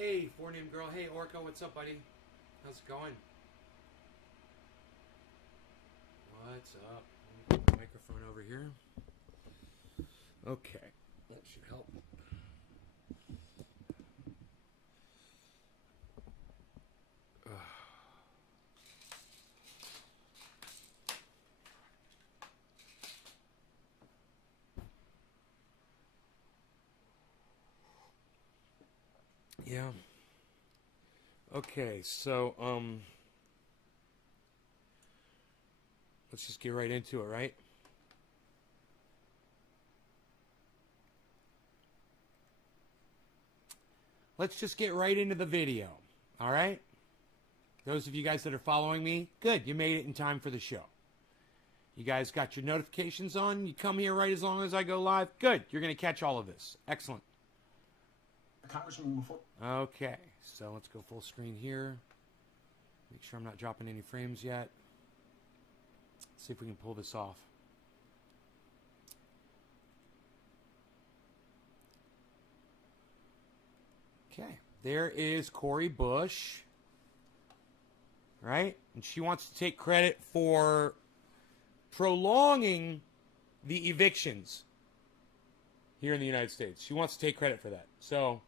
Hey, four-name girl. Hey, Orca, what's up, buddy? How's it going? What's up? Let me put the microphone over here. Okay, that should help. Yeah. Okay, so let's just get right into it, right? Let's just get right into the video, all right? Those of you guys that are following me, good, you made it in time for the show. You guys got your notifications on, you come here right as long as I go live, good, you're going to catch all of this. Excellent. Congressman, before. Okay, so let's go full screen here. Make sure I'm not dropping any frames yet. Let's see if we can pull this off. Okay, there is Cori Bush, right? And she wants to take credit for prolonging the evictions here in the United States. She wants to take credit for that. So,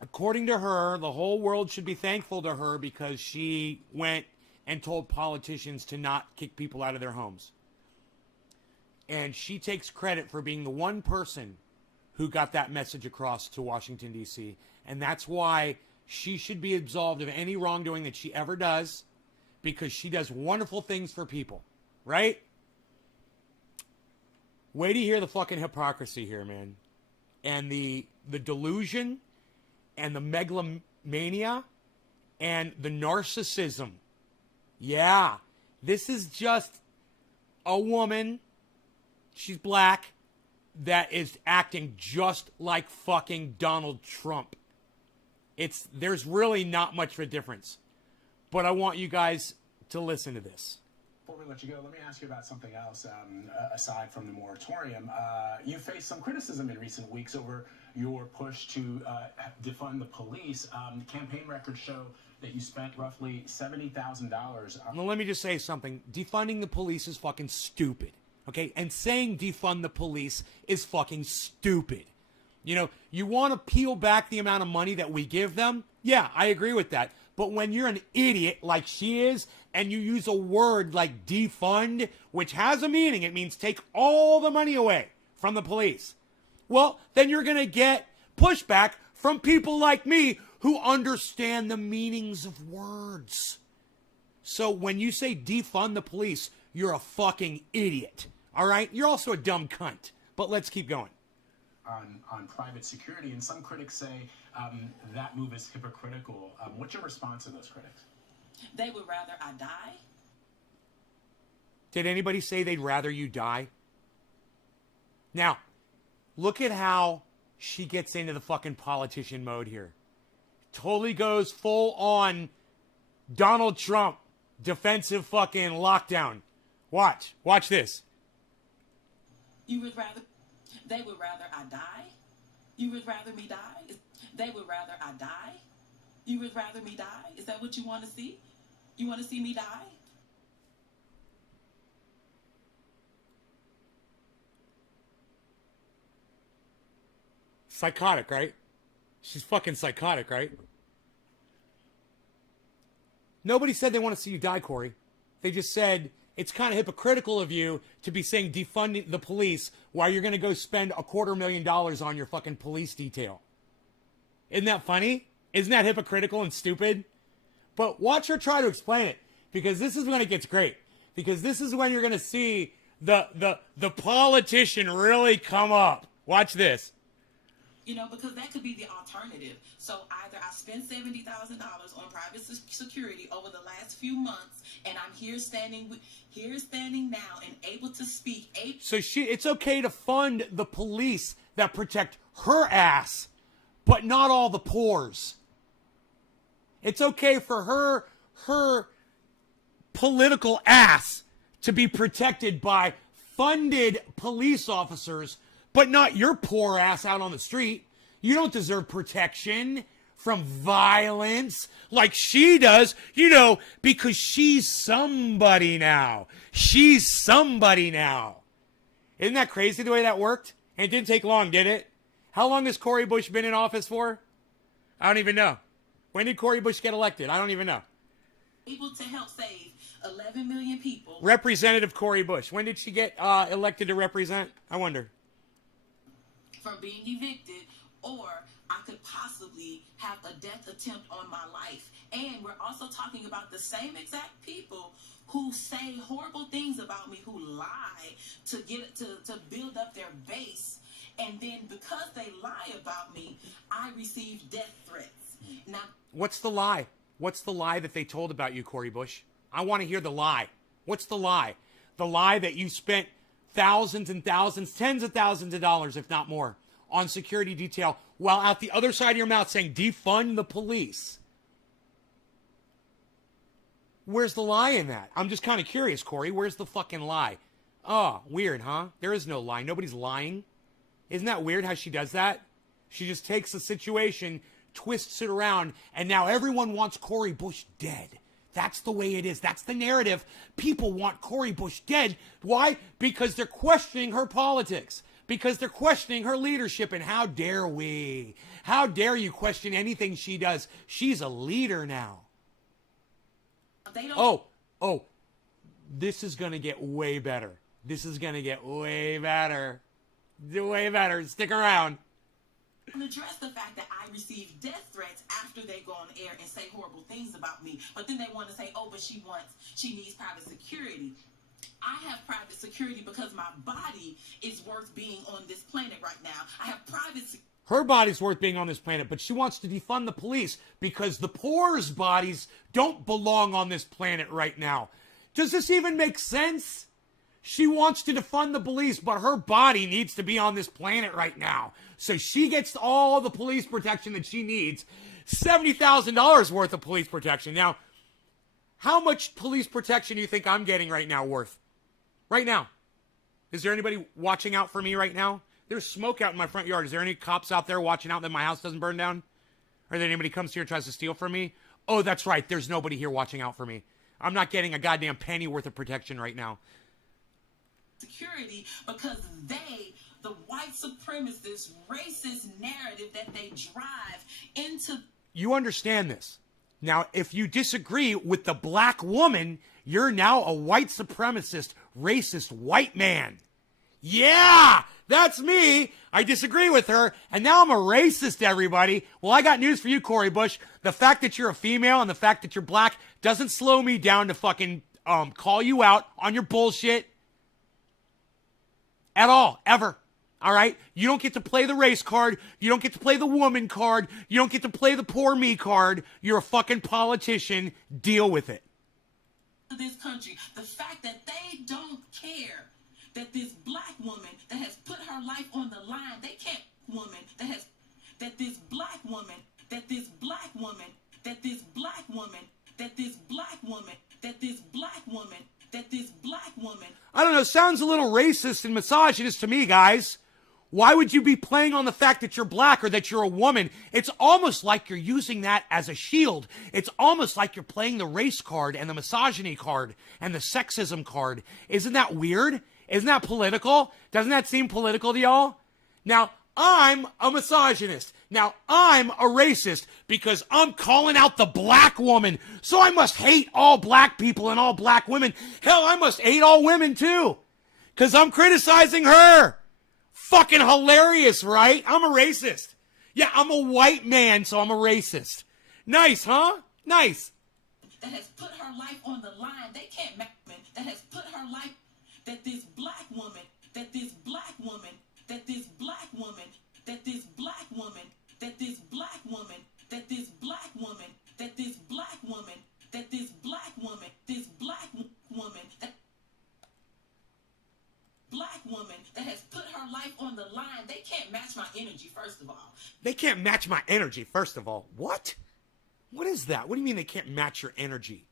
according to her, the whole world should be thankful to her because she went and told politicians to not kick people out of their homes. And she takes credit for being the one person who got that message across to Washington, D.C. And that's why she should be absolved of any wrongdoing that she ever does, because she does wonderful things for people, right? Way to hear the fucking hypocrisy here, man. And the delusion and the megalomania and the narcissism. Yeah, this is just a woman, she's black, that is acting just like fucking Donald Trump. There's really not much of a difference. But I want you guys to listen to this. Before we let you go, let me ask you about something else. Aside from the moratorium, you faced some criticism in recent weeks over your push to defund the police. Campaign records show that you spent roughly $70,000. Well, let me just say something. Defunding the police is fucking stupid. Okay? And saying defund the police is fucking stupid. You know, you want to peel back the amount of money that we give them? Yeah, I agree with that. But when you're an idiot like she is, and you use a word like defund, which has a meaning, it means take all the money away from the police. Well, then you're going to get pushback from people like me who understand the meanings of words. So when you say defund the police, you're a fucking idiot. All right? You're also a dumb cunt. But let's keep going. On private security, and some critics say that move is hypocritical. What's your response to those critics? They would rather I die. Did anybody say they'd rather you die? Now, look at how she gets into the fucking politician mode here. Totally goes full on Donald Trump defensive fucking lockdown. Watch this. They would rather I die. You would rather me die. They would rather I die. You would rather me die. Is that what you want to see? You want to see me die? Psychotic, right? She's fucking psychotic, right? Nobody said they want to see you die, Cori. They just said it's kind of hypocritical of you to be saying defund the police while you're going to go spend $250,000 on your fucking police detail. Isn't that funny? Isn't that hypocritical and stupid? But watch her try to explain it, because this is when it gets great. Because this is when you're going to see the politician really come up. Watch this. You know, because that could be the alternative. So either I spent $70,000 on private security over the last few months, and I'm here standing now and able to speak. So it's okay to fund the police that protect her ass, but not all the pores. It's okay for her political ass to be protected by funded police officers, but not your poor ass out on the street. You don't deserve protection from violence like she does, because she's somebody now. She's somebody now. Isn't that crazy the way that worked? And it didn't take long, did it? How long has Cori Bush been in office for? I don't even know. When did Cori Bush get elected? I don't even know. Able to help save 11 million people. Representative Cori Bush. When did she get elected to represent? I wonder. From being evicted, or I could possibly have a death attempt on my life. And we're also talking about the same exact people who say horrible things about me, who lie to build up their base. And then because they lie about me, I receive death threats. Now, what's the lie? What's the lie that they told about you, Cori Bush? I want to hear the lie. What's the lie? The lie that you spent thousands and thousands, tens of thousands of dollars, if not more, on security detail, while out the other side of your mouth saying, defund the police. Where's the lie in that? I'm just kind of curious, Cori. Where's the fucking lie? Oh, weird, huh? There is no lie. Nobody's lying. Isn't that weird how she does that? She just takes the situation, twists it around, and now everyone wants Cori Bush dead. That's the way it is. That's the narrative. People want Cori Bush dead. Why? Because they're questioning her politics. Because they're questioning her leadership. And how dare we? How dare you question anything she does? She's a leader now. Oh, this is going to get way better. This is going to get way better. Way better. Stick around. Address the fact that I receive death threats after they go on air and say horrible things about me. But then they want to say, oh, but she needs private security. I have private security because my body is worth being on this planet right now. I have private security. Her body's worth being on this planet, but she wants to defund the police because the poor's bodies don't belong on this planet right now. Does this even make sense? She wants to defund the police, but her body needs to be on this planet right now. So she gets all the police protection that she needs. $70,000 worth of police protection. Now, how much police protection do you think I'm getting right now worth? Right now. Is there anybody watching out for me right now? There's smoke out in my front yard. Is there any cops out there watching out that my house doesn't burn down? Or that anybody comes here and tries to steal from me? Oh, that's right. There's nobody here watching out for me. I'm not getting a goddamn penny worth of protection right now. Security because they, the white supremacist, racist narrative that they drive into... You understand this. Now, if you disagree with the black woman, you're now a white supremacist, racist white man. Yeah, that's me. I disagree with her, and now I'm a racist, everybody. Well, I got news for you, Cori Bush. The fact that you're a female and the fact that you're black doesn't slow me down to fucking call you out on your bullshit. At all, ever. All right? You don't get to play the race card. You don't get to play the woman card. You don't get to play the poor me card. You're a fucking politician. Deal with it. This country, the fact that they don't care that this black woman that has put her life on the line, they can't woman that this black woman, that this black woman, that this black woman, that this black woman, that this black woman, that this black woman. I don't know, sounds a little racist and misogynist to me, guys. Why would you be playing on the fact that you're black or that you're a woman? It's almost like you're using that as a shield. It's almost like you're playing the race card and the misogyny card and the sexism card. Isn't that weird? Isn't that political? Doesn't that seem political to y'all? Now, I'm a misogynist. Now, I'm a racist because I'm calling out the black woman. So I must hate all black people and all black women. Hell, I must hate all women too. Because I'm criticizing her. Fucking hilarious, right? I'm a racist. Yeah, I'm a white man, so I'm a racist. Nice, huh? Nice. That has put her life on the line. They can't make it. That has put her life, that this black woman, that this black woman, that this black woman, that this black woman, that this black woman, that this black woman, that this black woman, that this black woman, this black woman, that black woman that has put her life on the line, they can't match my energy, first of all. They can't match my energy, first of all. What? What is that? What do you mean they can't match your energy?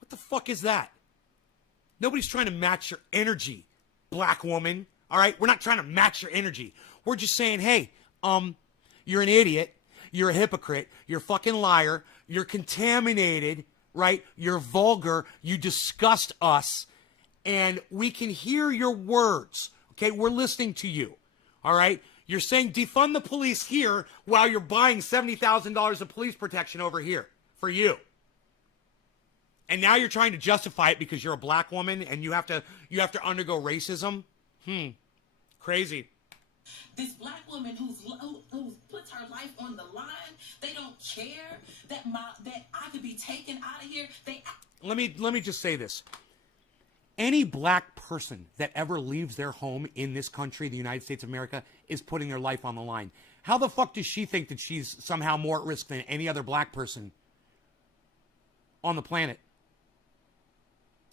What the fuck is that? Nobody's trying to match your energy, black woman. All right? We're not trying to match your energy. We're just saying, hey, you're an idiot. You're a hypocrite. You're a fucking liar. You're contaminated, right? You're vulgar. You disgust us. And we can hear your words. Okay? We're listening to you. All right? You're saying defund the police here while you're buying $70,000 of police protection over here for you. And now you're trying to justify it because you're a black woman and you have to undergo racism? Crazy. This black woman who puts her life on the line, they don't care that I could be taken out of here. Let me just say this. Any black person that ever leaves their home in this country, the United States of America, is putting their life on the line. How the fuck does she think that she's somehow more at risk than any other black person on the planet?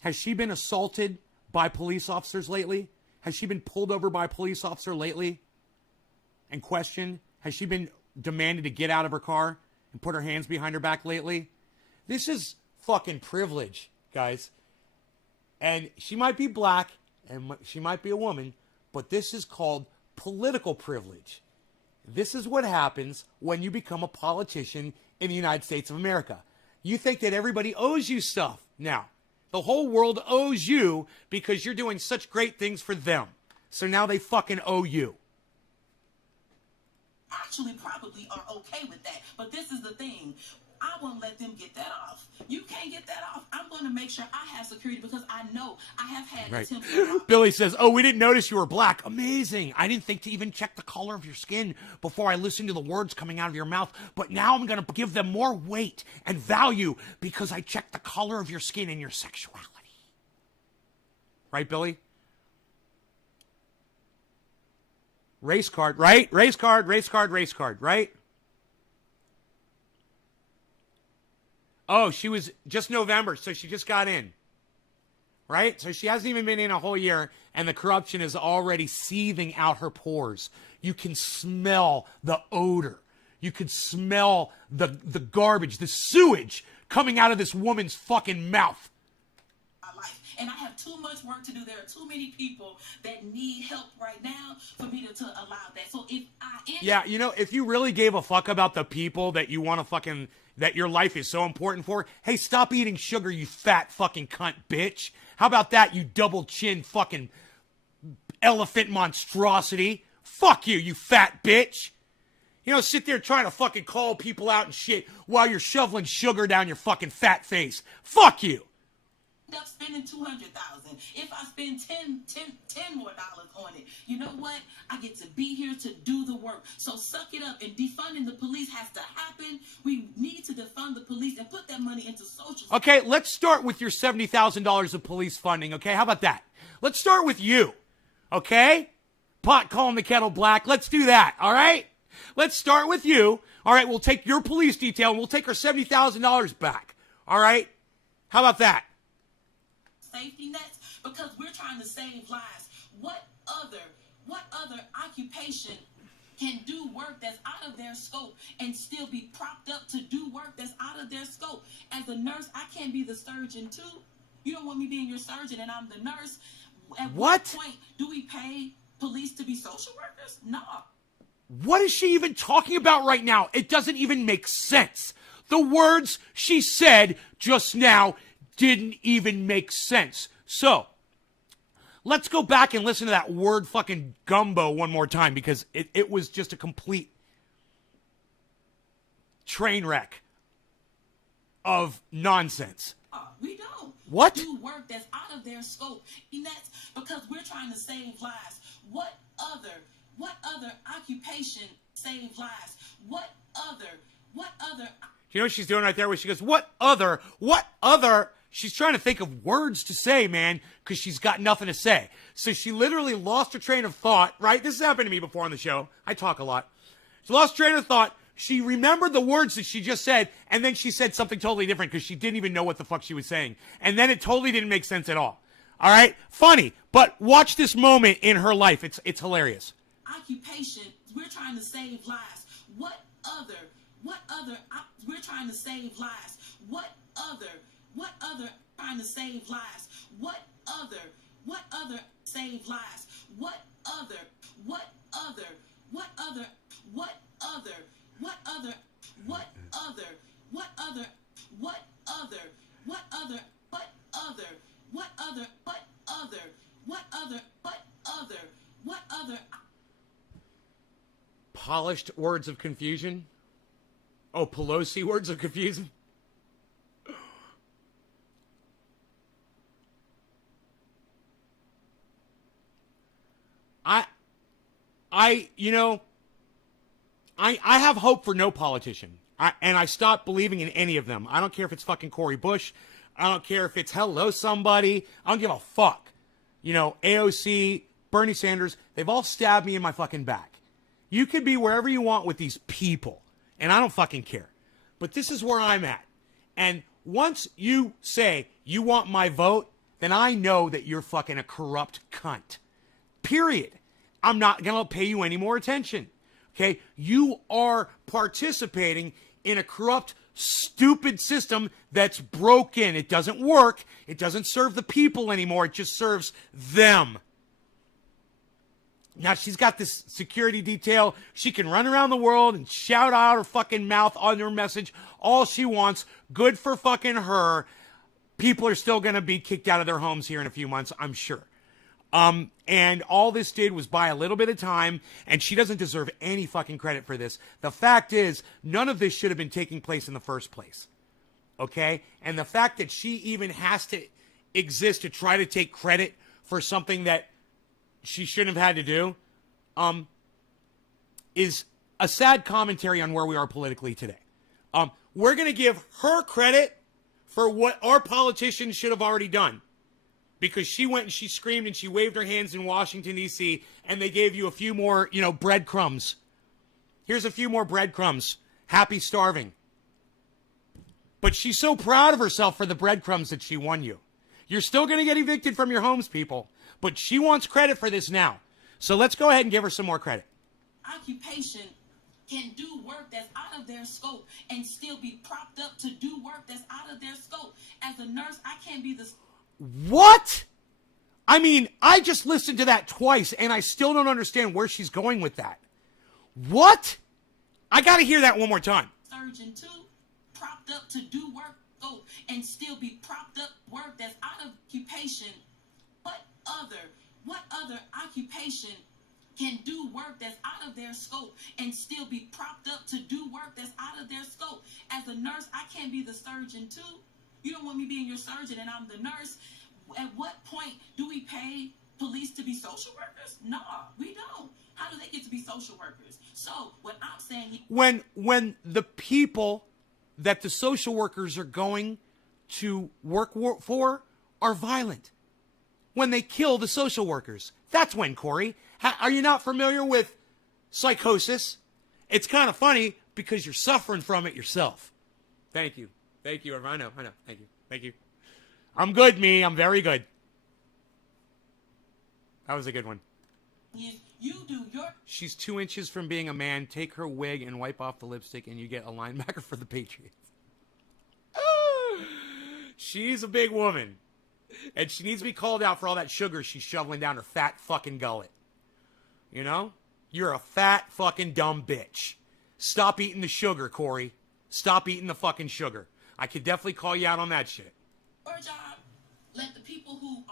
Has she been assaulted by police officers lately? Has she been pulled over by a police officer lately and questioned? Has she been demanded to get out of her car and put her hands behind her back lately? This is fucking privilege, guys. And she might be black and she might be a woman, but this is called political privilege. This is what happens when you become a politician in the United States of America. You think that everybody owes you stuff. Now, the whole world owes you because you're doing such great things for them. So now they fucking owe you. Actually probably are okay with that. But this is the thing. I won't let them get that off. You can't get that off. I'm going to make sure I have security because I know I have had attempts. Billy says, oh, we didn't notice you were black. Amazing. I didn't think to even check the color of your skin before I listened to the words coming out of your mouth. But now I'm going to give them more weight and value because I checked the color of your skin and your sexuality. Right, Billy? Race card, right? Race card, right? Oh, she was just November, so she just got in. Right? So she hasn't even been in a whole year, and the corruption is already seething out her pores. You can smell the odor. You can smell the garbage, the sewage coming out of this woman's fucking mouth. And I have too much work to do. There are too many people that need help right now for me to allow that. So if yeah, you know, if you really gave a fuck about the people that you want to fucking, that your life is so important for, hey, stop eating sugar, you fat fucking cunt bitch. How about that, you double chin fucking elephant monstrosity? Fuck you, you fat bitch. You know, sit there trying to fucking call people out and shit while you're shoveling sugar down your fucking fat face. Fuck you. Up spending $200,000. If I spend $10 more on it, you know what? I get to be here to do the work. So suck it up. And defunding the police has to happen. We need to defund the police and put that money into social. Okay, let's start with your $70,000 of police funding. Okay, how about that? Let's start with you. Okay, pot calling the kettle black. Let's do that. All right. Let's start with you. All right, we'll take your police detail and we'll take our $70,000 back. All right. How about that? Safety nets because we're trying to save lives. What other occupation can do work that's out of their scope and still be propped up to do work that's out of their scope? As a nurse, I can't be the surgeon too. You don't want me being your surgeon and I'm the nurse. At what point do we pay police to be social workers? No. What is she even talking about right now? It doesn't even make sense. The words she said just now didn't even make sense. So, let's go back and listen to that word fucking gumbo one more time because it was just a complete train wreck of nonsense. We don't. What? Do work that's out of their scope. And that's because we're trying to save lives. What other occupation save lives? What other? You know what she's doing right there where she goes, what other? She's trying to think of words to say, man, because she's got nothing to say. So she literally lost her train of thought, right? This has happened to me before on the show. I talk a lot. She lost train of thought. She remembered the words that she just said, and then she said something totally different because she didn't even know what the fuck she was saying. And then it totally didn't make sense at all. All right? Funny, but watch this moment in her life. It's hilarious. Occupation, we're trying to save lives. What other, we're trying to save lives. What other, trying to save lives. What other, save lives. What other, what other, what other, what other, what other, what other, what other, what other, what other, what other, what other, what other, what other, what other, what other. Polished words of confusion? Oh, Pelosi words of confusion? I have hope for no politician. And I stopped believing in any of them. I don't care if it's fucking Cori Bush. I don't care if it's hello somebody. I don't give a fuck. AOC, Bernie Sanders, they've all stabbed me in my fucking back. You could be wherever you want with these people, and I don't fucking care. But this is where I'm at. And once you say you want my vote, then I know that you're fucking a corrupt cunt. Period. I'm not going to pay you any more attention. Okay? You are participating in a corrupt, stupid system that's broken. It doesn't work. It doesn't serve the people anymore. It just serves them. Now, she's got this security detail. She can run around the world and shout out her fucking mouth on her message all she wants. Good for fucking her. People are still going to be kicked out of their homes here in a few months, I'm sure. And all this did was buy a little bit of time, and she doesn't deserve any fucking credit for this. The fact is, none of this should have been taking place in the first place. Okay? And the fact that she even has to exist to try to take credit for something that she shouldn't have had to do, is a sad commentary on where we are politically today. We're going to give her credit for what our politicians should have already done. Because she went and she screamed and she waved her hands in Washington, D.C., and they gave you a few more, breadcrumbs. Here's a few more breadcrumbs. Happy starving. But she's so proud of herself for the breadcrumbs that she won you. You're still going to get evicted from your homes, people. But she wants credit for this now. So let's go ahead and give her some more credit. Occupation can do work that's out of their scope and still be propped up to do work that's out of their scope. As a nurse, I can't be the... What? I mean, I just listened to that twice, and I still don't understand where she's going with that. What? I got to hear that one more time. Surgeon, too, propped up to do work scope and still be propped up work that's out of occupation. What other occupation can do work that's out of their scope and still be propped up to do work that's out of their scope? As a nurse, I can't be the surgeon, too. You don't want me being your surgeon and I'm the nurse. At what point do we pay police to be social workers? No, we don't. How do they get to be social workers? So what I'm saying... When the people that the social workers are going to work for are violent. When they kill the social workers. That's when, Cori. Are you not familiar with psychosis? It's kind of funny because you're suffering from it yourself. Thank you. Thank you. I know. Thank you. Thank you. I'm good, me. I'm very good. That was a good one. You do your... She's 2 inches from being a man. Take her wig and wipe off the lipstick and you get a linebacker for the Patriots. She's a big woman. And she needs to be called out for all that sugar she's shoveling down her fat fucking gullet. You know? You're a fat fucking dumb bitch. Stop eating the sugar, Cori. Stop eating the fucking sugar. I could definitely call you out on that shit. Your job, let the people who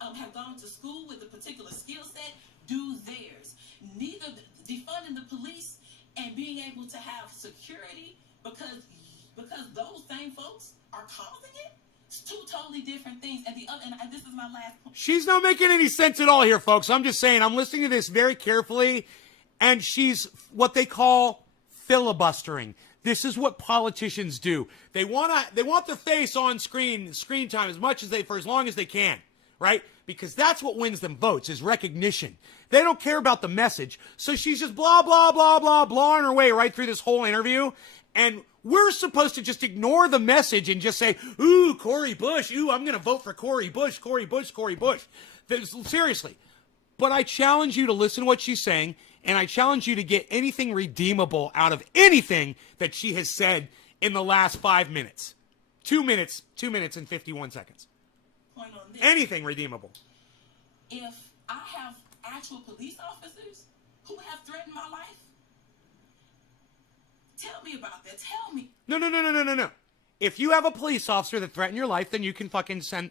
have gone to school with a particular skill set do theirs. Neither defunding the police and being able to have security because those same folks are causing it. It's two totally different things. And this is my last point. She's not making any sense at all here, folks. I'm just saying, I'm listening to this very carefully, and she's what they call filibustering. This is what politicians do. They want their face on screen time for as long as they can, right? Because that's what wins them votes, is recognition. They don't care about the message. So she's just blah, blah, blah, blah, blahing her way right through this whole interview. And we're supposed to just ignore the message and just say, ooh, Cori Bush, ooh, I'm going to vote for Cori Bush, Cori Bush, Cori Bush. Seriously. But I challenge you to listen to what she's saying, and I challenge you to get anything redeemable out of anything that she has said in the last 5 minutes. 2 minutes and 51 seconds. Point on this. Anything redeemable. If I have actual police officers who have threatened my life? Tell me about that. Tell me. No. If you have a police officer that threatened your life, then you can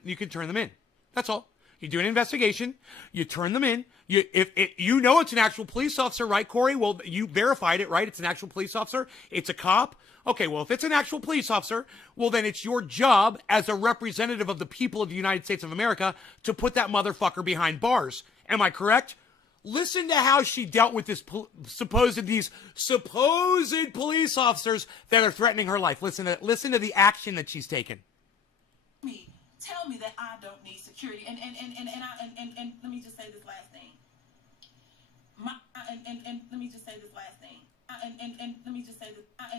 you can turn them in. That's all. You do an investigation, you turn them in. If you know it's an actual police officer, right, Cori? Well, you verified it, right? It's an actual police officer. It's a cop. Okay, well, if it's an actual police officer, well, then it's your job as a representative of the people of the United States of America to put that motherfucker behind bars. Am I correct? Listen to how she dealt with these supposed police officers that are threatening her life. Listen to the action that she's taken. Tell me that I don't need security. And let me just say this last thing. Let me just say this last thing. Let me just say this. Let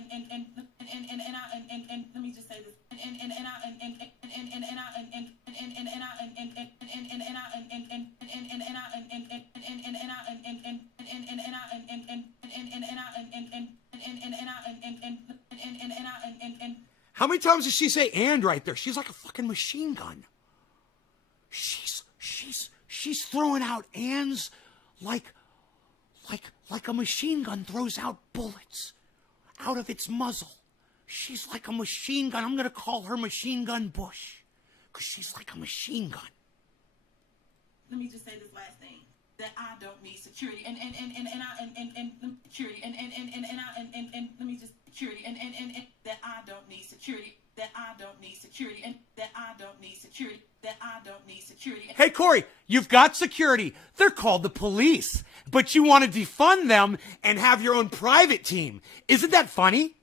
me just say this. How many times does she say "and" right there? She's like a fucking machine gun. She's throwing out "ands" like a machine gun throws out bullets out of its muzzle. She's like a machine gun. I'm gonna call her Machine Gun Bush, because she's like a machine gun. Let me just say this last thing. That I don't need security. And security. Let me just security. And that I don't need security. That I don't need security. And that I don't need security. That I don't need security. Hey, Cori, you've got security. They're called the police. But you want to defund them and have your own private team. Isn't that funny?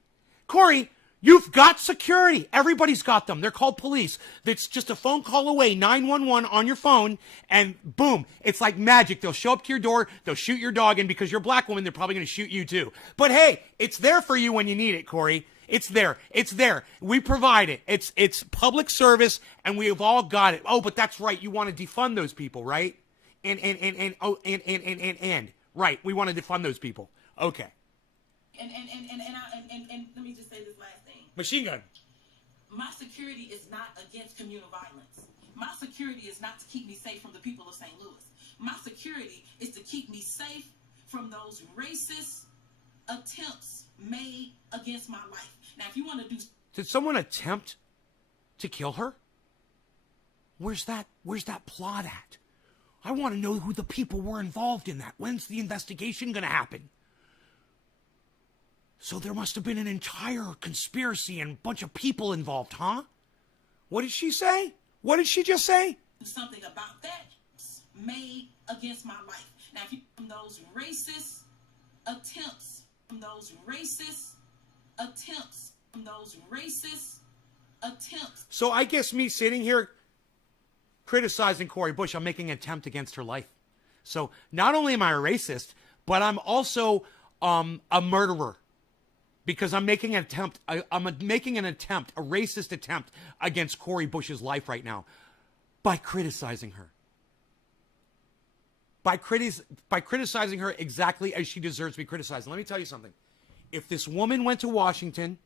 Cori, you've got security. Everybody's got them. They're called police. It's just a phone call away, 911 on your phone, and boom, it's like magic. They'll show up to your door, they'll shoot your dog, and because you're a black woman, they're probably going to shoot you too. But hey, it's there for you when you need it, Cori. It's there. It's there. We provide it. It's public service, and we've all got it. Oh, but that's right. You want to defund those people, right? And right. We want to defund those people. Okay. And let me just say this last thing. Machine gun. My security is not against communal violence. My security is not to keep me safe from the people of St. Louis. My security is to keep me safe from those racist attempts made against my life. Now, if you want to do... Did someone attempt to kill her? Where's that plot at? I want to know who the people were involved in that. When's the investigation going to happen? So there must have been an entire conspiracy and a bunch of people involved, huh? What did she say? What did she just say? Something about that made against my life. Now, if you from those racist attempts, from those racist attempts, from those racist attempts. So I guess me sitting here criticizing Cori Bush, I'm making an attempt against her life. So not only am I a racist, but I'm also a murderer. Because I'm making an attempt, a racist attempt against Cori Bush's life right now by criticizing her. By criticizing her exactly as she deserves to be criticized. And let me tell you something. If this woman went to Washington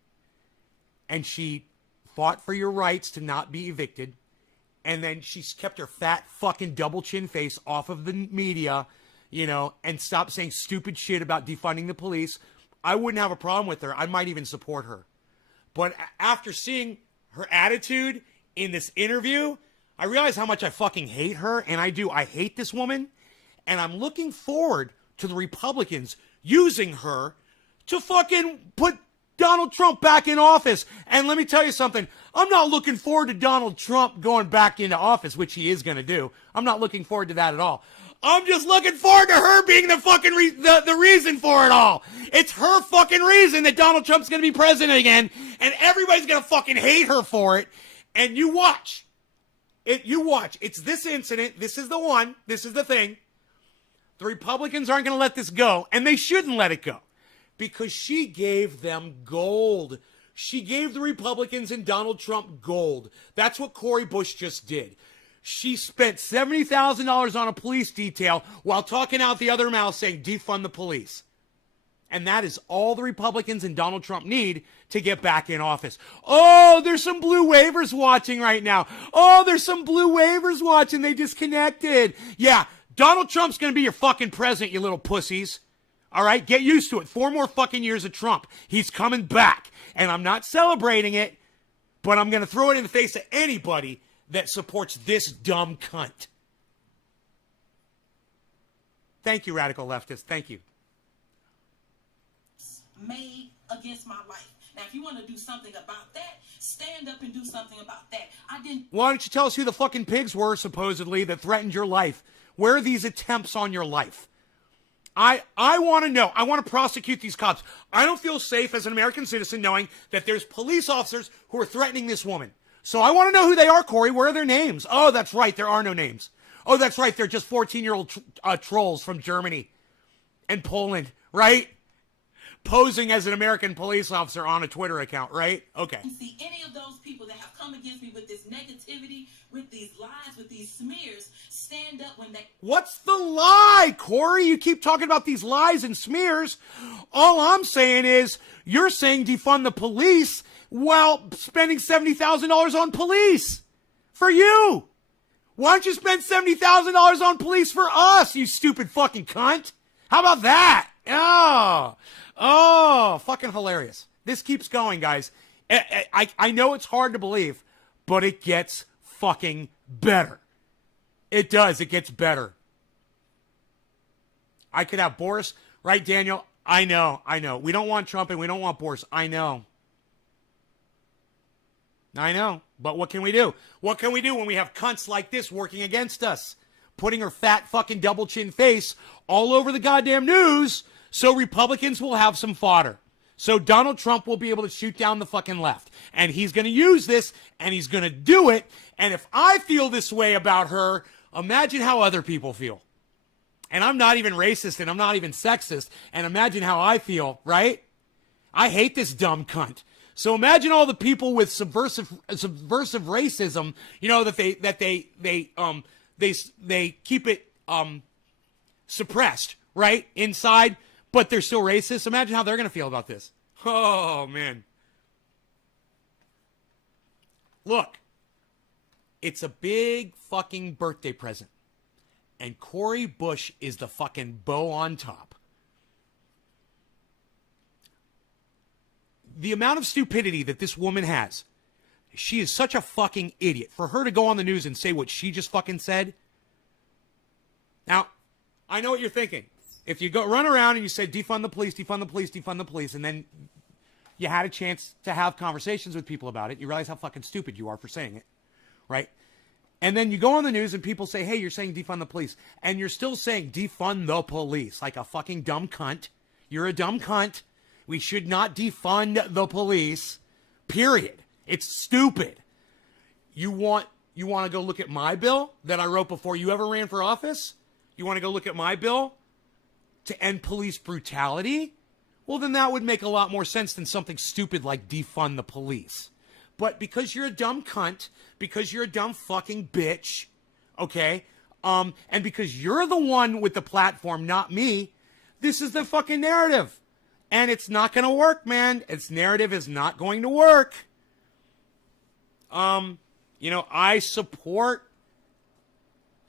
and she fought for your rights to not be evicted, and then she's kept her fat fucking double chin face off of the media, you know, and stopped saying stupid shit about defunding the police, I wouldn't have a problem with her. I might even support her. But after seeing her attitude in this interview, I realize how much I fucking hate her. And I do. I hate this woman. And I'm looking forward to the Republicans using her to fucking put Donald Trump back in office. And let me tell you something. I'm not looking forward to Donald Trump going back into office, which he is going to do. I'm not looking forward to that at all. I'm just looking forward to her being the fucking the reason for it all. It's her fucking reason that Donald Trump's going to be president again, and everybody's going to fucking hate her for it. And you watch. You watch. It's this incident. This is the one. This is the thing. The Republicans aren't going to let this go, and they shouldn't let it go, because she gave them gold. She gave the Republicans and Donald Trump gold. That's what Cori Bush just did. She spent $70,000 on a police detail while talking out the other mouth saying defund the police. And that is all the Republicans and Donald Trump need to get back in office. Oh, there's some blue waivers watching right now. Oh, there's some blue waivers watching. They disconnected. Yeah, Donald Trump's going to be your fucking president, you little pussies. All right? Get used to it. 4 more fucking years of Trump. He's coming back. And I'm not celebrating it, but I'm going to throw it in the face of anybody that supports this dumb cunt. Thank you, radical leftists. Thank you. Made against my life. Now, if you want to do something about that, stand up and do something about that. I didn't. Why don't you tell us who the fucking pigs were, supposedly, that threatened your life? Where are these attempts on your life? I want to know. I want to prosecute these cops. I don't feel safe as an American citizen knowing that there's police officers who are threatening this woman. So I want to know who they are, Cori. Where are their names? Oh, that's right. There are no names. Oh, that's right. They're just 14-year-old trolls from Germany and Poland, right? Posing as an American police officer on a Twitter account, right? Okay. See any of those people that have come against me with this negativity, with these lies, with these smears, stand up when they... What's the lie, Cori? You keep talking about these lies and smears. All I'm saying is you're saying defund the police while spending $70,000 on police for you. Why don't you spend $70,000 on police for us, you stupid fucking cunt? How about that? Oh, fucking hilarious. This keeps going, guys. I know it's hard to believe, but it gets fucking better. It does. It gets better. I could have Boris, right, Daniel? I know. We don't want Trump and we don't want Boris. I know. But what can we do? What can we do when we have cunts like this working against us? Putting her fat fucking double chin face all over the goddamn news so Republicans will have some fodder. So Donald Trump will be able to shoot down the fucking left. And he's going to use this, and he's going to do it. And if I feel this way about her, imagine how other people feel. And I'm not even racist, and I'm not even sexist. And imagine how I feel, right? I hate this dumb cunt. So imagine all the people with subversive racism, you know, that they keep it suppressed, right, inside, but they're still racist. Imagine how they're going to feel about this. Oh, man. Look, it's a big fucking birthday present. And Cori Bush is the fucking bow on top. The amount of stupidity that this woman has, she is such a fucking idiot. For her to go on the news and say what she just fucking said. Now, I know what you're thinking. If you go run around and you say defund the police, defund the police, defund the police, and then you had a chance to have conversations with people about it, you realize how fucking stupid you are for saying it, right? And then you go on the news and people say, hey, you're saying defund the police. And you're still saying defund the police like a fucking dumb cunt. You're a dumb cunt. We should not defund the police, period. It's stupid. You want to go look at my bill that I wrote before you ever ran for office? You want to go look at my bill to end police brutality? Well, then that would make a lot more sense than something stupid like defund the police. But because you're a dumb cunt, because you're a dumb fucking bitch, okay, and because you're the one with the platform, not me, this is the fucking narrative. And it's not going to work, man. Its narrative is not going to work. I support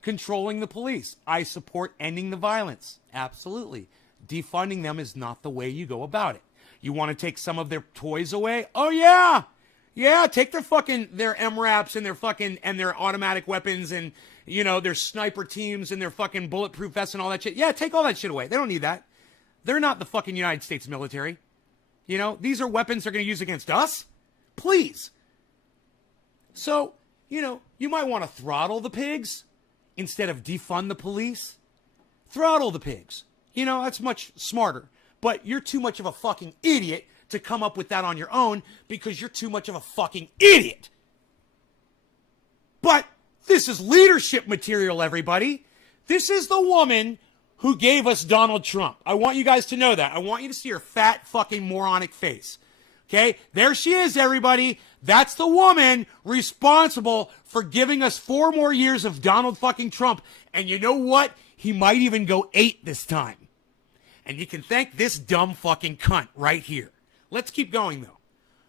controlling the police. I support ending the violence. Absolutely. Defunding them is not the way you go about it. You want to take some of their toys away? Oh, yeah. Yeah, take their MRAPs and their automatic weapons and, their sniper teams and their fucking bulletproof vests and all that shit. Yeah, take all that shit away. They don't need that. They're not the fucking United States military. These are weapons they're going to use against us. Please. So, you might want to throttle the pigs instead of defund the police. Throttle the pigs. That's much smarter. But you're too much of a fucking idiot to come up with that on your own because you're too much of a fucking idiot. But this is leadership material, everybody. This is the woman who gave us Donald Trump. I want you guys to know that. I want you to see her fat fucking moronic face. Okay? There she is, everybody. That's the woman responsible for giving us 4 more years of Donald fucking Trump. And you know what? He might even go 8 this time. And you can thank this dumb fucking cunt right here. Let's keep going, though.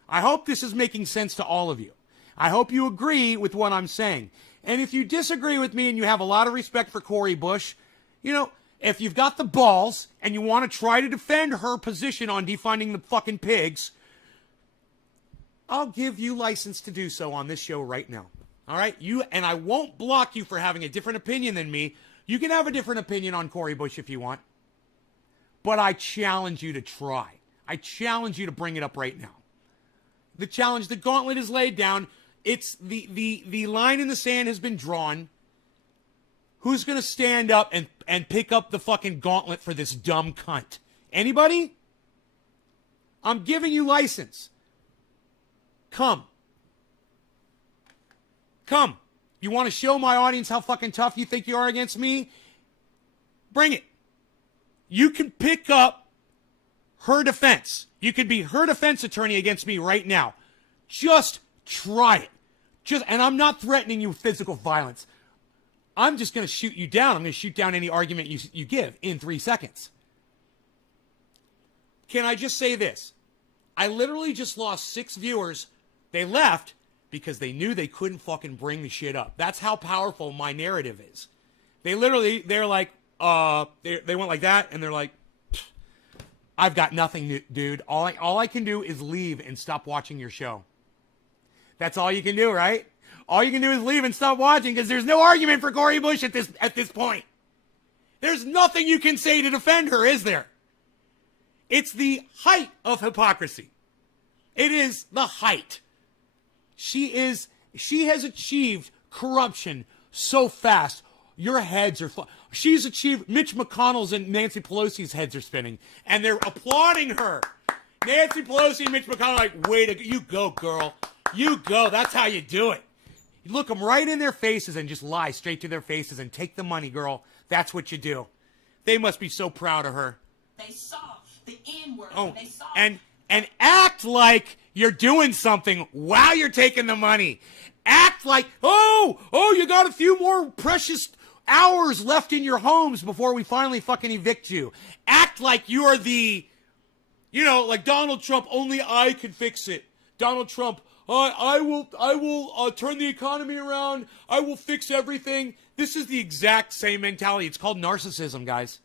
I hope this is making sense to all of you. I hope you agree with what I'm saying. And if you disagree with me and you have a lot of respect for Cori Bush, you know, if you've got the balls and you want to try to defend her position on defunding the fucking pigs, I'll give you license to do so on this show right now. All right? And I won't block you for having a different opinion than me. You can have a different opinion on Cori Bush if you want. But I challenge you to try. I challenge you to bring it up right now. The challenge, the gauntlet is laid down. It's the line in the sand has been drawn. Who's going to stand up and pick up the fucking gauntlet for this dumb cunt? Anybody? I'm giving you license. Come. Come. You want to show my audience how fucking tough you think you are against me? Bring it. You can pick up her defense. You could be her defense attorney against me right now. Just try it. And I'm not threatening you with physical violence. I'm just going to shoot you down. I'm going to shoot down any argument you give in 3 seconds. Can I just say this? I literally just lost 6 viewers. They left because they knew they couldn't fucking bring the shit up. That's how powerful my narrative is. They're like, they went like that, and they're like, I've got nothing, dude. All I can do is leave and stop watching your show. That's all you can do, right? All you can do is leave and stop watching because there's no argument for Cori Bush at this point. There's nothing you can say to defend her, is there? It's the height of hypocrisy. It is the height. She has achieved corruption so fast. Your heads are... She's achieved... Mitch McConnell's and Nancy Pelosi's heads are spinning. And they're applauding her. Nancy Pelosi and Mitch McConnell are like, you go, girl. You go. That's how you do it. You look them right in their faces and just lie straight to their faces and take the money, girl. That's what you do. They must be so proud of her. They saw the N-word. Oh, They saw and act like you're doing something while you're taking the money. Act like, you got a few more precious hours left in your homes before we finally fucking evict you. Act like you're the, like Donald Trump, only I can fix it. Donald Trump, I will turn the economy around. I will fix everything. This is the exact same mentality. It's called narcissism, guys.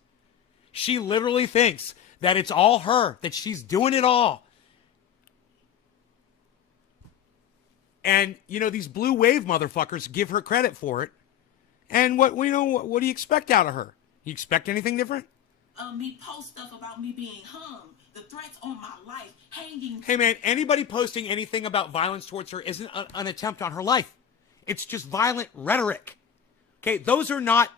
She literally thinks that it's all her, that she's doing it all. And, these blue wave motherfuckers give her credit for it. And what do you expect out of her? You expect anything different? me post stuff about me being hung, the threats on my life, hanging. Hey, man, anybody posting anything about violence towards her isn't an attempt on her life. It's just violent rhetoric. Okay, those are not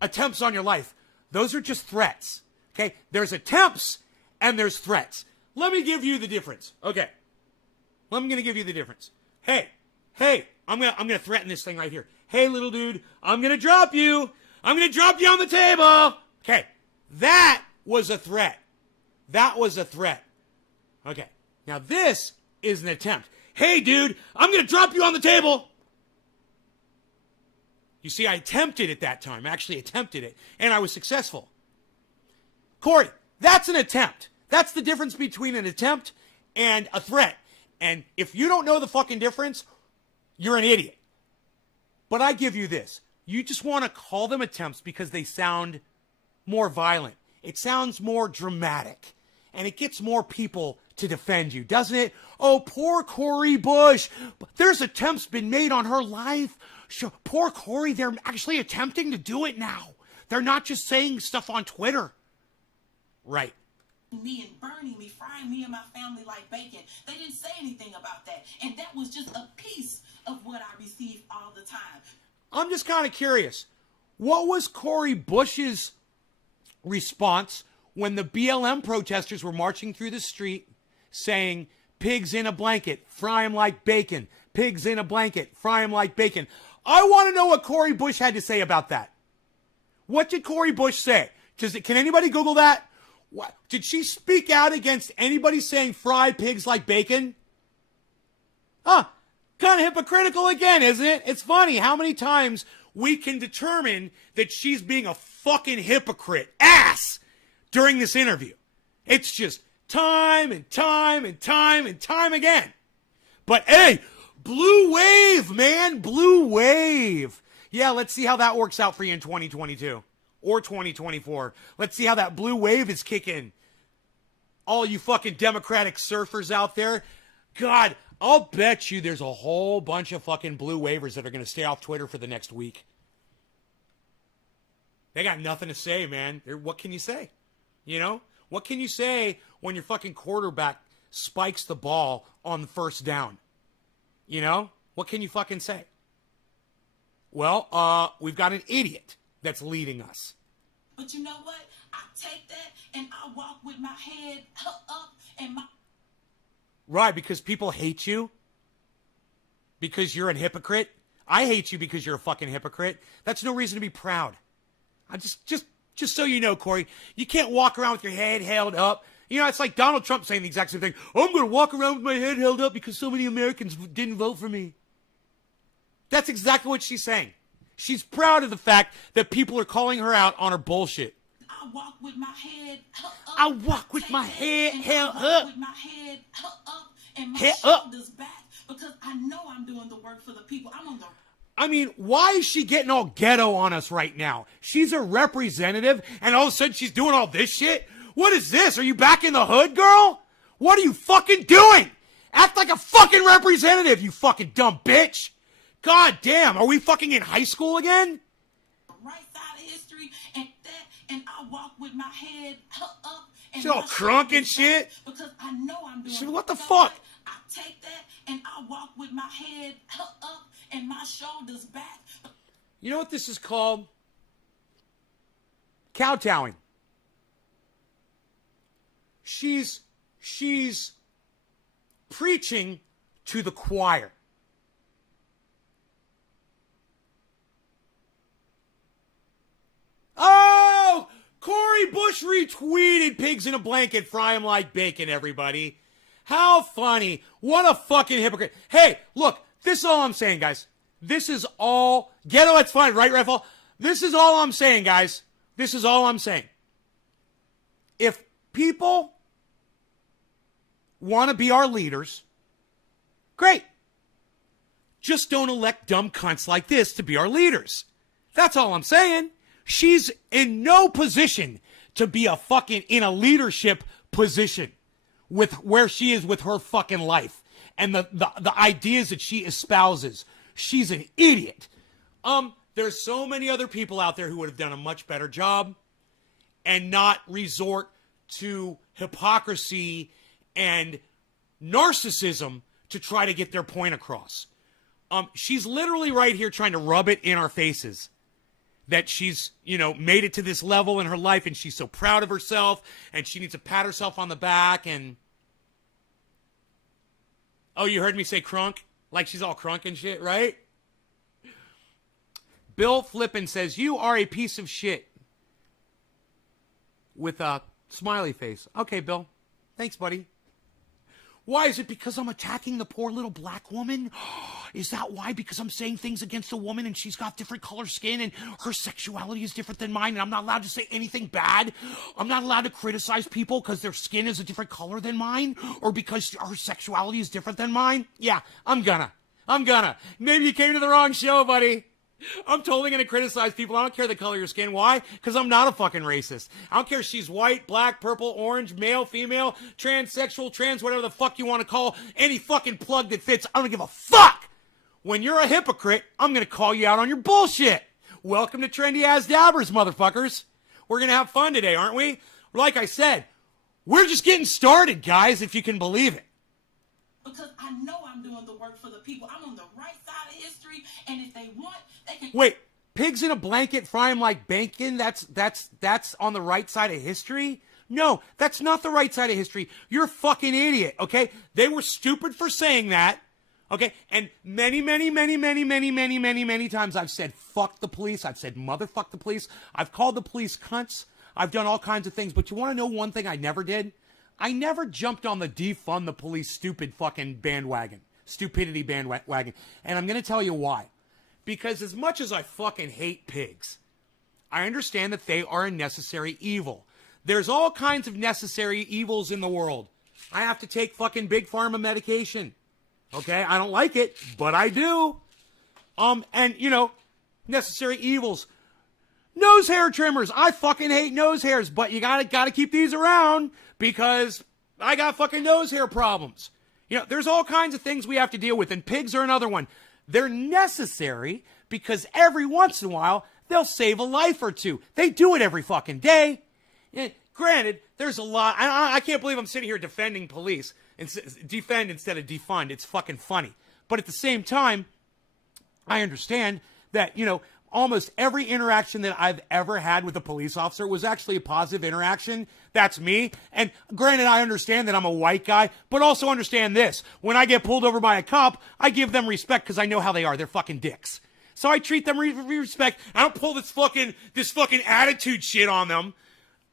attempts on your life. Those are just threats. Okay, there's attempts and there's threats. Let me give you the difference. Okay, I'm going to give you the difference. Hey, I'm gonna threaten this thing right here. Hey, little dude, I'm going to drop you. I'm going to drop you on the table. Okay, that was a threat. That was a threat. Okay, now this is an attempt. Hey, dude, I'm going to drop you on the table. You see, I attempted it that time. I actually attempted it, and I was successful. Cori, that's an attempt. That's the difference between an attempt and a threat. And if you don't know the fucking difference, you're an idiot. But I give you this. You just want to call them attempts because they sound more violent. It sounds more dramatic. And it gets more people to defend you, doesn't it? Oh, poor Cori Bush. There's attempts been made on her life. Sure, poor Cori, they're actually attempting to do it now. They're not just saying stuff on Twitter. Right. Me and burning me, frying me and my family like bacon. They didn't say anything about that. And that was just a piece of what I received all the time. I'm just kind of curious. What was Cori Bush's response when the BLM protesters were marching through the street saying, pigs in a blanket, fry them like bacon. Pigs in a blanket, fry them like bacon. I want to know what Cori Bush had to say about that. What did Cori Bush say? Can anybody Google that? What? Did she speak out against anybody saying fry pigs like bacon? Huh. Kind of hypocritical again, isn't it? It's funny how many times we can determine that she's being a fucking hypocrite ass during this interview. It's just time and time and time and time again. But hey, blue wave, man, blue wave. Yeah, let's see how that works out for you in 2022. or 2024. Let's see how that blue wave is kicking. All you fucking Democratic surfers out there. God, I'll bet you there's a whole bunch of fucking blue wavers that are going to stay off Twitter for the next week. They got nothing to say, man. What can you say? You know? What can you say when your fucking quarterback spikes the ball on the first down? You know? What can you fucking say? Well, we've got an idiot that's leading us. But you know what? I take that and I walk with my head up and my... Right, because people hate you. Because you're a hypocrite. I hate you because you're a fucking hypocrite. That's no reason to be proud. I just so you know, Corey, you can't walk around with your head held up. You know, it's like Donald Trump saying the exact same thing. I'm going to walk around with my head held up because so many Americans didn't vote for me. That's exactly what she's saying. She's proud of the fact that people are calling her out on her bullshit. I walk with my head up. I walk with my head held I walk up. with my head up and my Head up. shoulders back because I know I'm doing the work for the people. I'm on the... I mean, why is she getting all ghetto on us right now? She's a representative, and all of a sudden she's doing all this shit? What is this? Are you back in the hood, girl? What are you fucking doing? Act like a fucking representative, you fucking dumb bitch. God damn, are we fucking in high school again? right side of history and that, and I walk with my head up. And She's all crunk and shit. Because I know I'm doing. Shit, what the fuck? I take that and I walk with my head up and my shoulders back. You know what this is called? Kowtowing. She's preaching to the choir. Oh, Cori Bush retweeted pigs in a blanket, fry 'em like bacon, everybody. How funny. What a fucking hypocrite. Hey, look, this is all I'm saying, guys. This is all, ghetto, that's fine, right, Reffle? This is all I'm saying, guys. This is all I'm saying. If people want to be our leaders, great. Just don't elect dumb cunts like this to be our leaders. That's all I'm saying. She's in no position to be in a leadership position with where she is with her fucking life and the ideas that she espouses. She's an idiot. There's so many other people out there who would have done a much better job and not resort to hypocrisy and narcissism to try to get their point across. She's literally right here trying to rub it in our faces that she's, made it to this level in her life and she's so proud of herself and she needs to pat herself on the back and... Oh, you heard me say crunk? Like she's all crunk and shit, right? Bill Flippin says, you are a piece of shit. With a smiley face. Okay, Bill. Thanks, buddy. Why? Is it because I'm attacking the poor little black woman? Is that why? Because I'm saying things against a woman and she's got different color skin and her sexuality is different than mine and I'm not allowed to say anything bad? I'm not allowed to criticize people because their skin is a different color than mine or because her sexuality is different than mine? Yeah, I'm gonna. Maybe you came to the wrong show, buddy. I'm totally going to criticize people. I don't care the color of your skin. Why? Because I'm not a fucking racist. I don't care if she's white, black, purple, orange, male, female, transsexual, trans, whatever the fuck you want to call any fucking plug that fits. I don't give a fuck. When you're a hypocrite, I'm going to call you out on your bullshit. Welcome to Trendy Ass Dabbers, motherfuckers. We're going to have fun today, aren't we? Like I said, we're just getting started, guys, if you can believe it. Because I know I'm doing the work for the people. I'm on the right side of history, and if they want, they can... Wait, pigs in a blanket, fry 'em like bacon? That's on the right side of history? No, that's not the right side of history. You're a fucking idiot, okay? They were stupid for saying that, okay? And many times I've said fuck the police. I've said motherfuck the police. I've called the police cunts. I've done all kinds of things. But you want to know one thing I never did? I never jumped on the defund the police stupid fucking bandwagon. Stupidity bandwagon. And I'm going to tell you why. Because as much as I fucking hate pigs, I understand that they are a necessary evil. There's all kinds of necessary evils in the world. I have to take fucking big pharma medication. Okay? I don't like it, but I do. And, necessary evils. Nose hair trimmers. I fucking hate nose hairs, but you gotta keep these around because I got fucking nose hair problems. You know, there's all kinds of things we have to deal with, and pigs are another one. They're necessary because every once in a while, they'll save a life or two. They do it every fucking day. Granted, there's a lot. I can't believe I'm sitting here defending police. Defend instead of defund. It's fucking funny. But at the same time, I understand that, you know, almost every interaction that I've ever had with a police officer was actually a positive interaction. That's me. And granted, I understand that I'm a white guy, but also understand this. When I get pulled over by a cop, I give them respect because I know how they are. They're fucking dicks. So I treat them with respect. I don't pull this fucking attitude shit on them.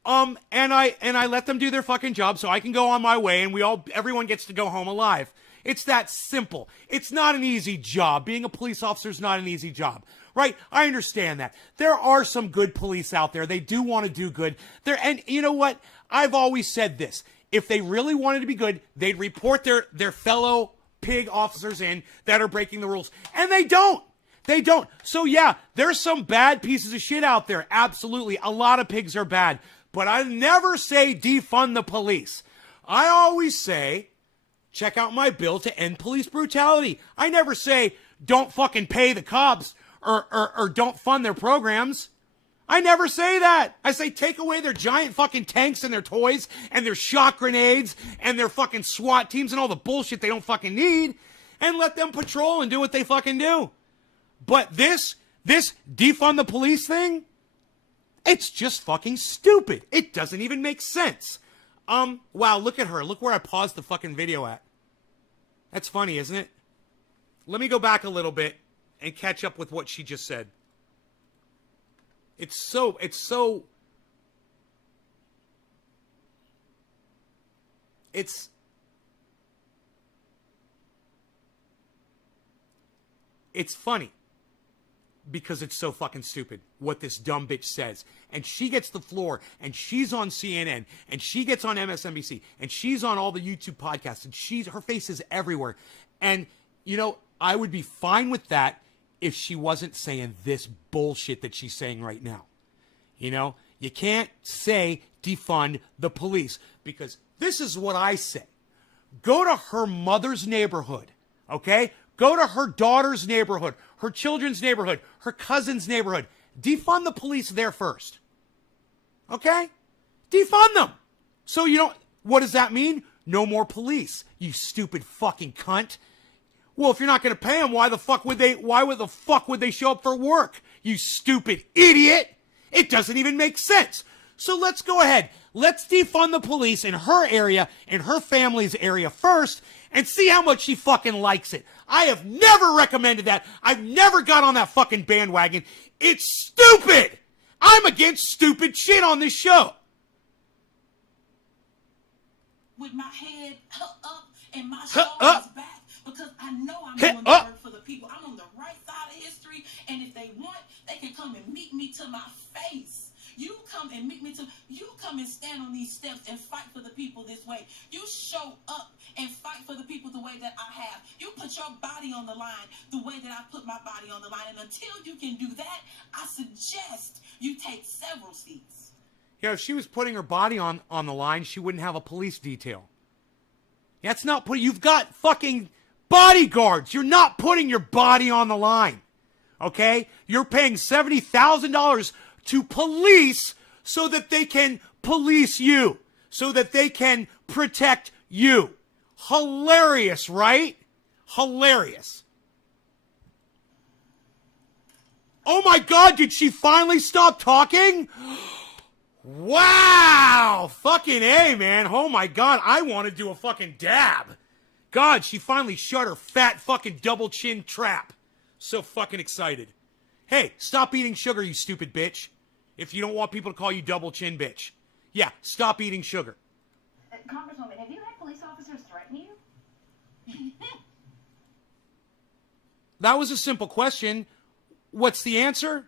And I let them do their fucking job so I can go on my way and everyone gets to go home alive. It's that simple. It's not an easy job. Being a police officer is not an easy job. Right? I understand that. There are some good police out there. They do want to do good. And you know what? I've always said this. If they really wanted to be good, they'd report their fellow pig officers in that are breaking the rules. And they don't. They don't. So yeah, there's some bad pieces of shit out there. Absolutely. A lot of pigs are bad. But I never say defund the police. I always say, check out my bill to end police brutality. I never say, don't fucking pay the cops. Or don't fund their programs. I never say that. I say take away their giant fucking tanks and their toys and their shock grenades and their fucking SWAT teams and all the bullshit they don't fucking need and let them patrol and do what they fucking do. But this defund the police thing, it's just fucking stupid. It doesn't even make sense. Wow, look at her. Look where I paused the fucking video at. That's funny, isn't it? Let me go back a little bit and catch up with what she just said. It's so funny because it's so fucking stupid what this dumb bitch says. And she gets the floor and she's on CNN and she gets on MSNBC and she's on all the YouTube podcasts and her face is everywhere. And, you know, I would be fine with that if she wasn't saying this bullshit that she's saying right now. You know, you can't say defund the police because this is what I say. Go to her mother's neighborhood, okay? Go to her daughter's neighborhood, her children's neighborhood, her cousin's neighborhood. Defund the police there first, okay? Defund them. So you don't, what does that mean? No more police, you stupid fucking cunt. Well, if you're not going to pay them, why the fuck would they show up for work? You stupid idiot. It doesn't even make sense. So let's go ahead. Let's defund the police in her area, in her family's area first, and see how much she fucking likes it. I have never recommended that. I've never got on that fucking bandwagon. It's stupid. I'm against stupid shit on this show. With my head up and my shoulders back. Because I know I'm doing the work for the people. I'm on the right side of history. And if they want, they can come and meet me to my face. You come and stand on these steps and fight for the people this way. You show up and fight for the people the way that I have. You put your body on the line the way that I put my body on the line. And until you can do that, I suggest you take several seats. You know, if she was putting her body on the line, she wouldn't have a police detail. That's not you've got fucking bodyguards. You're not putting your body on the line. Okay? You're paying $70,000 to police so that they can police you. So that they can protect you. Hilarious, right? Hilarious. Oh my God, did she finally stop talking? Wow! Fucking A, man. Oh my God, I want to do a fucking dab. God, she finally shut her fat fucking double chin trap. So fucking excited. Hey, stop eating sugar, you stupid bitch. If you don't want people to call you double chin bitch. Yeah, stop eating sugar. Congresswoman, have you had police officers threaten you? That was a simple question. What's the answer?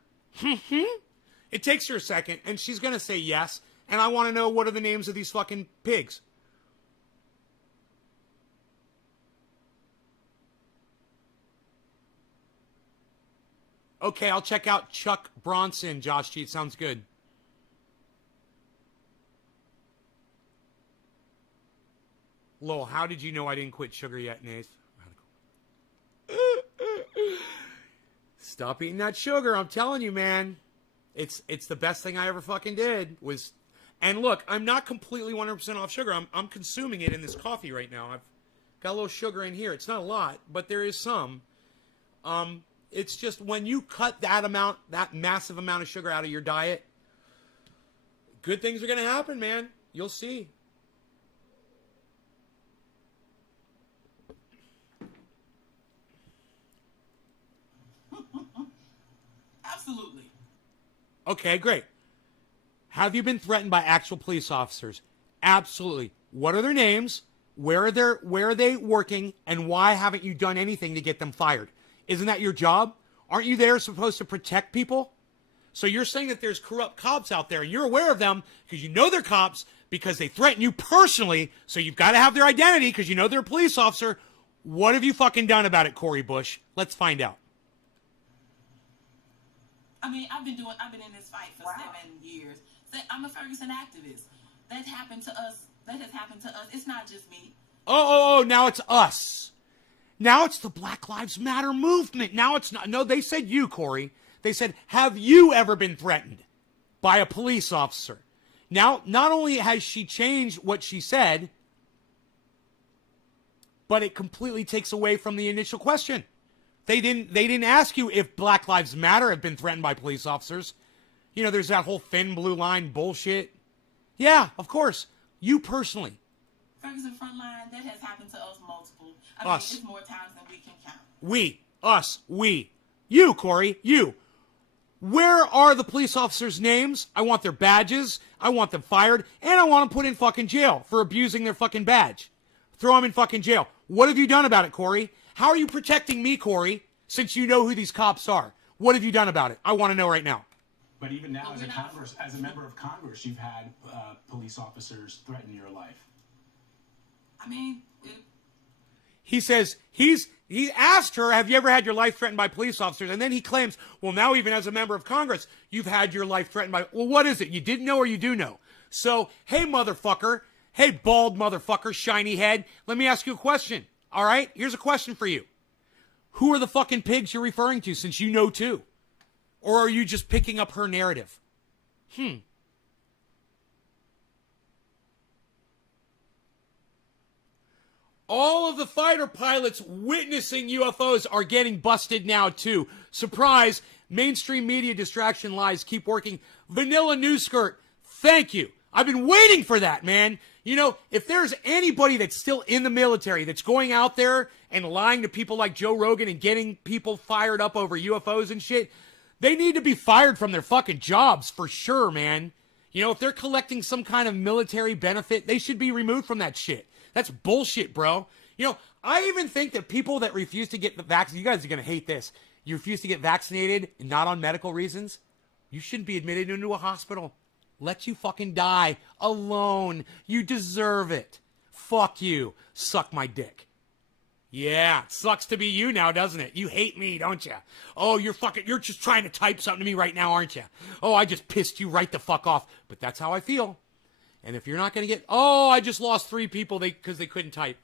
It takes her a second, and she's going to say yes, and I want to know what are the names of these fucking pigs. Okay, I'll check out Chuck Bronson, Josh Cheat. Sounds good. Lowell, how did you know I didn't quit sugar yet, Nath? Stop eating that sugar. I'm telling you, man. It's the best thing I ever fucking did was... And look, I'm not completely 100% off sugar. I'm consuming it in this coffee right now. I've got a little sugar in here. It's not a lot, but there is some. It's just when you cut that amount, that massive amount of sugar out of your diet, good things are going to happen, man. You'll see. Absolutely. Okay, great. Have you been threatened by actual police officers? Absolutely. What are their names? Where are they working? And why haven't you done anything to get them fired? Isn't that your job? Aren't you there supposed to protect people? So you're saying that there's corrupt cops out there and you're aware of them because you know they're cops because they threaten you personally. So you've got to have their identity because you know they're a police officer. What have you fucking done about it, Cori Bush? Let's find out. I mean, I've been in this fight for 7 years. I'm a Ferguson activist. That happened to us. That has happened to us. It's not just me. Oh, now it's us. Now it's the Black Lives Matter movement. Now it's not. No, they said you, Cori. They said, have you ever been threatened by a police officer? Now, not only has she changed what she said, but it completely takes away from the initial question. They didn't ask you if Black Lives Matter have been threatened by police officers. You know, there's that whole thin blue line bullshit. Yeah, of course. You personally. Ferguson Frontline, that has happened to us multiple. Us. It's more times than we can count. We. Us. We. You, Cori. You. Where are the police officers' names? I want their badges. I want them fired. And I want them put in fucking jail for abusing their fucking badge. Throw them in fucking jail. What have you done about it, Cori? How are you protecting me, Cori, since you know who these cops are? What have you done about it? I want to know right now. But even now, as a member of Congress, you've had police officers threaten your life. I mean, he says he asked her, have you ever had your life threatened by police officers? And then he claims, well, now even as a member of Congress, you've had your life threatened by, well, what is it? You didn't know or you do know? So, hey, motherfucker. Hey, bald motherfucker, shiny head. Let me ask you a question. All right? Here's a question for you. Who are the fucking pigs you're referring to since you know too? Or are you just picking up her narrative? All of the fighter pilots witnessing UFOs are getting busted now too. Surprise, mainstream media distraction lies keep working. Vanilla news skirt, thank you. I've been waiting for that, man. You know, if there's anybody that's still in the military that's going out there and lying to people like Joe Rogan and getting people fired up over UFOs and shit, they need to be fired from their fucking jobs for sure, man. You know, if they're collecting some kind of military benefit, they should be removed from that shit. That's bullshit, bro. You know, I even think that people that refuse to get the vaccine, you guys are going to hate this. You refuse to get vaccinated and not on medical reasons, you shouldn't be admitted into a hospital. Let you fucking die alone. You deserve it. Fuck you. Suck my dick. Yeah, it sucks to be you now, doesn't it? You hate me, don't you? Oh, you're just trying to type something to me right now, aren't you? Oh, I just pissed you right the fuck off. But that's how I feel. And if you're not going to get, oh, I just lost 3 people because they couldn't type.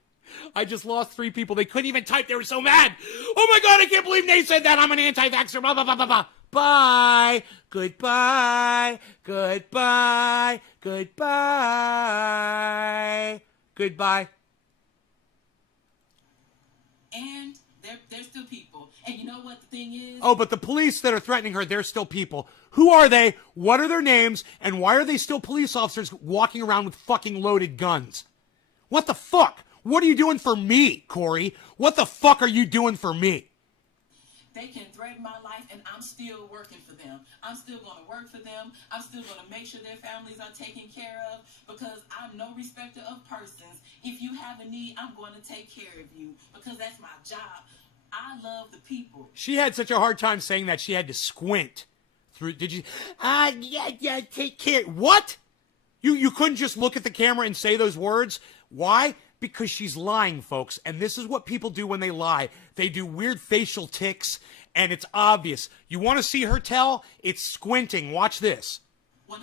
I just lost 3 people. They couldn't even type. They were so mad. Oh my God, I can't believe Nate said that. I'm an anti-vaxxer. Blah, blah, blah, blah, blah. Bye. Goodbye. Goodbye. Goodbye. Goodbye. and they're still people. And you know what the thing is? Oh, but the police that are threatening her, they're still people. Who are they? What are their names? And why are they still police officers walking around with fucking loaded guns? What the fuck? What are you doing for me, Cori? What the fuck are you doing for me? They can threaten my life, and I'm still working for them. I'm still going to work for them. I'm still going to make sure their families are taken care of, because I'm no respecter of persons. If you have a need, I'm going to take care of you, because that's my job. I love the people. She had such a hard time saying that she had to squint through. Did you? Yeah, take care. What? You couldn't just look at the camera and say those words? Why? Because she's lying, folks. And this is what people do when they lie. They do weird facial tics And it's obvious. You want to see her tell? It's squinting. Watch this. 100%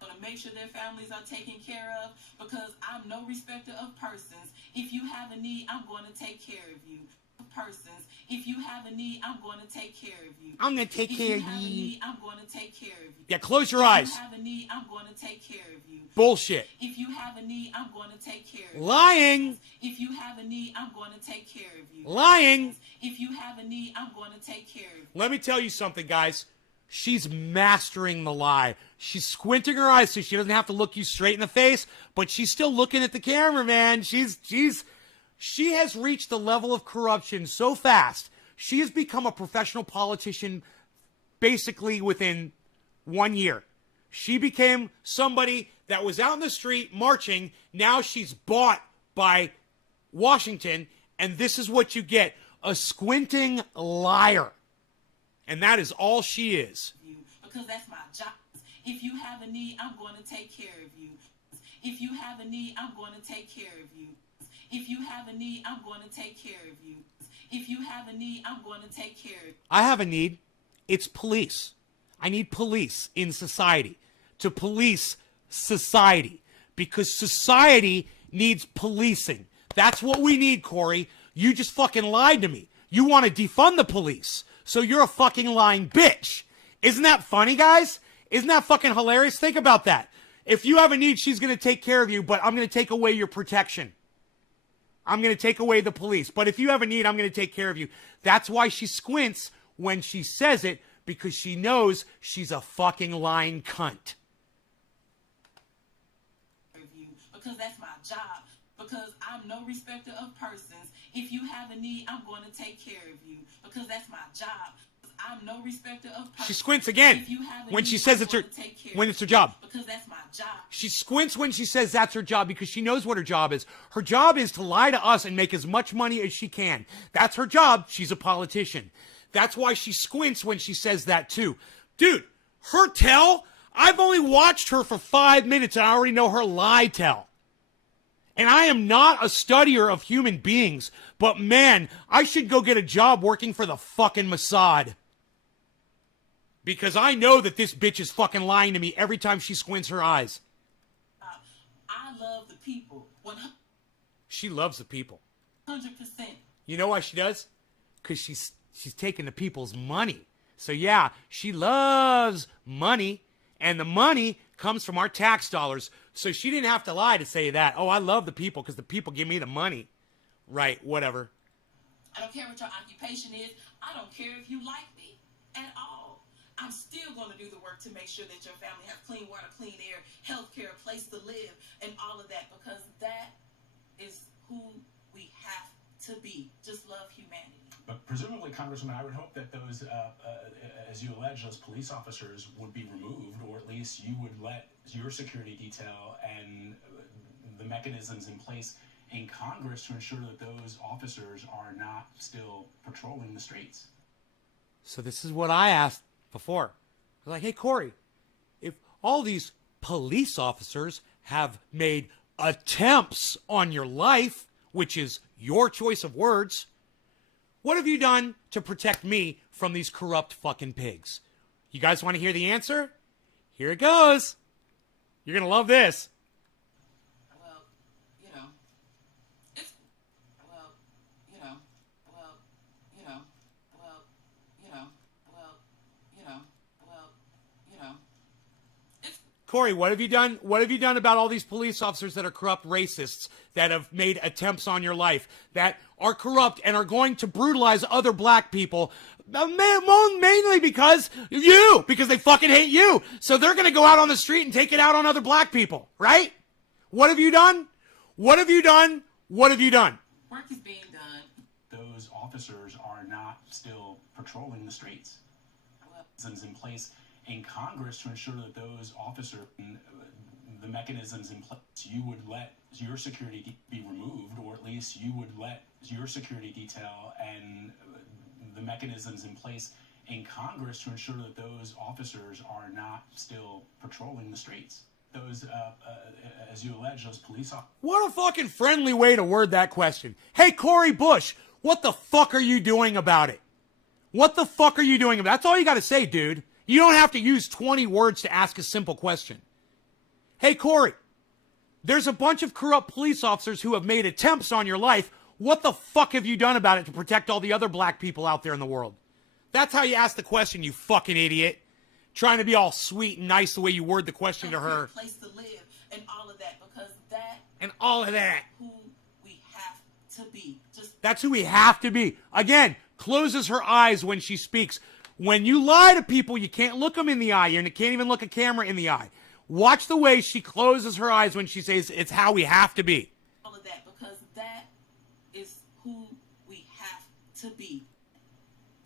going to make sure their families are taken care of, because I'm no respecter of persons. If you have a need, I'm going to take care of you. Persons, if you have a need, I'm going to take care of you. I'm going to take care of If you have a you. need, I'm going to take care of you. Yeah, close your If eyes. you have a need, I'm going to take care of you. Bullshit. If you have a need, I'm going to take care of you. Lying. If you have a need, I'm going to take care of you. Lying. If you have a need, I'm going to take care of you. Let me tell you something, guys. She's mastering the lie. She's squinting her eyes so she doesn't have to look you straight in the face, but she's still looking at the camera, man. She has reached the level of corruption so fast. She has become a professional politician basically within 1 year. She became somebody that was out in the street marching. Now she's bought by Washington, and this is what you get. A squinting liar. And that is all she is. Because that's my job. If you have a need, I'm going to take care of you. If you have a need, I'm going to take care of you. If you have a need, I'm going to take care of you. If you have a need, I'm going to take care of you. I have a need. It's police. I need police in society to police society, because society needs policing. That's what we need, Cori. You just fucking lied to me. You want to defund the police, so you're a fucking lying bitch. Isn't that funny, guys? Isn't that fucking hilarious? Think about that. If you have a need, she's going to take care of you, but I'm going to take away your protection. I'm going to take away the police. But if you have a need, I'm going to take care of you. That's why she squints when she says it, because she knows she's a fucking lying cunt. Because that's my job. Because I'm no respecter of persons. If you have a need, I'm going to take care of you. Because that's my job. I'm no respecter of persons. She squints again when she says it's her, when it's her job. Because that's my job. She squints when she says that's her job, because she knows what her job is. Her job is to lie to us and make as much money as she can. That's her job. She's a politician. That's why she squints when she says that too. Dude, her tell, I've only watched her for 5 minutes and I already know her lie tell. And I am not a studier of human beings, but man, I should go get a job working for the fucking Mossad. Because I know that this bitch is fucking lying to me every time she squints her eyes. I love the people. 100%. She loves the people. You know why she does? Because she's taking the people's money. So yeah, she loves money, and the money comes from our tax dollars. So she didn't have to lie to say that. Oh, I love the people because the people give me the money. Right, whatever. I don't care what your occupation is. I don't care if you like me at all. I'm still going to do the work to make sure that your family has clean water, clean air, health care, a place to live, and all of that, because that is who we have to be. Just love humanity. But presumably, Congresswoman, I would hope that those, as you allege, those police officers would be removed, or at least you would let your security detail and the mechanisms in place in Congress to ensure that those officers are not still patrolling the streets. So this is what I asked before. I was like, hey, Cori, if all these police officers have made attempts on your life, which is your choice of words, what have you done to protect me from these corrupt fucking pigs? You guys want to hear the answer? Here it goes. You're going to love this. Well, you know, it's, well, you know, well, you know, well, you know, well, you know, well, you know, it's... Cori, what have you done? What have you done about all these police officers that are corrupt racists that have made attempts on your life, that are corrupt and are going to brutalize other black people, mainly because they fucking hate you. So they're going to go out on the street and take it out on other black people, right? What have you done? What have you done? What have you done? Work is being done. Those officers are not still patrolling the streets. Well, In place in Congress to ensure that those officers, the mechanisms in place, you would let your security be removed, or at least you would let your security detail and the mechanisms in place in Congress to ensure that those officers are not still patrolling the streets. Those, as you allege, those police officers. What a fucking friendly way to word that question. Hey, Cori Bush, what the fuck are you doing about it? What the fuck are you doing? That's all you got to say, dude. You don't have to use 20 words to ask a simple question. Hey, Cori, there's a bunch of corrupt police officers who have made attempts on your life. What the fuck have you done about it to protect all the other black people out there in the world? That's how you ask the question, you fucking idiot. Trying to be all sweet and nice the way you word the question to her. Place to live and all of that, because that And all of that. who we have to be. That's who we have to be. Again, closes her eyes when she speaks. When you lie to people, you can't look them in the eye. You can't even look a camera in the eye. Watch the way she closes her eyes when she says it's how we have to be. All of that, because that is who we have to be.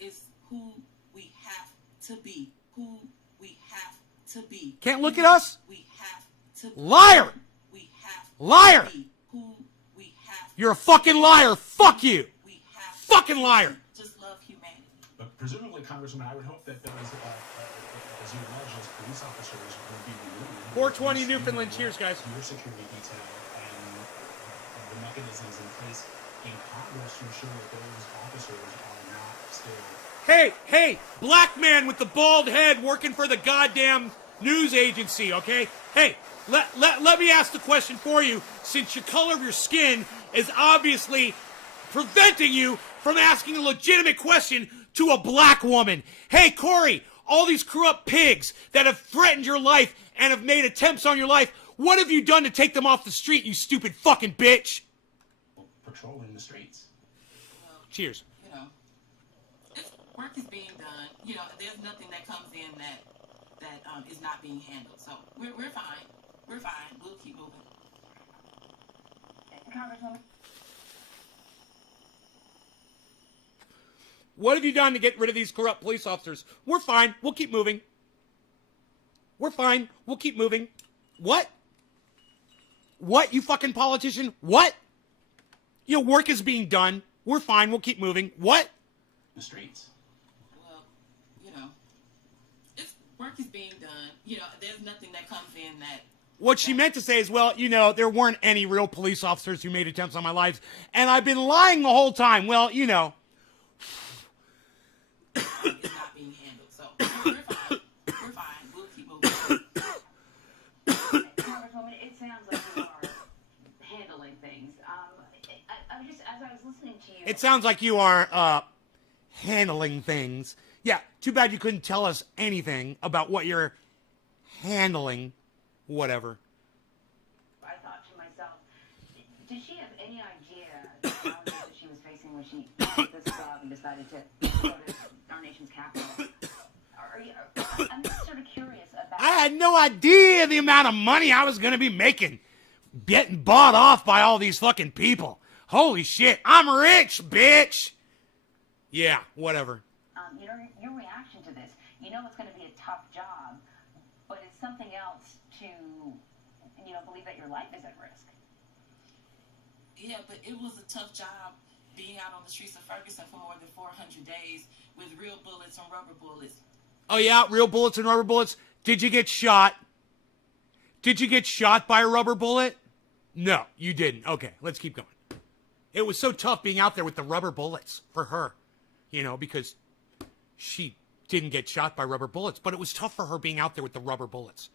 Is who we have to be. Who we have to be. Can't look at us? We have to be. Liar! We have Liar! to be. Who we have You're a fucking liar. Fuck you. we have Fucking liar. just love humanity. But presumably, Congresswoman, I would hope that those, as you allege, those police officers would be removed. 420 Newfoundland. Cheers, guys. Your security detail and the mechanisms in place in Congress to ensure that those officers are not still. Hey, black man with the bald head working for the goddamn news agency, okay? Hey, let me ask the question for you, since your color of your skin is obviously preventing you from asking a legitimate question to a black woman. Hey, Cori, all these corrupt pigs that have threatened your life and have made attempts on your life, what have you done to take them off the street, you stupid fucking bitch? Patrolling the streets. Cheers. You know, this work is being done. You know, there's nothing that comes in that is not being handled. So we're fine. We're fine. We'll keep moving. Congresswoman. What have you done to get rid of these corrupt police officers? We're fine. We'll keep moving. We're fine. We'll keep moving. What? What, you fucking politician? What? You know, work is being done. We're fine. We'll keep moving. What? The streets. Well, you know, this work is being done. You know, there's nothing that comes in that. What she meant to say is, well, you know, there weren't any real police officers who made attempts on my life, and I've been lying the whole time. Well, you know. Is not being handled. So we're fine. We're fine. We'll keep moving. Congresswoman, it sounds like you are handling things. I was just, as I was listening to you. It sounds like you are handling things. Yeah, too bad you couldn't tell us anything about what you're handling. Whatever. I thought to myself, did she have any idea the challenges that she was facing when she left this club and decided to go to our nation's capital? I'm just sort of curious about. I had no idea the amount of money I was going to be making. Getting bought off by all these fucking people. Holy shit, I'm rich, bitch. Yeah, whatever. You know, your reaction to this, you know it's going to be a tough job, but it's something else to, you know, believe that your life is at risk. Yeah, but it was a tough job being out on the streets of Ferguson for more than 400 days with real bullets and rubber bullets. Oh yeah, real bullets and rubber bullets. Did you get shot? Did you get shot by a rubber bullet? No, you didn't. Okay, let's keep going. It was so tough being out there with the rubber bullets for her, you know, because she didn't get shot by rubber bullets, but it was tough for her being out there with the rubber bullets.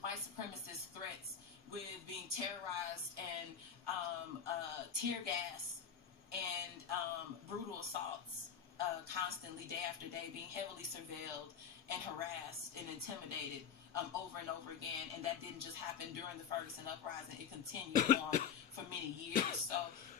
White supremacist threats with being terrorized and tear gas and brutal assaults constantly, day after day, being heavily surveilled and harassed and intimidated over and over again. And that didn't just happen during the Ferguson uprising. It continued on for many years. So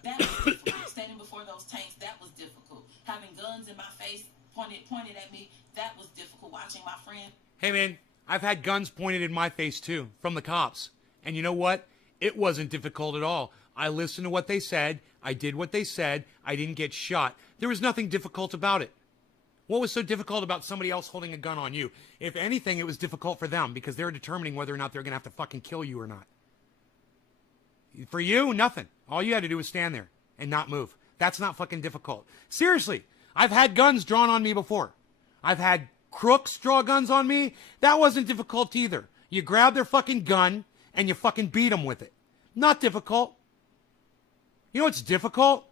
that was difficult. Standing before those tanks, that was difficult. Having guns in my face pointed at me, that was difficult. Watching my friend. Hey man, I've had guns pointed in my face too, from the cops. And you know what? It wasn't difficult at all. I listened to what they said. I did what they said. I didn't get shot. There was nothing difficult about it. What was so difficult about somebody else holding a gun on you? If anything, it was difficult for them because they're determining whether or not they're going to have to fucking kill you or not. For you, nothing. All you had to do was stand there and not move. That's not fucking difficult. Seriously, I've had guns drawn on me before. I've had crooks draw guns on me. That wasn't difficult either. You grab their fucking gun and you fucking beat them with it. Not difficult. You know what's difficult?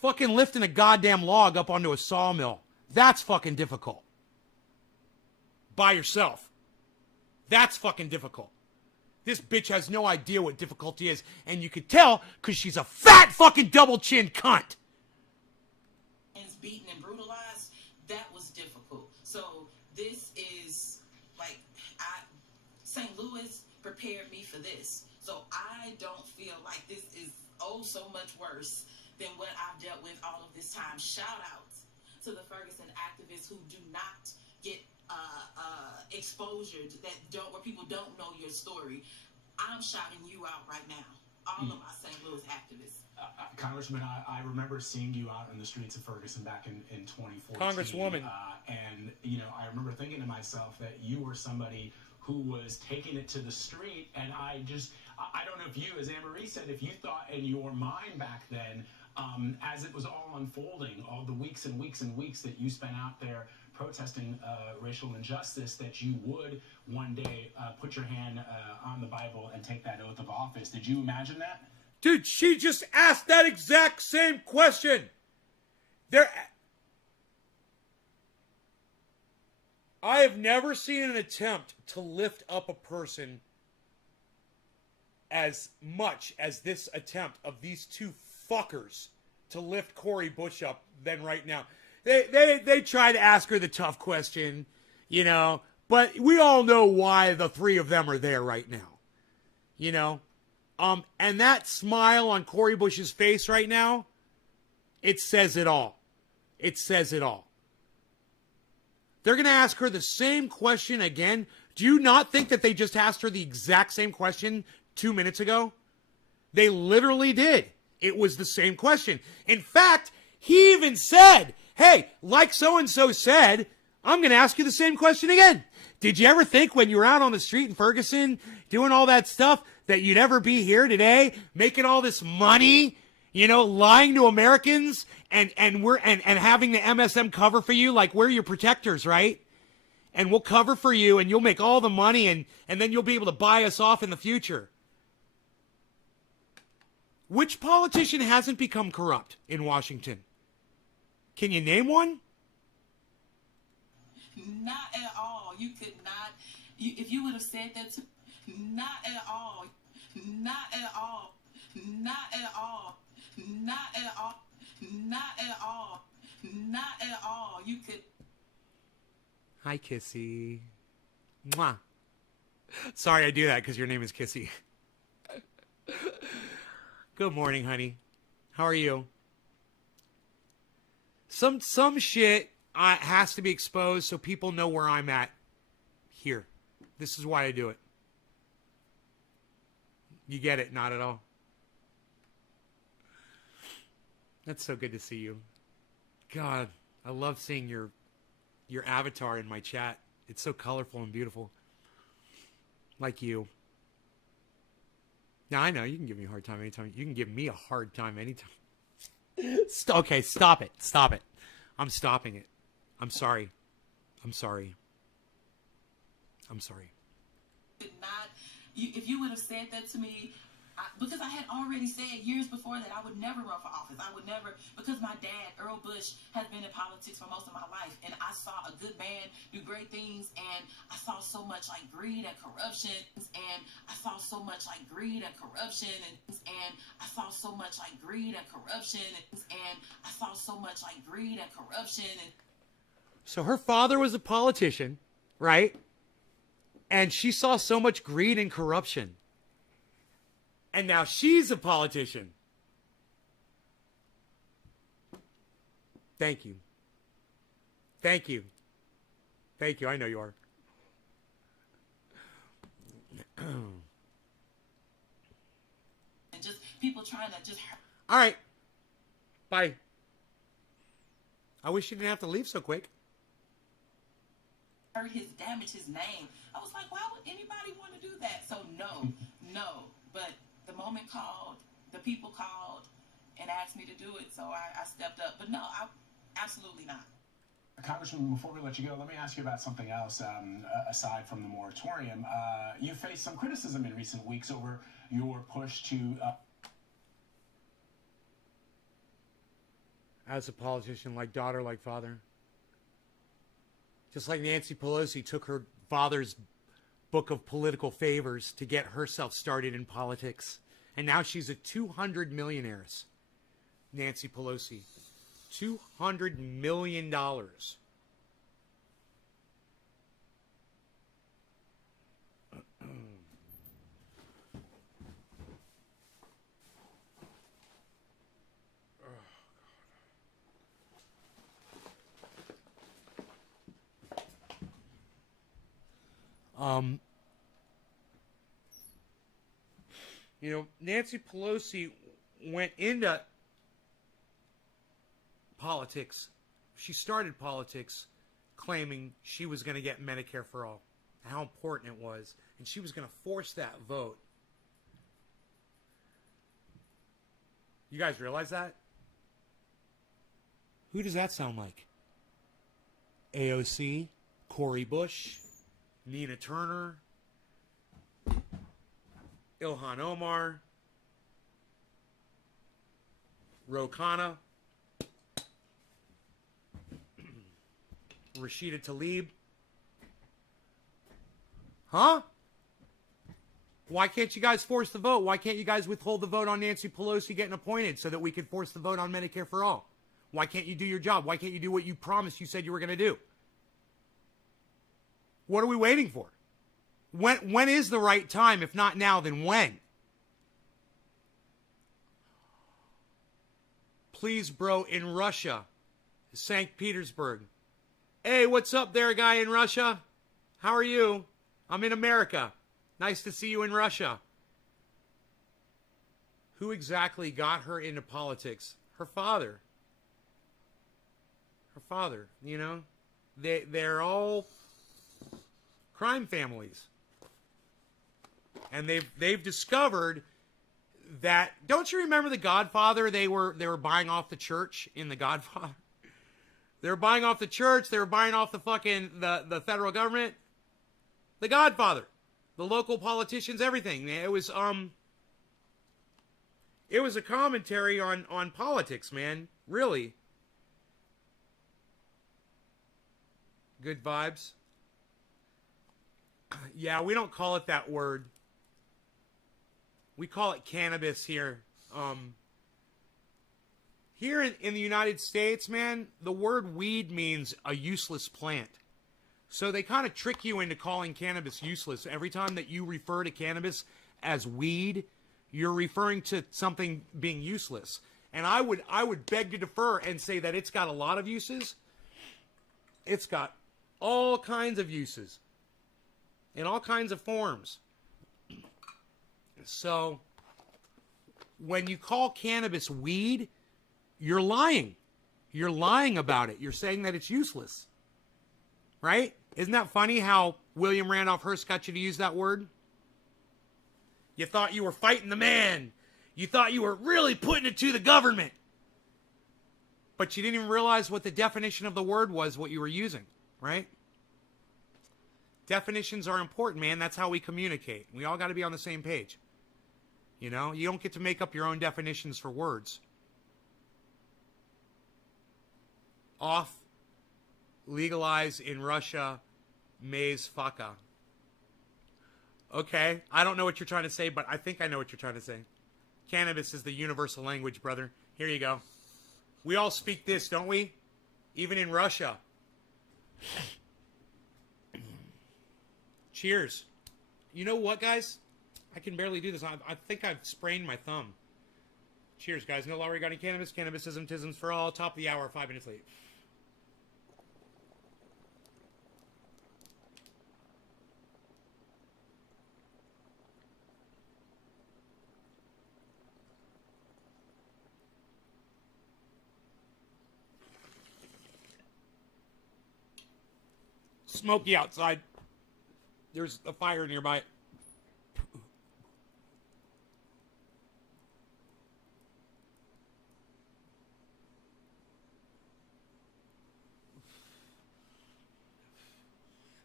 Fucking lifting a goddamn log up onto a sawmill That's fucking difficult. By yourself. That's fucking difficult. This bitch has no idea what difficulty is, and you could tell because she's a fat fucking double-chin cunt. Beaten and brutalized, that was difficult. So this is like, St. Louis prepared me for this. So I don't feel like this is so much worse than what I've dealt with all of this time. Shout out to the Ferguson activists who do not get exposure where people don't know your story. I'm shouting you out right now. All of my St. Louis activists. Congressman, I remember seeing you out in the streets of Ferguson back in 2014. Congresswoman. And, you know, I remember thinking to myself that you were somebody who was taking it to the street. And I don't know if you, as Anne-Marie said, if you thought in your mind back then, as it was all unfolding, all the weeks and weeks and weeks that you spent out there protesting racial injustice, that you would one day put your hand on the Bible and take that oath of office. Did you imagine that? Dude, she just asked that exact same question. I have never seen an attempt to lift up a person as much as this attempt of these two fuckers to lift Cori Bush up than right now. They try to ask her the tough question, you know, but we all know why the three of them are there right now, you know. And that smile on Cori Bush's face right now, it says it all. It says it all. They're going to ask her the same question again. Do you not think that they just asked her the exact same question 2 minutes ago? They literally did. It was the same question. In fact, he even said, hey, like so-and-so said, I'm going to ask you the same question again. Did you ever think when you were out on the street in Ferguson doing all that stuff that you'd ever be here today making all this money, you know, lying to Americans and having the MSM cover for you like we're your protectors, right? And we'll cover for you and you'll make all the money and then you'll be able to buy us off in the future. Which politician hasn't become corrupt in Washington? Can you name one? Not at all. You could not. If you would have said that to, not at all. Not at all. Not at all. Not at all. Not at all. Not at all. You could. Hi, Kissy. Mwah. Sorry I do that because your name is Kissy. Good morning, honey. How are you? Some shit has to be exposed so people know where I'm at here. This is why I do it. You get it? Not at all. That's so good to see you. God, I love seeing your avatar in my chat. It's so colorful and beautiful. Like you. Now, I know you can give me a hard time anytime. You can give me a hard time anytime. Okay, stop it. Stop it. I'm stopping it. I'm sorry. I'm sorry. I'm sorry. If you would have said that to me, because I had already said years before that I would never run for office. I would never, because my dad, Earl Bush, has been in politics for most of my life. And I saw a good man do great things. And I saw so much like greed and corruption. And I saw so much like greed and corruption. And I saw so much like greed and corruption. And I saw so much like greed and corruption. So her father was a politician, right? And she saw so much greed and corruption. And now she's a politician. Thank you. Thank you. Thank you. I know you are. And just people trying to just... All right. Bye. I wish you didn't have to leave so quick. Damage his name. I was like, why would anybody want to do that? So no. But the moment called, the people called and asked me to do it, so I stepped up. But no, absolutely not. Congressman, before we let you go, let me ask you about something else aside from the moratorium. You faced some criticism in recent weeks over your push to... As a politician, like daughter, like father. Just like Nancy Pelosi took her father's book of political favors to get herself started in politics. And now she's a 200 millionaires. Nancy Pelosi. $200 million. You know, Nancy Pelosi went into politics. She started politics claiming she was going to get Medicare for all, how important it was, and she was going to force that vote. You guys realize that? Who does that sound like? AOC, Cori Bush, Nina Turner, Ilhan Omar, Ro Khanna, Rashida Tlaib. Huh? Why can't you guys force the vote? Why can't you guys withhold the vote on Nancy Pelosi getting appointed so that we could force the vote on Medicare for all? Why can't you do your job? Why can't you do what you promised you said you were going to do? What are we waiting for? When is the right time? If not now, then when? Please, bro, in Russia, St. Petersburg. Hey, what's up there, guy in Russia? How are you? I'm in America. Nice to see you in Russia. Who exactly got her into politics? Her father. Her father, you know? They're all crime families. And they've discovered that, don't you remember The Godfather? They were buying off the church in The Godfather. They were buying off the church, they were buying off the fucking the federal government. The Godfather. The local politicians, everything. It was a commentary on politics, man. Really. Good vibes. Yeah, we don't call it that word. We call it cannabis here. Here in the United States, man, the word weed means a useless plant. So they kind of trick you into calling cannabis useless. Every time that you refer to cannabis as weed, you're referring to something being useless. And I would beg to differ and say that it's got a lot of uses. It's got all kinds of uses in all kinds of forms. So when you call cannabis weed, you're lying. You're lying about it. You're saying that it's useless. Right? Isn't that funny how William Randolph Hearst got you to use that word? You thought you were fighting the man. You thought you were really putting it to the government. But you didn't even realize what the definition of the word was, what you were using. Right? Definitions are important, man. That's how we communicate. We all got to be on the same page. You know, you don't get to make up your own definitions for words. Off, legalize in Russia, maize faka. Okay, I don't know what you're trying to say, but I think I know what you're trying to say. Cannabis is the universal language, brother. Here you go. We all speak this, don't we? Even in Russia. Cheers. You know what, guys? I can barely do this. I think I've sprained my thumb. Cheers, guys. No longer regarding cannabis. Cannabisism, tisms for all. Top of the hour, 5 minutes late. Smoky outside. There's a fire nearby.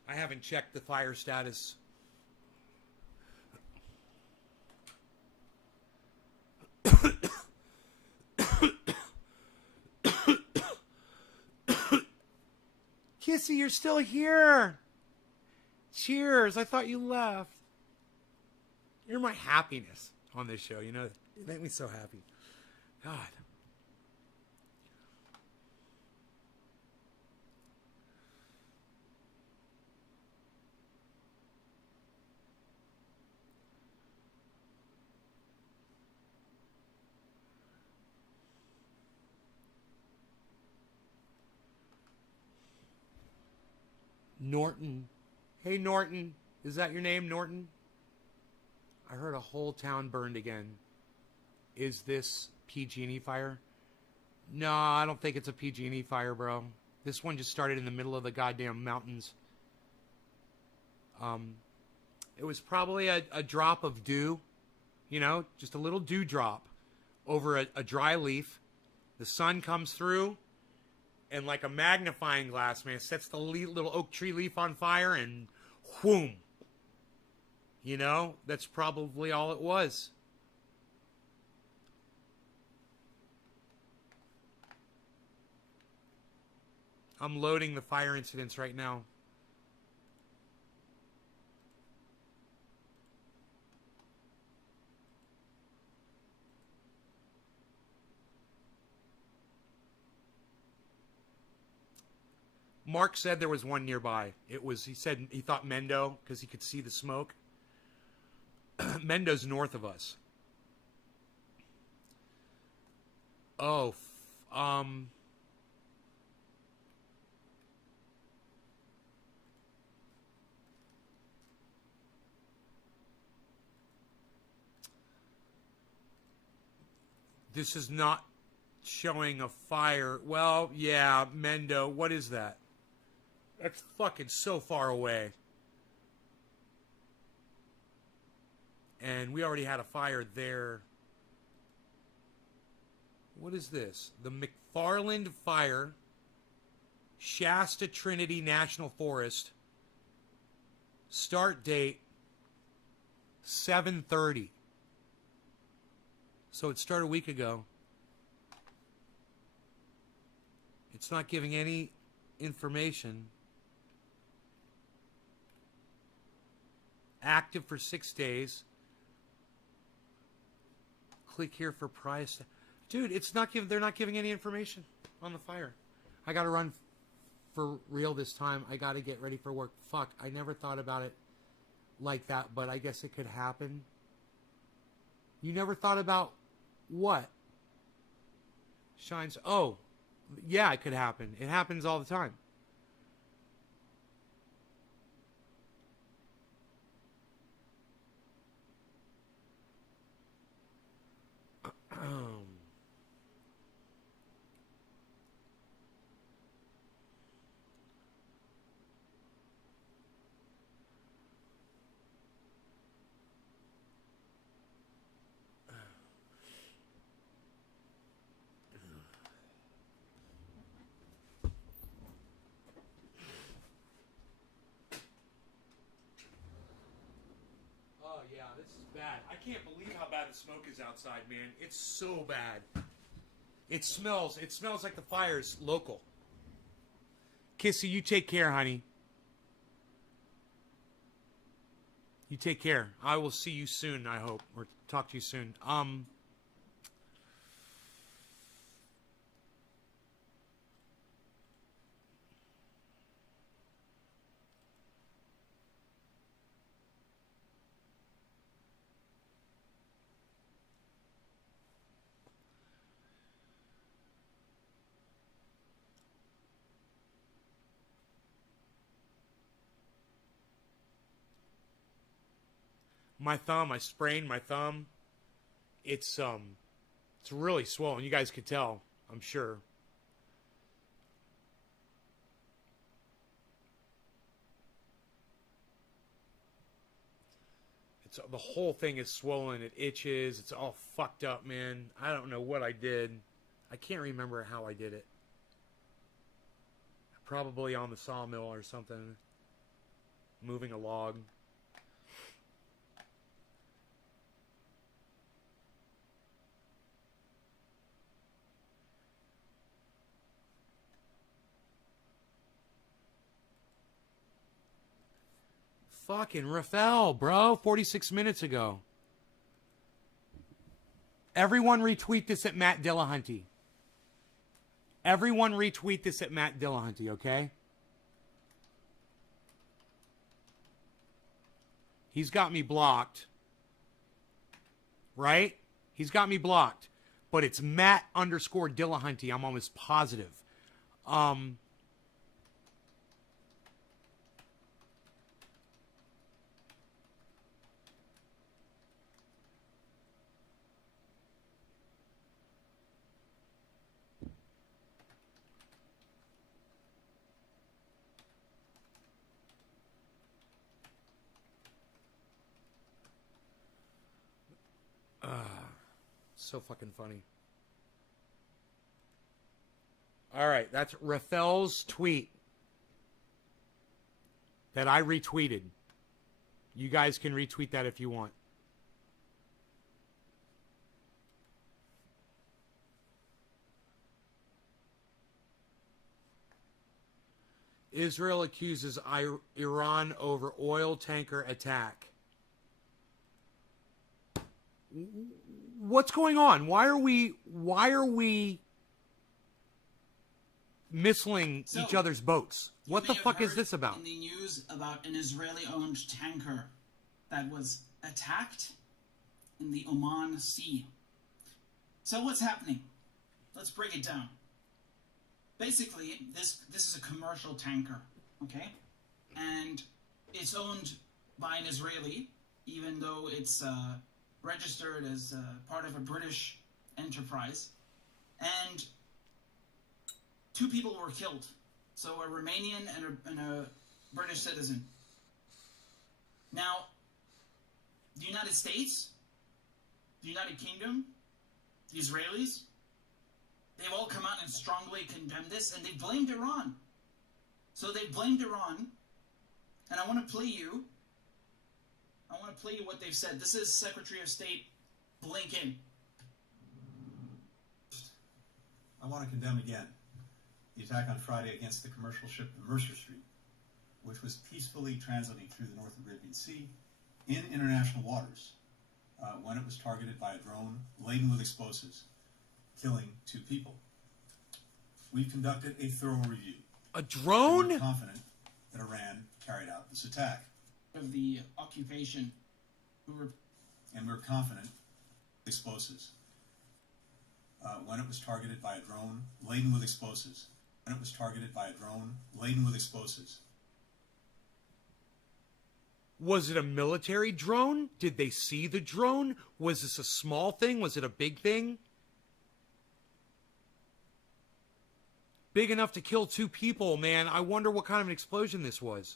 I haven't checked the fire status. Kissy, you're still here. Cheers. I thought you left. You're my happiness on this show. You know, you make me so happy. God. Norton. Hey, Norton. Is that your name, Norton? I heard a whole town burned again. Is this PG&E fire? No, I don't think it's a PG&E fire, bro. This one just started in the middle of the goddamn mountains. It was probably a drop of dew. You know, just a little dew drop over a dry leaf. The sun comes through. And like a magnifying glass, man, sets the little oak tree leaf on fire and whoom. You know, that's probably all it was. I'm loading the fire incidents right now. Mark said there was one nearby. He said he thought Mendo, because he could see the smoke. Mendo's north of us. Oh, this is not showing a fire. Well, yeah, Mendo, what is that? That's fucking so far away. And we already had a fire there. What is this? The McFarland Fire, Shasta Trinity National Forest. Start date 7:30. So it started a week ago. It's not giving any information. Active for 6 days. Click here for price. Dude, it's not giving. They're not giving any information on the fire. I got to run for real this time. I got to get ready for work. Fuck, I never thought about it like that, but I guess it could happen. You never thought about what? Shines. Oh, yeah, it could happen. It happens all the time. Oh, yeah, this is bad. I can't believe how bad the smoke is outside, man. It's so bad. It smells like the fire's local. Kissy, you take care, honey. You take care. I will see you soon, I hope. Or talk to you soon. My thumb, I sprained my thumb. It's really swollen. You guys could tell, I'm sure. The whole thing is swollen. It itches. It's all fucked up, man. I don't know what I did. I can't remember how I did it. Probably on the sawmill or something. Moving a log. Fucking Rafael, bro. 46 minutes ago. Everyone retweet this at Matt Dillahunty. Everyone retweet this at Matt Dillahunty, okay? He's got me blocked. Right? He's got me blocked. But it's Matt _ Dillahunty. I'm almost positive. So fucking funny. All right, that's Rafael's tweet that I retweeted. You guys can retweet that if you want. Israel accuses Iran over oil tanker attack. What's going on? Why are we missiling each other's boats? What the fuck is this about? In the news about an Israeli-owned tanker that was attacked in the Oman Sea. So what's happening? Let's break it down. Basically, this is a commercial tanker, okay? And it's owned by an Israeli, even though it's registered as part of a British enterprise. And 2 people were killed. So a Romanian and a British citizen. Now, the United States, the United Kingdom, the Israelis, they've all come out and strongly condemned this, and they blamed Iran. So they blamed Iran, and I want to play you what they've said. This is Secretary of State Blinken. I want to condemn again the attack on Friday against the commercial ship the Mercer Street, which was peacefully transiting through the North Arabian Sea in international waters when it was targeted by a drone laden with explosives, killing 2 people. We've conducted a thorough review. A drone? We're confident that Iran carried out this attack. Of the occupation, And we're confident explosives when it was targeted by a drone laden with explosives. When it was targeted by a drone laden with explosives. Was it a military drone? Did they see the drone? Was this a small thing? Was it a big thing? Big enough to kill 2 people, man. I wonder what kind of an explosion this was.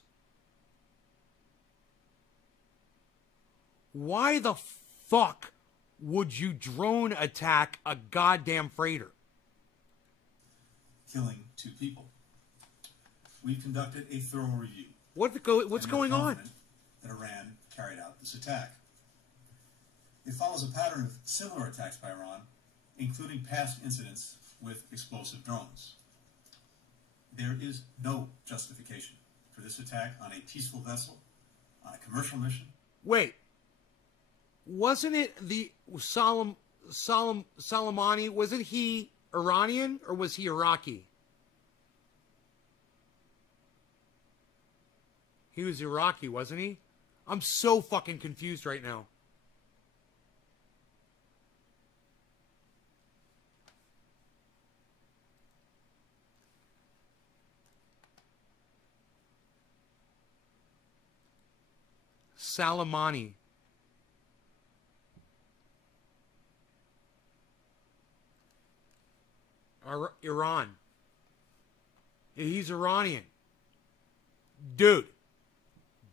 Why the fuck would you drone attack a goddamn freighter? Killing 2 people. We've conducted a thorough review. What's going on? That Iran carried out this attack. It follows a pattern of similar attacks by Iran, including past incidents with explosive drones. There is no justification for this attack on a peaceful vessel, on a commercial mission. Wait. Wasn't it the Soleimani? Wasn't he Iranian or was he Iraqi? He was Iraqi, wasn't he? I'm so fucking confused right now. Soleimani. Iran. He's Iranian. Dude.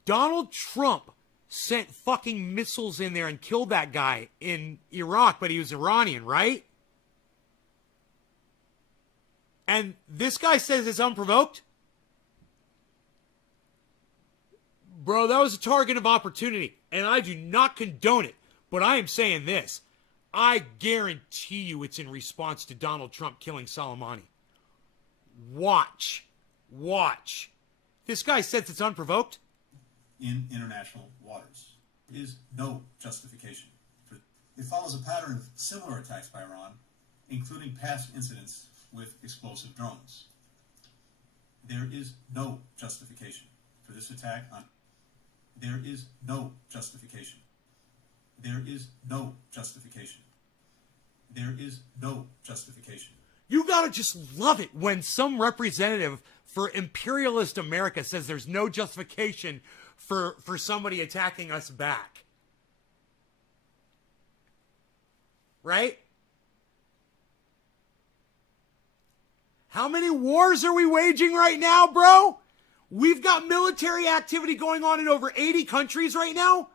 Donald Trump sent fucking missiles in there and killed that guy in Iraq, but he was Iranian, right? And this guy says it's unprovoked? Bro, that was a target of opportunity, and I do not condone it, but I am saying this. I guarantee you it's in response to Donald Trump killing Soleimani. Watch. This guy says it's unprovoked? in international waters. There is no justification for it. It follows a pattern of similar attacks by Iran, including past incidents with explosive drones. There is no justification for this attack on. There is no justification. There is no justification. There is no justification. You gotta just love it when some representative for imperialist America says there's no justification for somebody attacking us back. Right? How many wars are we waging right now, bro? We've got military activity going on in over 80 countries right now.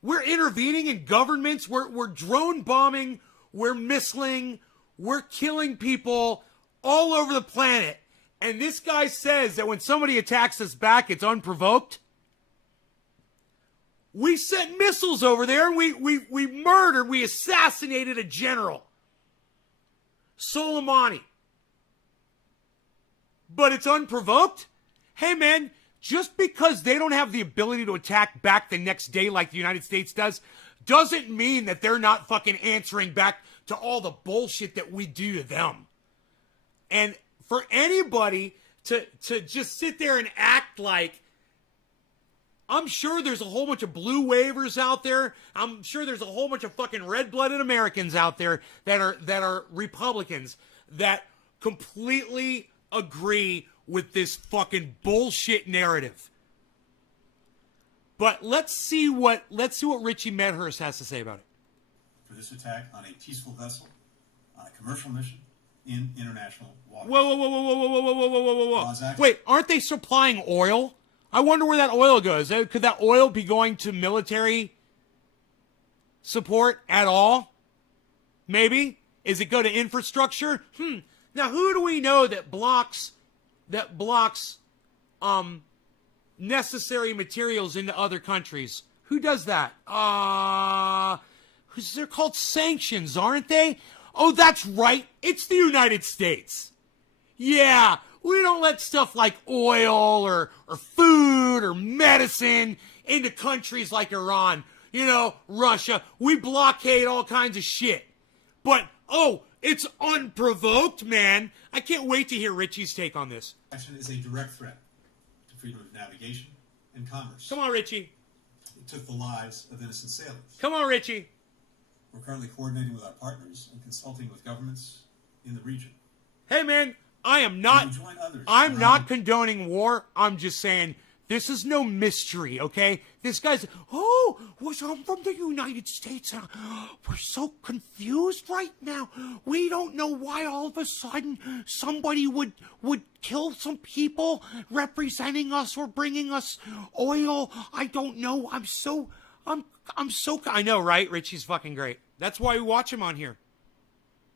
We're intervening in governments. We're drone bombing. We're missiling. We're killing people all over the planet. And this guy says that when somebody attacks us back, it's unprovoked. We sent missiles over there and we murdered, we assassinated a general. Soleimani. But it's unprovoked? Hey man, just because they don't have the ability to attack back the next day like the United States doesn't mean that they're not fucking answering back to all the bullshit that we do to them. And for anybody to just sit there and act like, I'm sure there's a whole bunch of blue waivers out there. I'm sure there's a whole bunch of fucking red-blooded Americans out there that are Republicans that completely agree with this fucking bullshit narrative. But let's see what Richie Medhurst has to say about it. For this attack on a peaceful vessel, on a commercial mission in international waters. Whoa. Wait, aren't they supplying oil? I wonder where that oil goes. Could that oil be going to military support at all? Maybe? Is it go to infrastructure? Now, who do we know that blocks necessary materials into other countries? Who does that? They're called sanctions, aren't they? Oh, that's right. It's the United States. Yeah, we don't let stuff like oil or food or medicine into countries like Iran, Russia. We blockade all kinds of shit. But, it's unprovoked, man. I can't wait to hear Richie's take on this. Action is a direct threat to freedom of navigation and commerce. Come on, Richie. It took the lives of innocent sailors. Come on, Richie. We're currently coordinating with our partners and consulting with governments in the region. Hey, man, I'm not condoning war. I'm just saying this is no mystery, okay? This guy's, I'm from the United States. We're so confused right now. We don't know why all of a sudden somebody would kill some people representing us or bringing us oil. I don't know. I know, right? Richie's fucking great. That's why we watch him on here.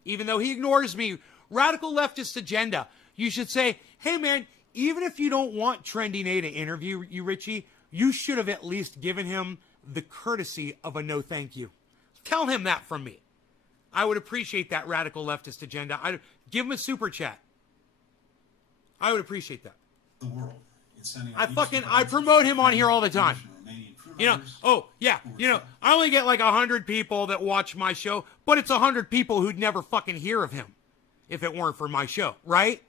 Even though he ignores me. Radical leftist agenda. You should say, hey man, even if you don't want Trendy Nay to interview you, Richie, you should have at least given him the courtesy of a no thank you. Tell him that from me. I would appreciate that radical leftist agenda. I'd give him a super chat. I would appreciate that. The world in sending I promote him on here all the time. I only get like 100 people that watch my show, but it's 100 people who'd never fucking hear of him if it weren't for my show, right?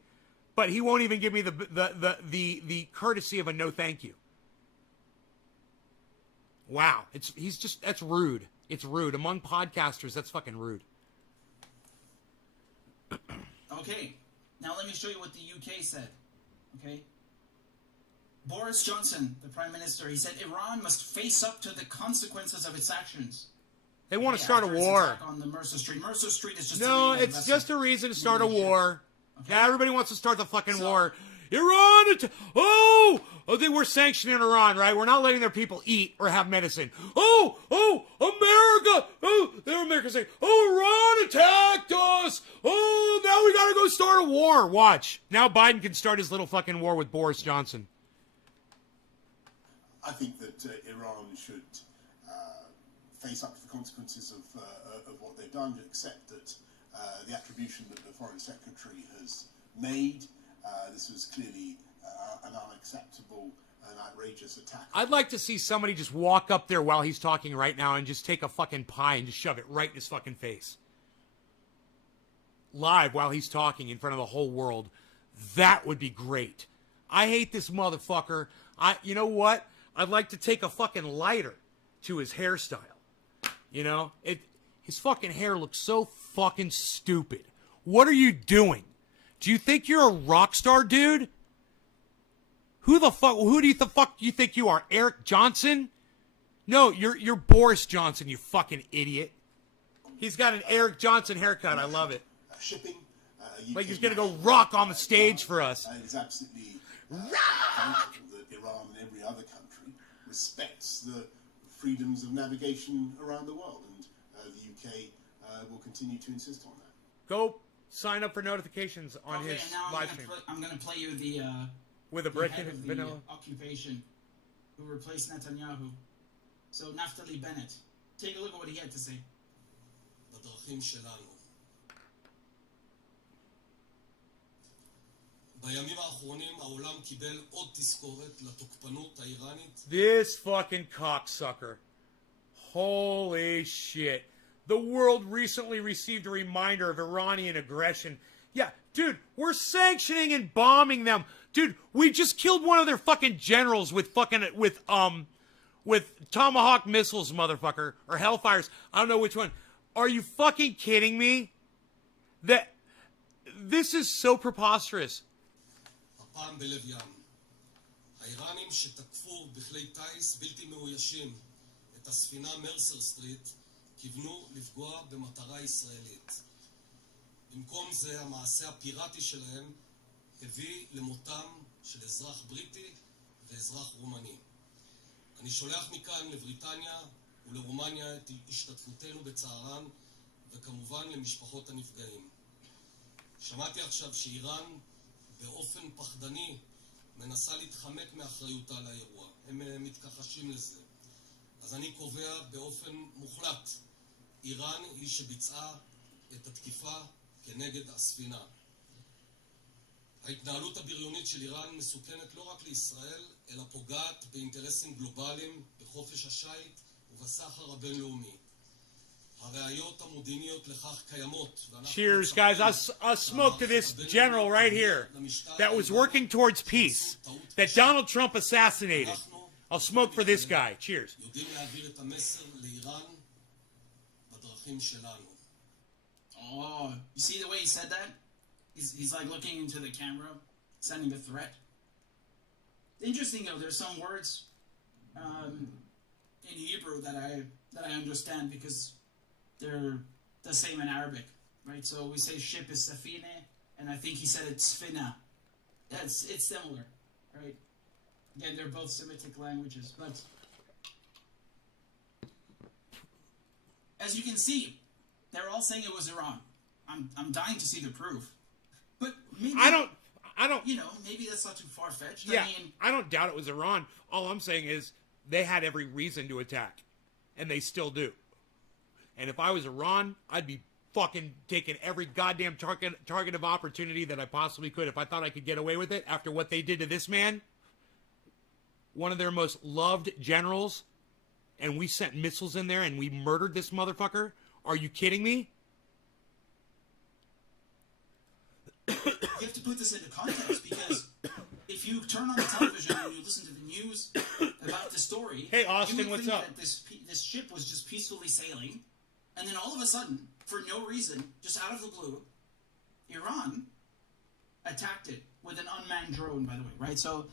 But he won't even give me the courtesy of a no thank you. Wow, that's rude. It's rude. Among podcasters, that's fucking rude. Okay, now let me show you what the UK said. Okay? Boris Johnson, the Prime Minister, he said Iran must face up to the consequences of its actions. They want to start a war. On the Mercer Street. Mercer Street is just it's just a reason to start a war. Okay. Yeah, everybody wants to start the fucking war. Iran! They were sanctioning Iran, right? We're not letting their people eat or have medicine. America! They're America saying, Iran attacked us! Now we gotta go start a war. Watch. Now Biden can start his little fucking war with Boris Johnson. I think that Iran should face up to the consequences of what they've done, accept that the attribution that the Foreign Secretary has made, this was clearly an unacceptable an outrageous attack. I'd like to see somebody just walk up there while he's talking right now and just take a fucking pie and just shove it right in his fucking face. Live while he's talking in front of the whole world. That would be great. I hate this motherfucker. You know what? I'd like to take a fucking lighter to his hairstyle. You know? His fucking hair looks so fucking stupid. What are you doing? Do you think you're a rock star, dude? Who do you think you are? Eric Johnson? No, you're Boris Johnson, you fucking idiot. He's got an Eric Johnson haircut. I love it. Shipping. Like he's going to go rock on the stage for us. It's absolutely vital that Iran and every other country respects the freedoms of navigation around the world, and the UK will continue to insist on that. Go sign up for notifications on his live stream. I'm going to play you the With a brick head and of the vanilla. occupation who replaced Netanyahu. So Naftali Bennett. Take a look at what he had to say. בדרכים שלנו. בימים האחרונים העולם קיבל עוד תזכורת לתוקפנות האיראנית. This fucking cocksucker. Holy shit. The world recently received a reminder of Iranian aggression. Yeah, dude, we're sanctioning and bombing them. Dude, we just killed one of their fucking generals with Tomahawk missiles, motherfucker. Or Hellfires. I don't know which one. Are you fucking kidding me? This is so preposterous. הפעם בלב ים. האיראנים שתקפו בכלי טיס בלתי מאוישים את הספינה מרסר סטריט כיוונו לפגוע במטרה ישראלית. במקום זה המעשה הפיראטי שלהם הביא למותם של אזרח בריטי ואזרח רומני. אני שולח מכאן לבריטניה ולרומניה את השתתפותנו בצערן וכמובן למשפחות הנפגעים. שמעתי עכשיו שאיראן באופן פחדני מנסה להתחמק מאחריותה לאירוע. הם מתכחשים לזה. אז אני קובע באופן מוחלט, איראן היא שביצעה את התקיפה כנגד הספינה. ההתנהלות הבריונית של איראן מסוכנת לא רק לישראל, אלא פוגעת באינטרסים גלובליים, בחופש השייט ובסחר הבינלאומי. הראיות המודיעיניות לכך קיימות. Cheers, guys. I'll smoke to this general right here that was working towards peace, that Donald Trump assassinated. I'll smoke for this guy. Cheers. יודעים להעביר את המסר לאיראן בדרכים שלנו. Oh, you see the way he said that? He's like looking into the camera, sending a threat. Interesting though, there's some words in Hebrew that I understand because they're the same in Arabic, right? So we say ship is safine, and I think he said it's sfina. It's similar, right? Again, they're both Semitic languages, but as you can see, they're all saying it was Iran. I'm dying to see the proof, but maybe I don't. You know, maybe that's not too far-fetched. Yeah, I mean, I don't doubt it was Iran. All I'm saying is they had every reason to attack, and they still do. And if I was Iran, I'd be fucking taking every goddamn target of opportunity that I possibly could if I thought I could get away with it after what they did to this man, one of their most loved generals, and we sent missiles in there and we murdered this motherfucker. Are you kidding me? you have to put this into context because if you turn on the television and you listen to the news about the story, Hey, Austin, you would what's think up? that this ship was just peacefully sailing, and then all of a sudden, for no reason, just out of the blue, Iran attacked it with an unmanned drone, by the way, right? So,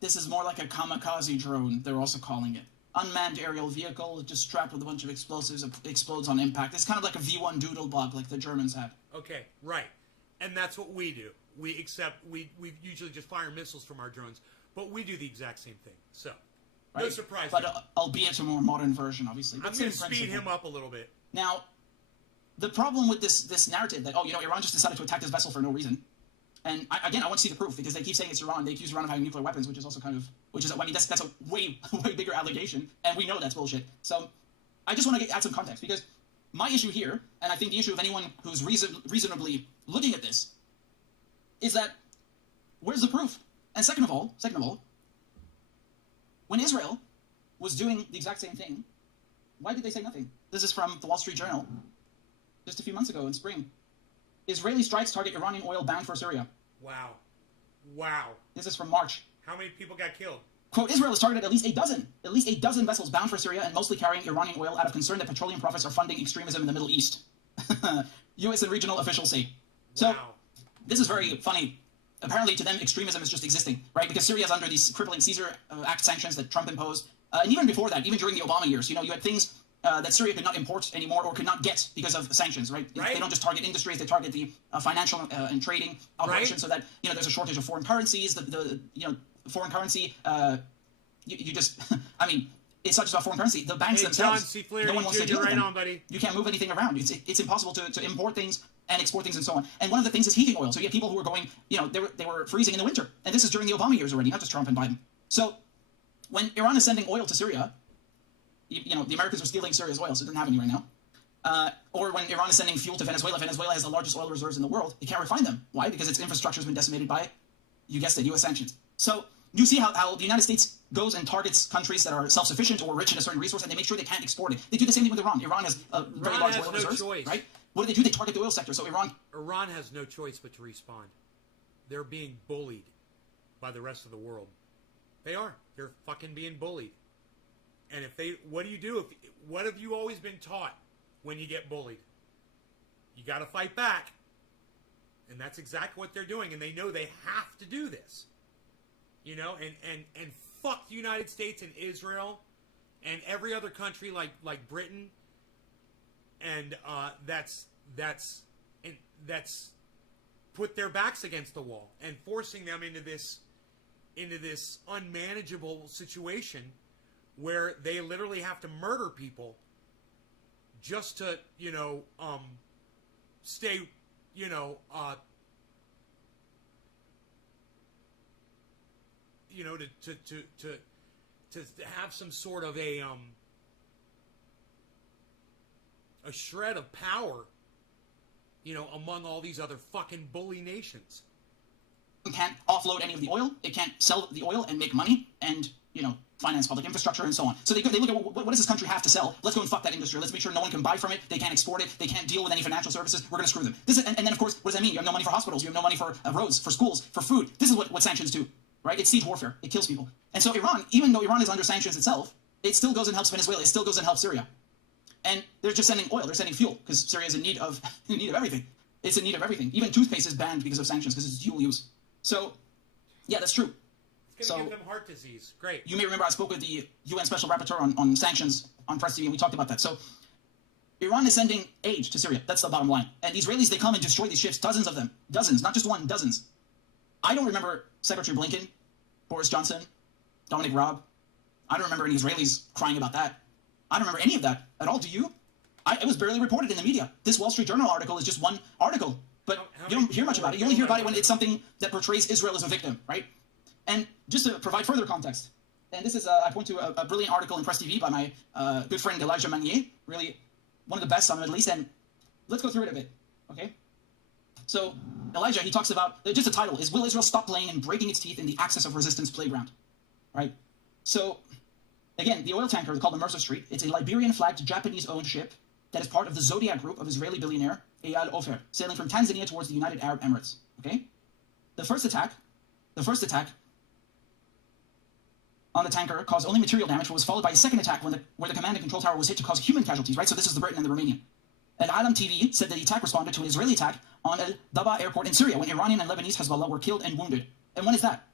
this is more like a kamikaze drone, they're also calling it. Unmanned aerial vehicle, just strapped with a bunch of explosives, explodes on impact. It's kind of like a V1 Doodlebug like the Germans had. Okay, right. And that's what we do. We usually just fire missiles from our drones, but we do the exact same thing. So, no Right? surprise. But albeit a more modern version, obviously. But I'm going same to speed principle. him up a little bit. Now, the problem with this narrative that, Iran just decided to attack this vessel for no reason, and I want to see the proof because they keep saying it's Iran. They accuse Iran of having nuclear weapons, which is also that's a way bigger allegation, and we know that's bullshit. So I just want to add some context because my issue here, and I think the issue of anyone who's reasonably looking at this, is that where's the proof? And second of all, when Israel was doing the exact same thing, why did they say nothing? This is from the Wall Street Journal just a few months ago in spring. Israeli strikes target Iranian oil bound for Syria. Wow. Wow. This is from March. How many people got killed? Quote, Israel has targeted at least a dozen vessels bound for Syria and mostly carrying Iranian oil out of concern that petroleum profits are funding extremism in the Middle East. U.S. and regional officials say. So, Wow. this is very funny. Apparently, to them, extremism is just existing, right? Because Syria is under these crippling Caesar Act sanctions that Trump imposed. And even before that, even during the Obama years, you had things that Syria could not import anymore or could not get because of sanctions, right? Right. They don't just target industries; they target the financial and trading operations, so that there's a shortage of foreign currencies. The foreign currency, you just, I mean, it's not just about foreign currency. The banks themselves, John C. Flaherty no one wants to Jr., deal with right them. on, buddy. You can't move anything around. It's impossible to import things and export things and so on. And one of the things is heating oil. So you have people who are going, they were freezing in the winter. And this is during the Obama years already, not just Trump and Biden. So when Iran is sending oil to Syria, the Americans are stealing Syria's oil, so it doesn't have any right now. Or when Iran is sending fuel to Venezuela, Venezuela has the largest oil reserves in the world. It can't refine them. Why? Because its infrastructure has been decimated by, you guessed it, U.S. sanctions. So you see how the United States goes and targets countries that are self-sufficient or rich in a certain resource, and they make sure they can't export it. They do the same thing with Iran. Iran has a very large has oil no reserves, choice. right? What do? They target the oil sector. So Iran has no choice but to respond. They're being bullied by the rest of the world. They are. They're fucking being bullied. And what do you do? What have you always been taught when you get bullied? You got to fight back. And that's exactly what they're doing. And they know they have to do this. And fuck the United States and Israel and every other country like Britain. And that's put their backs against the wall and forcing them into this unmanageable situation where they literally have to murder people just to stay to have some sort of a shred of power, among all these other fucking bully nations. It can't offload any of the oil. It can't sell the oil and make money and, finance public infrastructure and so on. So they look at what does this country have to sell? Let's go and fuck that industry. Let's make sure no one can buy from it. They can't export it. They can't deal with any financial services. We're going to screw them. And then, of course, what does that mean? You have no money for hospitals. You have no money for roads, for schools, for food. This is what sanctions do, right? It's siege warfare. It kills people. And so Iran, even though Iran is under sanctions itself, it still goes and helps Venezuela. It still goes and helps Syria. And they're just sending oil. They're sending fuel because Syria is in need of everything. It's in need of everything. Even toothpaste is banned because of sanctions because it's dual use. So, yeah, that's true. It's going to give them heart disease. Great. You may remember I spoke with the UN Special Rapporteur on sanctions on Press TV, and we talked about that. So Iran is sending aid to Syria. That's the bottom line. And the Israelis, they come and destroy these ships, dozens of them. Dozens, not just one, dozens. I don't remember Secretary Blinken, Boris Johnson, Dominic Raab. I don't remember any Israelis crying about that. I don't remember any of that at all. Do you? It was barely reported in the media. This Wall Street Journal article is just one article. But you don't hear much about it. You only hear about it when it's something that portrays Israel as a victim, right? And just to provide further context, and this is, I point to a brilliant article in Press TV by my good friend Elijah Manier, really one of the best on the Middle East, and let's go through it a bit, okay? So Elijah, he talks about, just the title is, Will Israel Stop Playing and Breaking Its Teeth in the Axis of Resistance Playground, right? So, again, the oil tanker called the Mercer Street, it's a Liberian-flagged Japanese-owned ship that is part of the Zodiac Group of Israeli billionaire Eyal Ofer, sailing from Tanzania towards the United Arab Emirates, okay? The first attack on the tanker caused only material damage, but was followed by a second attack where the command and control tower was hit to cause human casualties, right? So this is the Briton and the Romanian. Al Alam TV said that the attack responded to an Israeli attack on El Daba airport in Syria when Iranian and Lebanese Hezbollah were killed and wounded. And when is that?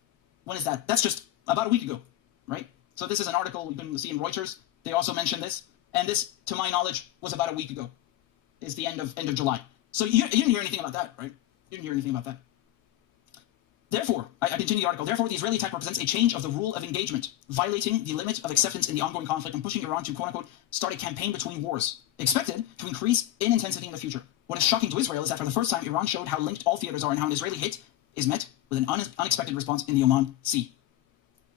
When is that? That's just about a week ago, right? So this is an article you can see in Reuters. They also mentioned this. And this, to my knowledge, was about a week ago. Is the end of July. So you didn't hear anything about that, right? You didn't hear anything about that. Therefore, I continue the article, therefore the Israeli attack represents a change of the rule of engagement, violating the limit of acceptance in the ongoing conflict and pushing Iran to, quote-unquote, start a campaign between wars, expected to increase in intensity in the future. What is shocking to Israel is that for the first time, Iran showed how linked all theaters are and how an Israeli hit is met with an unexpected response in the Oman Sea.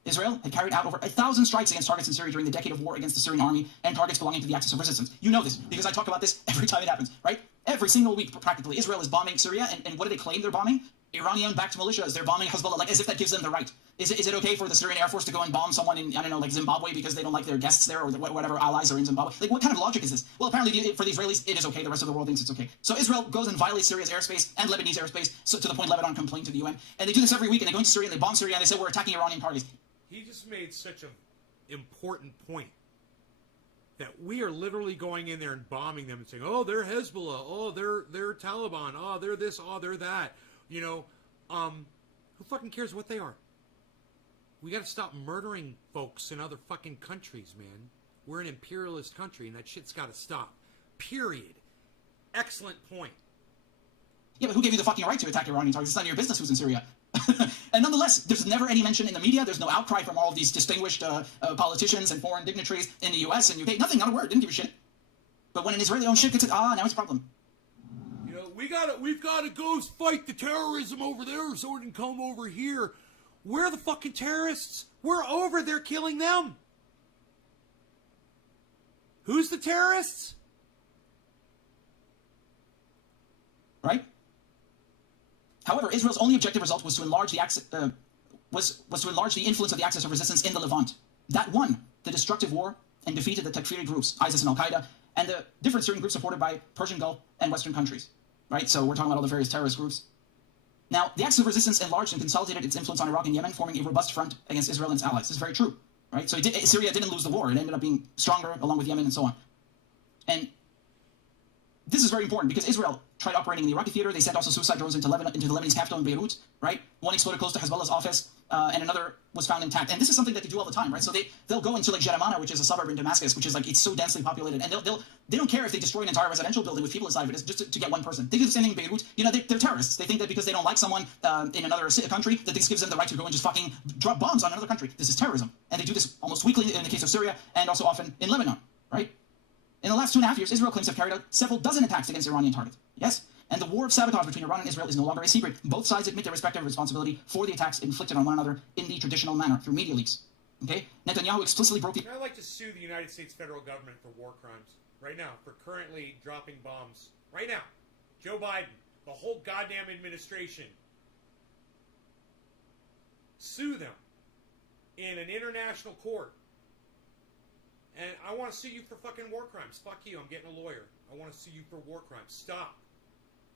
Israel had carried out over 1,000 strikes against targets in Syria during the decade of war against the Syrian army and targets belonging to the Axis of Resistance. You know this, because I talk about this every time it happens, right? Every single week, practically, Israel is bombing Syria, and what do they claim they're bombing? Iranian-backed militias. They're bombing Hezbollah, like as if that gives them the right. Is it okay for the Syrian Air Force to go and bomb someone in, I don't know, like Zimbabwe because they don't like their guests there or whatever allies are in Zimbabwe? Like, what kind of logic is this? Well, apparently for the Israelis, it is okay. The rest of the world thinks it's okay. So Israel goes and violates Syria's airspace and Lebanese airspace, so to the point Lebanon complained to the UN. And they do this every week, and they go into Syria and they bomb Syria, and they say we're attacking Iranian targets. He just made such an important point that we are literally going in there and bombing them and saying, oh, they're Hezbollah, oh, they're Taliban, oh, they're this, oh, they're that. You know, who fucking cares what they are? We got to stop murdering folks in other fucking countries, man. We're an imperialist country, and that shit's got to stop. Period. Excellent point. Yeah, but who gave you the fucking right to attack Iranian targets? It's none of your business who's in Syria. And nonetheless, there's never any mention in the media. There's no outcry from all of these distinguished politicians and foreign dignitaries in the US and UK. Nothing, not a word. Didn't give a shit. But when an Israeli-owned ship gets it, now it's a problem. You know, we've got to go fight the terrorism over there so it can come over here. Where are the fucking terrorists? We're over there killing them. Who's the terrorists? Right? However, Israel's only objective result was to enlarge the influence of the axis of resistance in the Levant. That won the destructive war and defeated the Takfiri groups, ISIS and Al-Qaeda, and the different Syrian groups supported by Persian Gulf and Western countries. Right? So we're talking about all the various terrorist groups. Now, the axis of resistance enlarged and consolidated its influence on Iraq and Yemen, forming a robust front against Israel and its allies. This is very true. Right? So Syria didn't lose the war. It ended up being stronger along with Yemen and so on. And this is very important because Israel tried operating in the Iraqi theater. They sent also suicide drones into Lebanon, into the Lebanese capital in Beirut, right? One exploded close to Hezbollah's office, and another was found intact. And this is something that they do all the time, right? So they'll go into like Jeramana, which is a suburb in Damascus, which is like, it's so densely populated, and they don't care if they destroy an entire residential building with people inside of it just to get one person. They do the same thing in Beirut. You know, they're terrorists. They think that because they don't like someone in another country, that this gives them the right to go and just fucking drop bombs on another country. This is terrorism. And they do this almost weekly in the case of Syria, and also often in Lebanon, right? In the last 2.5 years, Israel claims to have carried out several dozen attacks against Iranian targets. Yes? And the war of sabotage between Iran and Israel is no longer a secret. Both sides admit their respective responsibility for the attacks inflicted on one another in the traditional manner through media leaks. Okay? Netanyahu explicitly broke the... I'd like to sue the United States federal government for war crimes. Right now. For currently dropping bombs. Right now. Joe Biden. The whole goddamn administration. Sue them. In an international court. And I want to sue you for fucking war crimes. Fuck you, I'm getting a lawyer. I want to sue you for war crimes. Stop.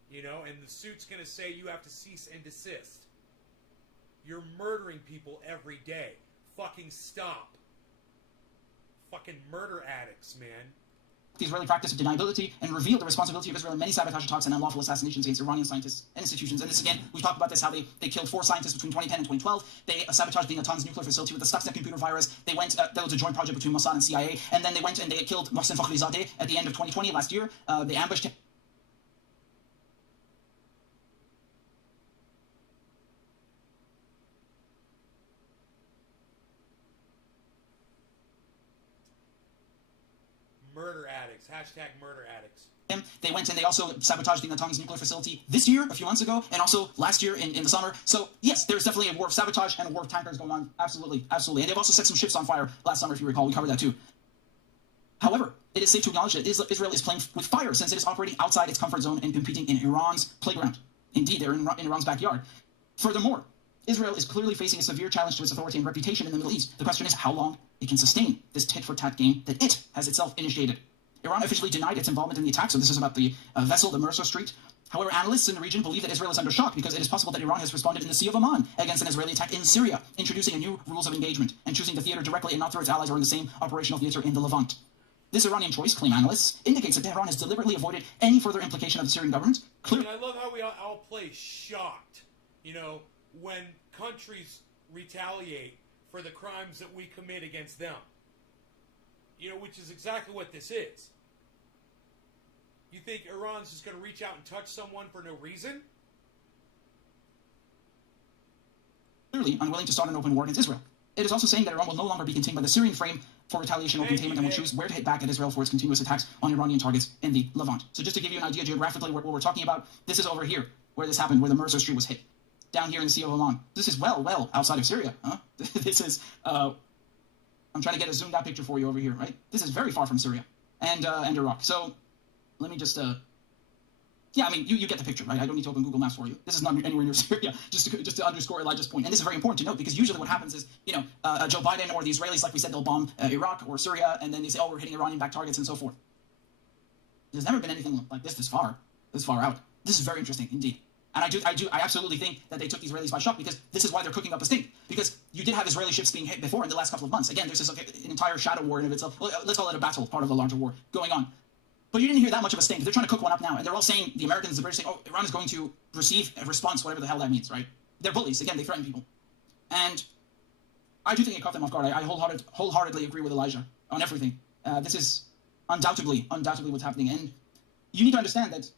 You know, and the suit's going to say you have to cease and desist. You're murdering people every day. Fucking stop. Fucking murder addicts, man. The Israeli practice of deniability and revealed the responsibility of Israel in many sabotage attacks and unlawful assassinations against Iranian scientists and institutions. And this again, we've talked about this, how they killed 4 scientists between 2010 and 2012. They sabotaged the Natanz nuclear facility with the Stuxnet computer virus. They went, that was a joint project between Mossad and CIA. And then they went and they killed Mohsen Fakhrizadeh at the end of 2020 last year. They ambushed him. Murder addicts. Hashtag murder addicts. They went and they also sabotaged the Natanz nuclear facility this year, a few months ago, and also last year in the summer. So, yes, there's definitely a war of sabotage and a war of tankers going on. Absolutely, absolutely. And they've also set some ships on fire last summer, if you recall. We covered that too. However, it is safe to acknowledge that Israel is playing with fire since it is operating outside its comfort zone and competing in Iran's playground. Indeed, they're in Iran's backyard. Furthermore, Israel is clearly facing a severe challenge to its authority and reputation in the Middle East. The question is how long it can sustain this tit-for-tat game that it has itself initiated. Iran officially denied its involvement in the attack, so this is about the vessel, the Mercer Street. However, analysts in the region believe that Israel is under shock because it is possible that Iran has responded in the Sea of Oman against an Israeli attack in Syria, introducing a new rules of engagement and choosing the theater directly and not through its allies or in the same operational theater in the Levant. This Iranian choice, claim analysts, indicates that Tehran has deliberately avoided any further implication of the Syrian government. And I love how we all play shocked, you know, when countries retaliate for the crimes that we commit against them. You know, which is exactly what this is. You think Iran's just going to reach out and touch someone for no reason? Clearly unwilling to start an open war against Israel. It is also saying that Iran will no longer be contained by the Syrian frame for retaliation or containment and will choose where to hit back at Israel for its continuous attacks on Iranian targets in the Levant. So just to give you an idea geographically what we're talking about, this is over here where this happened, where the Mercer Street was hit. Down here in the Sea of Oman. This is well outside of Syria. Huh? This is, I'm trying to get a zoomed out picture for you over here, right? This is very far from Syria and Iraq. So let me just Yeah, I mean, you get the picture, right? I don't need to open Google Maps for you. This is not anywhere near Syria, just to underscore Elijah's point. And this is very important to note, because usually what happens is, Joe Biden or the Israelis, like we said, they'll bomb Iraq or Syria, and then they say, oh, we're hitting Iranian-backed targets and so forth. There's never been anything like this far out. This is very interesting indeed. And I absolutely think that they took the Israelis by shock, because this is why they're cooking up a stink. Because you did have Israeli ships being hit before in the last couple of months. Again, there's an entire shadow war in of itself. Let's call it a battle, part of the larger war going on. But you didn't hear that much of a stink. They're trying to cook one up now, and they're all saying, the Americans, the British saying, oh, Iran is going to receive a response, whatever the hell that means, right? They're bullies. Again, they threaten people. And I do think it caught them off guard. I wholeheartedly agree with Elijah on everything. This is undoubtedly what's happening. And you need to understand that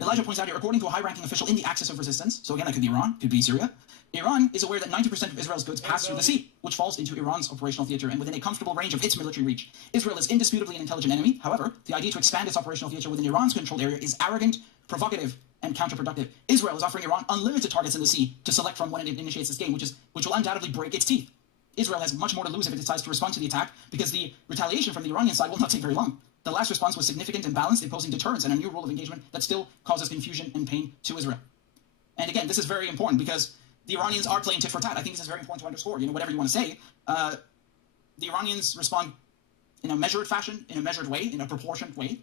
Elijah points out here, according to a high-ranking official in the axis of resistance, so again, that could be Iran, could be Syria, Iran is aware that 90% of Israel's goods pass through the sea, which falls into Iran's operational theater and within a comfortable range of its military reach. Israel is indisputably an intelligent enemy. However, the idea to expand its operational theater within Iran's controlled area is arrogant, provocative, and counterproductive. Israel is offering Iran unlimited targets in the sea to select from when it initiates this game, which will undoubtedly break its teeth. Israel has much more to lose if it decides to respond to the attack, because the retaliation from the Iranian side will not take very long. The last response was significant and balanced, imposing deterrence and a new rule of engagement that still causes confusion and pain to Israel. And again, this is very important, because the Iranians are playing tit for tat. I think this is very important to underscore. Whatever you want to say, the Iranians respond in a measured fashion, in a measured way, in a proportionate way,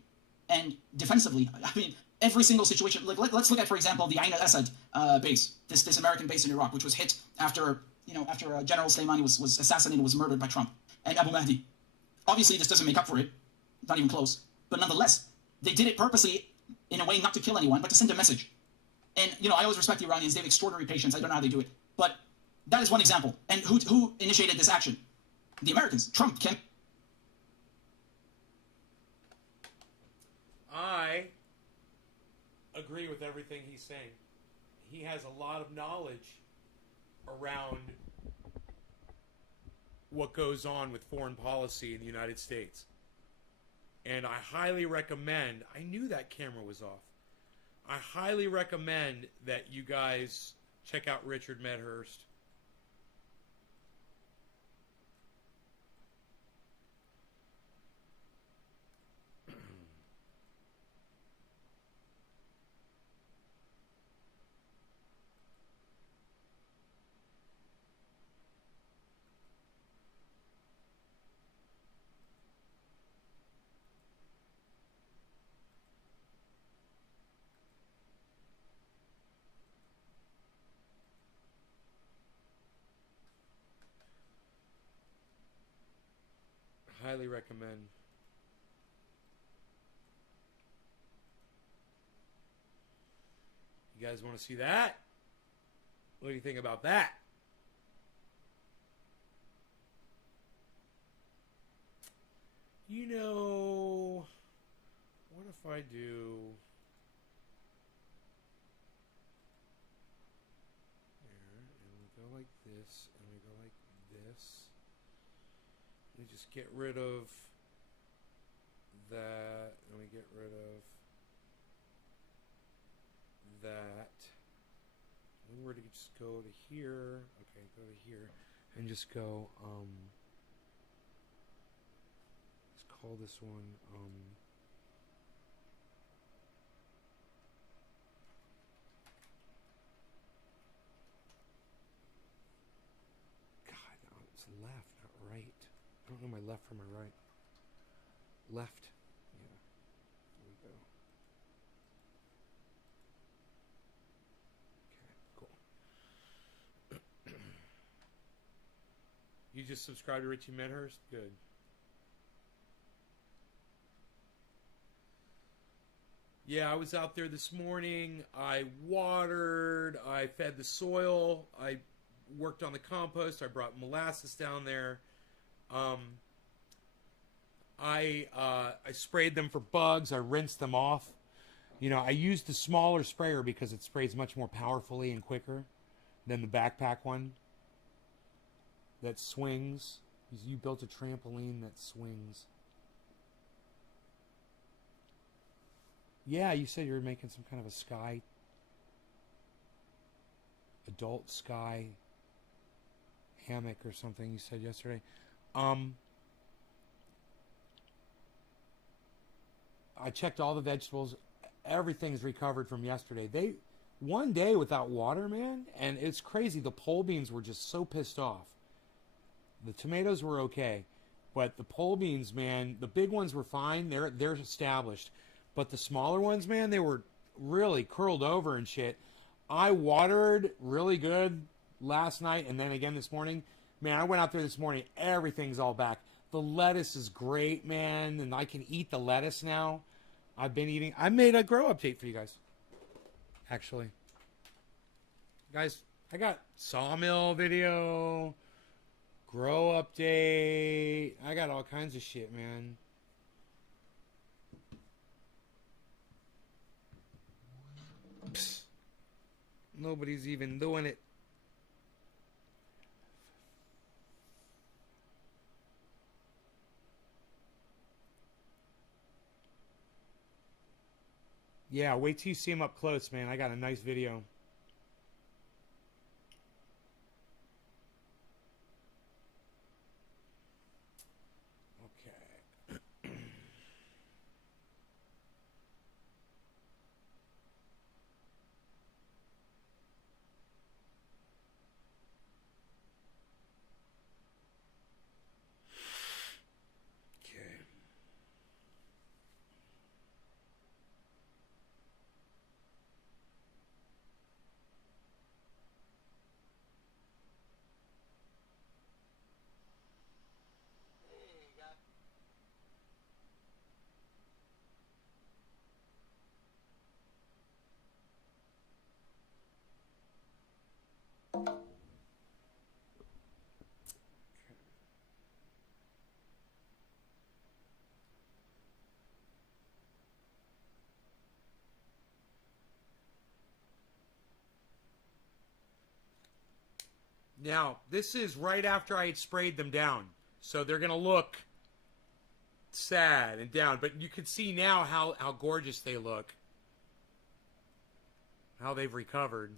and defensively. I mean, every single situation. Like, let's look at, for example, the Ain al-Assad base, this American base in Iraq, which was hit after General Soleimani was assassinated, was murdered by Trump and Abu Mahdi. Obviously, this doesn't make up for it. Not even close. But nonetheless, they did it purposely in a way not to kill anyone, but to send a message. And, I always respect the Iranians. They have extraordinary patience. I don't know how they do it. But that is one example. And who initiated this action? The Americans. Trump. I agree with everything he's saying. He has a lot of knowledge around what goes on with foreign policy in the United States. And I highly recommend, I knew that camera was off. I highly recommend that you guys check out Richard Medhurst. Highly recommend. You guys want to see that? What do you think about that? What if I do... and we go like this, and we go like this. We just get rid of that, and we get rid of that. We were to just go to here, okay, go to here, and just go, let's call this one, God, no, it's left, not right. I don't know my left from my right. Left. Yeah. There we go. Okay, cool. You just subscribed to Richie Medhurst? Good. Yeah, I was out there this morning. I watered. I fed the soil. I worked on the compost. I brought molasses down there. I sprayed them for bugs. I rinsed them off. I used the smaller sprayer because it sprays much more powerfully and quicker than the backpack one that swings. You built a trampoline that swings. Yeah, you said you were making some kind of a sky, adult sky hammock or something you said yesterday. I checked all the vegetables. Everything's recovered from yesterday. They 1 day without water, man, and it's crazy. The pole beans were just so pissed off. The tomatoes were okay, but the pole beans, man, the big ones were fine. They're established, but the smaller ones, man, they were really curled over and shit. I watered really good last night and then again this morning. Man, I went out there this morning. Everything's all back. The lettuce is great, man, and I can eat the lettuce now. I've been eating. I made a grow update for you guys. Actually, guys, I got sawmill video, grow update. I got all kinds of shit, man. Psst. Nobody's even doing it. Yeah, wait till you see him up close, man. I got a nice video. Okay. Okay. Now, this is right after I had sprayed them down. So they're going to look sad and down. But you can see now how gorgeous they look. How they've recovered.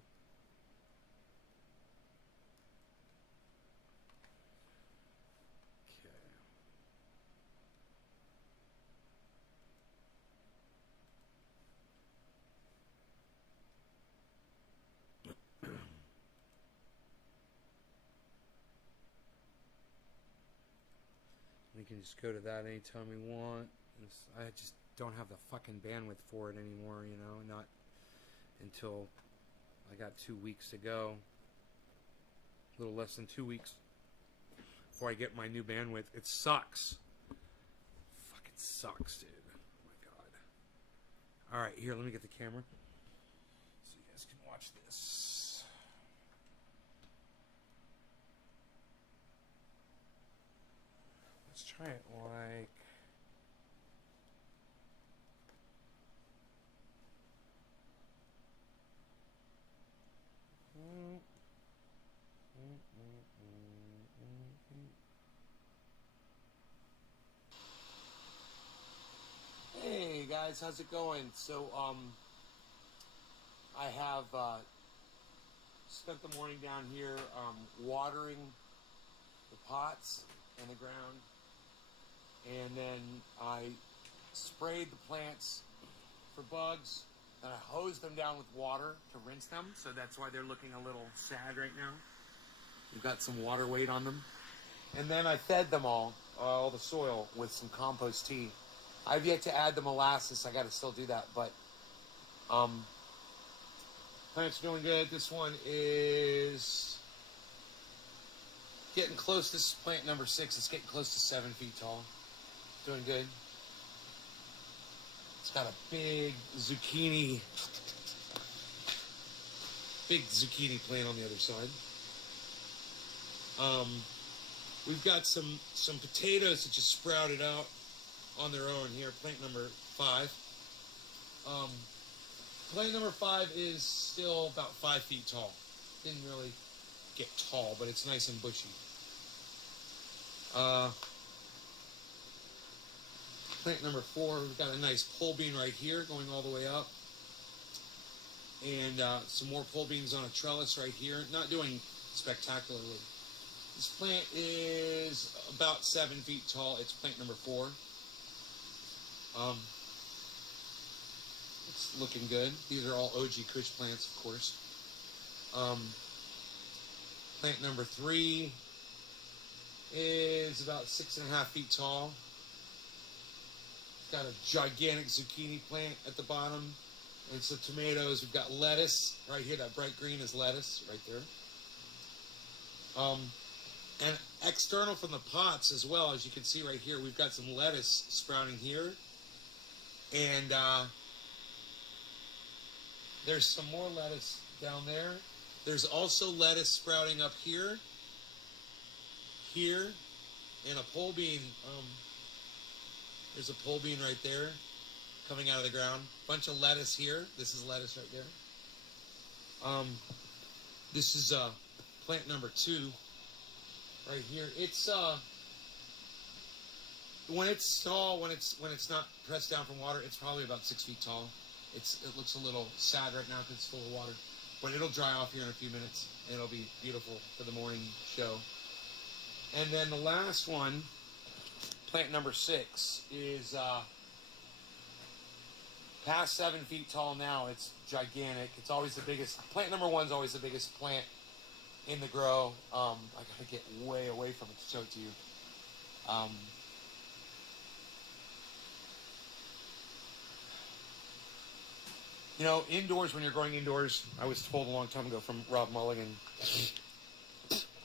We can just go to that anytime we want. I just don't have the fucking bandwidth for it anymore, you know, not until I got 2 weeks to go. A little less than 2 weeks before I get my new bandwidth. It sucks. Fucking sucks, dude. Oh my god. Alright, here, let me get the camera so you guys can watch this. Let's try it like... Hey guys, how's it going? So, I have spent the morning down here watering the pots in the ground, and then I sprayed the plants for bugs, and I hosed them down with water to rinse them, so that's why they're looking a little sad right now. We've got some water weight on them. And then I fed them all the soil, with some compost tea. I've yet to add the molasses. I got to still do that, but plant's doing good. This one is getting close. This is plant number 6. It's getting close to 7 feet tall. Doing good. It's got a big zucchini plant on the other side. We've got some potatoes that just sprouted out on their own here. Plant number 5. Plant number 5 is still about 5 feet tall. Didn't really get tall, but it's nice and bushy. Plant number 4, we've got a nice pole bean right here going all the way up. And some more pole beans on a trellis right here. Not doing spectacularly. This plant is about 7 feet tall. It's plant number 4. It's looking good. These are all OG Kush plants, of course. Plant number 3 is about 6.5 feet tall. Got a gigantic zucchini plant at the bottom. And some tomatoes. We've got lettuce right here. That bright green is lettuce right there. And external from the pots as well, as you can see right here, we've got some lettuce sprouting here. And there's some more lettuce down there. There's also lettuce sprouting up here, and a pole bean. There's a pole bean right there coming out of the ground. Bunch of lettuce here. This is lettuce right there. This is plant number 2 right here. It's when it's tall, when it's not pressed down from water, it's probably about 6 feet tall. It looks a little sad right now because it's full of water, but it'll dry off here in a few minutes and it'll be beautiful for the morning show. And then the last one, plant number 6, is past 7 feet tall now. It's gigantic. It's always the biggest. Plant number 1 is always the biggest plant in the grow. I gotta get way away from it to show it to you. You know, indoors, when you're growing indoors, I was told a long time ago from Rob Mulligan,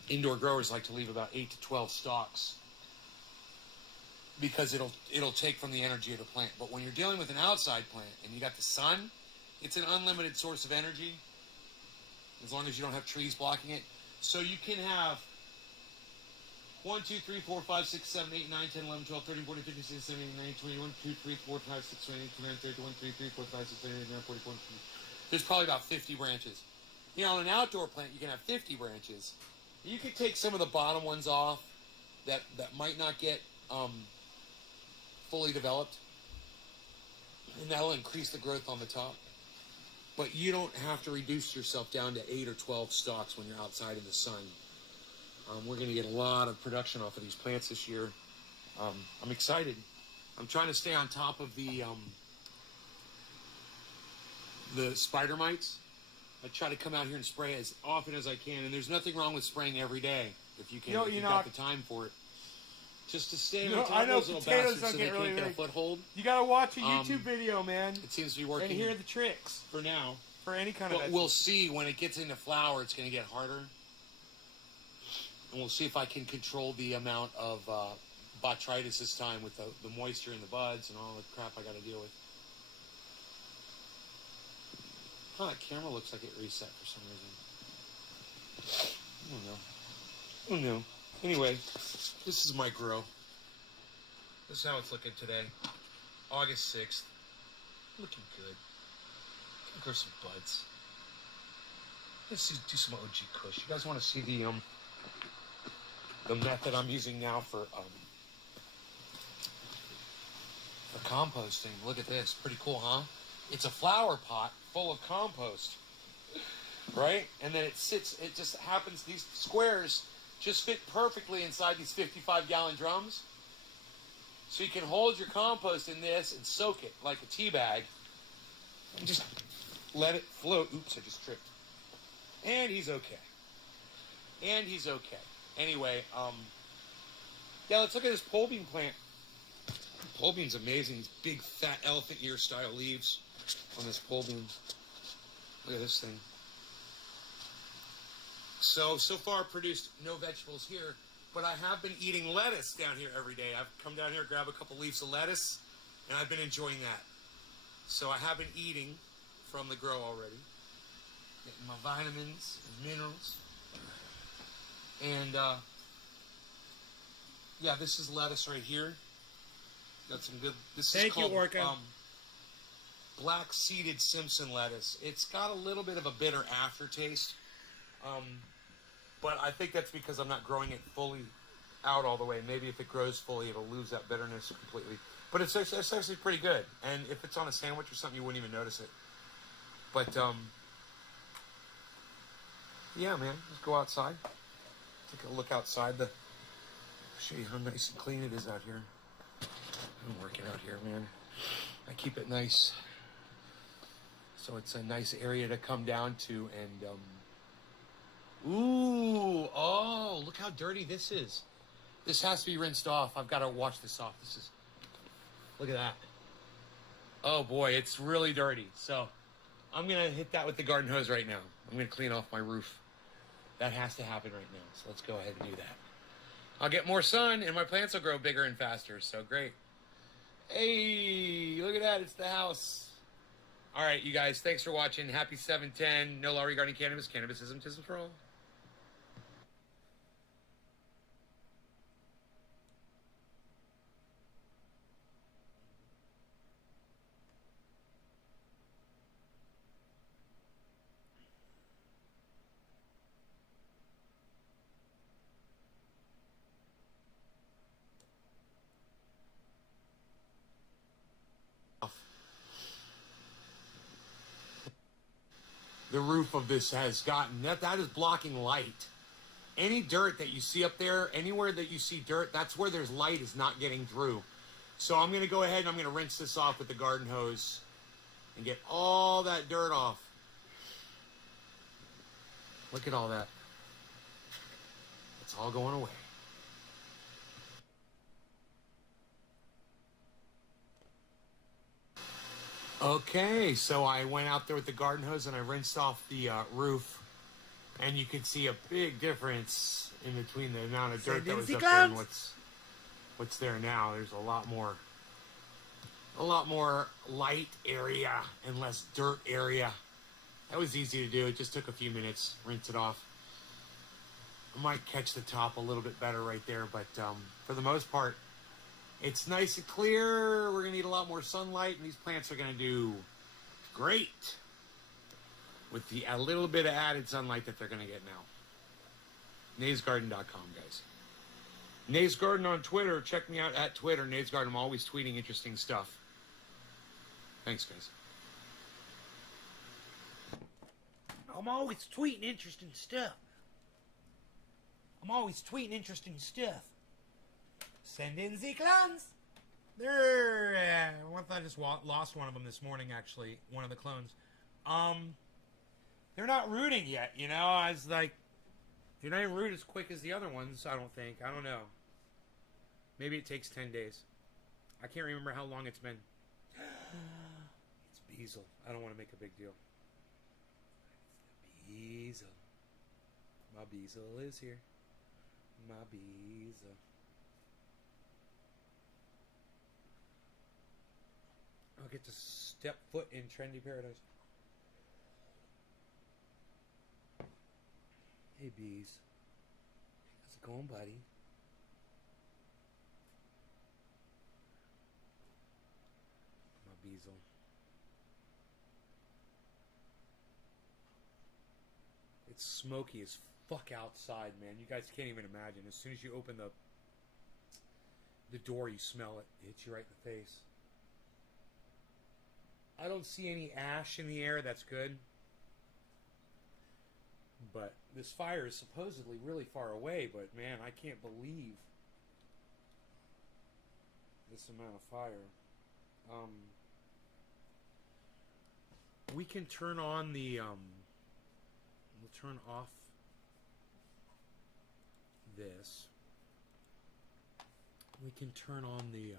indoor growers like to leave about 8 to 12 stalks because it'll take from the energy of the plant. But when you're dealing with an outside plant and you got the sun, it's an unlimited source of energy as long as you don't have trees blocking it. So you can have 1, 2, 3, 4, 5, 6, 7, 8, 9, 10, 11, 12, 13, 14, 15, 16, 17, 18, 19, 20, 1, 2, 3, 4, 5, 6, 7, 8, 9, 30, 1, 3, 3, 4, 5, 6, 7, 8, 9, 40, 41, 42. There's probably about 50 branches. You know, on an outdoor plant, you can have 50 branches. You could take some of the bottom ones off that might not get fully developed, and that'll increase the growth on the top. But you don't have to reduce yourself down to 8 or 12 stalks when you're outside in the sun. We're going to get a lot of production off of these plants this year. I'm excited. I'm trying to stay on top of the spider mites. I try to come out here and spray as often as I can, and there's nothing wrong with spraying every day if you can. If you've got the time for it. Just to stay on top of those little bastards so they can't get a foothold. You gotta watch a YouTube video, man. It seems to be working. And hear the tricks for now. For any kind of. But we'll see when it gets into flower. It's going to get harder, and we'll see if I can control the amount of botrytis this time with the moisture in the buds and all the crap I got to deal with. Oh, that camera looks like it reset for some reason. I don't know. Anyway, this is my grow. This is how it's looking today. August 6th. Looking good. Gonna grow some buds. Let's do some OG Kush. You guys want to see the method I'm using now for composting? Look at this. Pretty cool, huh? It's a flower pot full of compost. Right? And then it just happens, these squares just fit perfectly inside these 55-gallon drums. So you can hold your compost in this and soak it like a tea bag. And just let it float. Oops, I just tripped. And he's okay. Anyway, yeah, let's look at this pole bean plant. Pole bean's amazing. These big, fat elephant ear style leaves on this pole bean. Look at this thing. So far produced no vegetables here, but I have been eating lettuce down here every day. I've come down here, grab a couple leaves of lettuce, and I've been enjoying that. So I have been eating from the grow already. Getting my vitamins and minerals. And, yeah, this is lettuce right here. Got some good, this is called black seeded Simpson lettuce. It's got a little bit of a bitter aftertaste. But I think that's because I'm not growing it fully out all the way. Maybe if it grows fully, it'll lose that bitterness completely. But it's actually pretty good. And if it's on a sandwich or something, you wouldn't even notice it. But, yeah, man, just go outside. Take a look outside. Show you how nice and clean it is out here. I'm working out here, man. I keep it nice. So it's a nice area to come down to. And ooh, oh, look how dirty this is. This has to be rinsed off. I've got to wash this off. Look at that. Oh boy, it's really dirty. So I'm gonna hit that with the garden hose right now. I'm gonna clean off my roof. That has to happen right now. So let's go ahead and do that. I'll get more sun and my plants will grow bigger and faster. So great. Hey, look at that. It's the house. All right, you guys, thanks for watching. Happy 7/10. No law regarding cannabis. Cannabis isn't for all. The roof of this has gotten, that is blocking light. Any dirt that you see up there, anywhere that you see dirt, that's where there's light is not getting through. So I'm going to go ahead and I'm going to rinse this off with the garden hose and get all that dirt off. Look at all that. It's all going away. Okay, so I went out there with the garden hose and I rinsed off the roof, and you can see a big difference in between the amount of dirt that was up there and what's there now. There's a lot more light area and less dirt area. That was easy to do. It just took a few minutes. Rinse it off. I might catch the top a little bit better right there, but for the most part, it's nice and clear. We're going to need a lot more sunlight, and these plants are going to do great with a little bit of added sunlight that they're going to get now. NaysGarden.com, guys. Nays Garden on Twitter. Check me out at Twitter, Nays Garden. I'm always tweeting interesting stuff. Thanks, guys. I'm always tweeting interesting stuff. Send in the clones. I just lost one of them this morning, actually. One of the clones. They're not rooting yet, you know? I was like, they're not even root as quick as the other ones, I don't think. I don't know. Maybe it takes 10 days. I can't remember how long it's been. It's Beazle. I don't want to make a big deal. It's the Beazle. My Beazle is here. My Beazle. I'll get to step foot in trendy paradise. Hey, bees. How's it going, buddy? My Beazle. It's smoky as fuck outside, man. You guys can't even imagine. As soon as you open the door, you smell it. It hits you right in the face. I don't see any ash in the air. That's good. But this fire is supposedly really far away. But man, I can't believe this amount of fire. We can turn on the. We'll turn off this. We can turn on the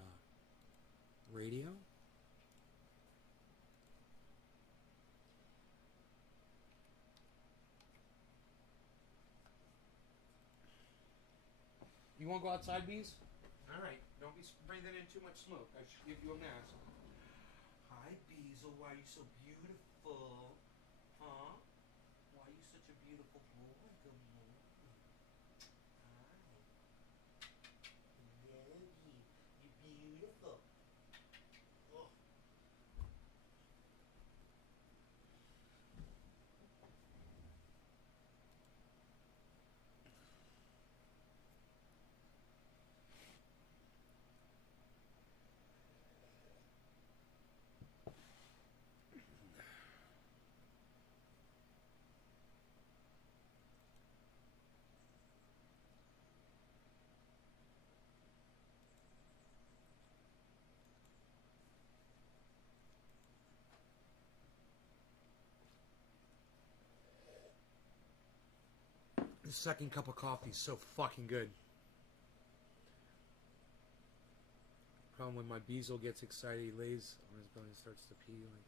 radio. You want to go outside, bees? All right. Don't be breathing in too much smoke. I should give you a mask. Hi, Beazle. Why are you so beautiful? Huh? Why are you such a beautiful boy? Good morning. Hi. Love you. You're beautiful. Oh. The second cup of coffee is so fucking good. Problem when my Beazle gets excited, he lays on his belly and starts to pee, like,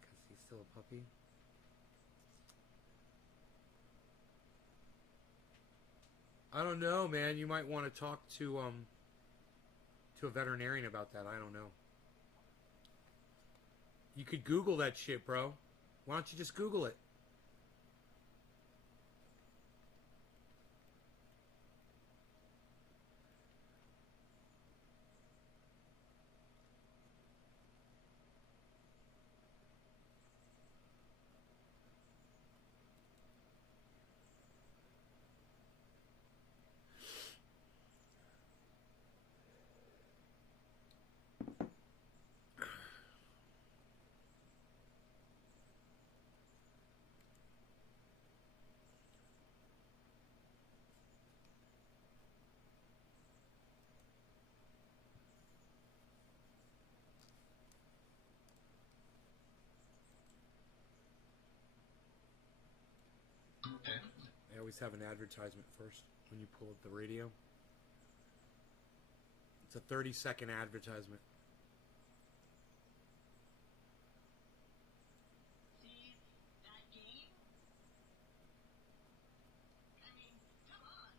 because he's still a puppy. I don't know, man. You might want to talk to a veterinarian about that. I don't know. You could Google that shit, bro. Why don't you just Google it? I always have an advertisement first when you pull up the radio. It's a 30-second advertisement. See that game? I mean, come on.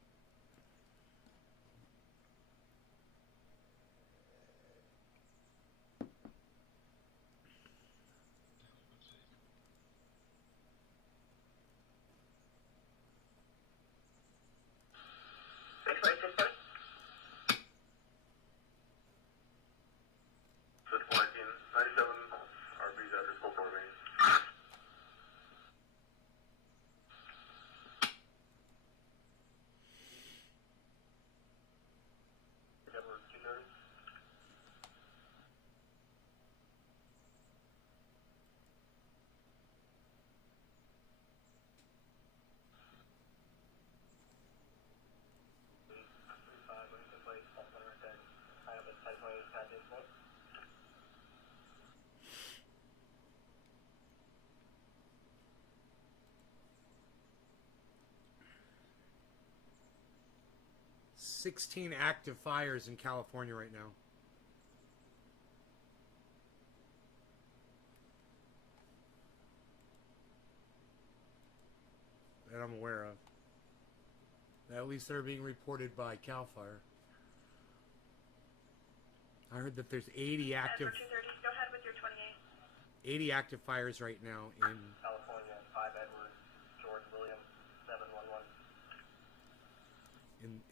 "16 active fires in California right now." That I'm aware of. At least they're being reported by CAL FIRE. I heard that there's 80 active. Go ahead with your 28. 80 active fires right now in California, 5 Edward, George William, 711.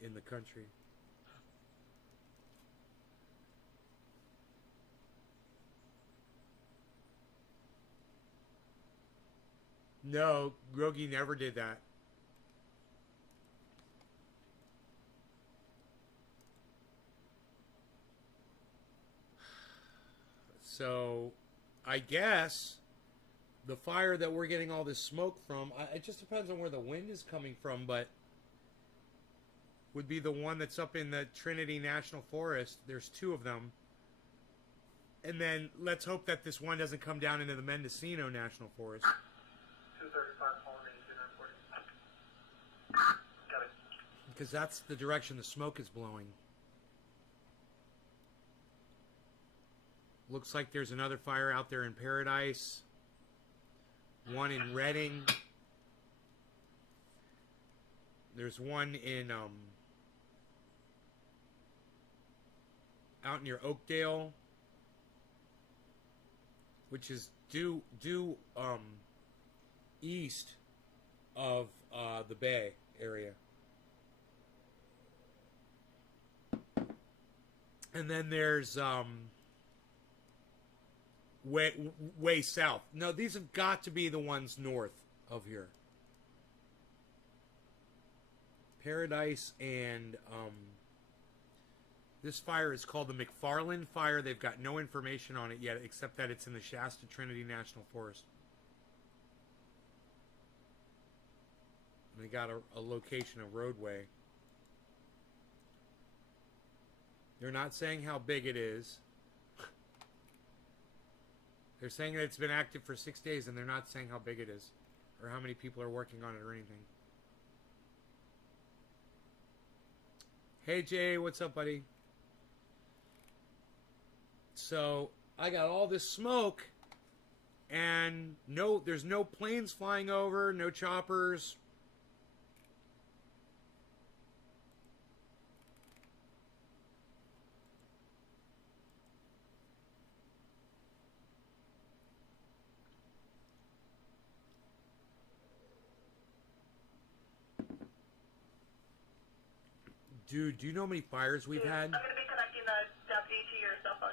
in the country. No, Grogi never did that. So, I guess the fire that we're getting all this smoke from, it just depends on where the wind is coming from, but would be the one that's up in the Trinity National Forest. There's 2 of them. And then let's hope that this one doesn't come down into the Mendocino National Forest. 235 Palmer, reporting. Got it. Because that's the direction the smoke is blowing. Looks like there's another fire out there in Paradise. One in Redding. There's one in out near Oakdale, which is due east of the Bay area. And then there's way south. No, these have got to be the ones north of here. Paradise and this fire is called the McFarland Fire. They've got no information on it yet, except that it's in the Shasta Trinity National Forest. And they got a location, a roadway. They're not saying how big it is. They're saying that it's been active for 6 days, and they're not saying how big it is or how many people are working on it or anything. Hey Jay, what's up, buddy? So I got all this smoke, and there's no planes flying over, no choppers. Dude, do you know how many fires we've had? I'm going to be connecting the deputy to your cell phone.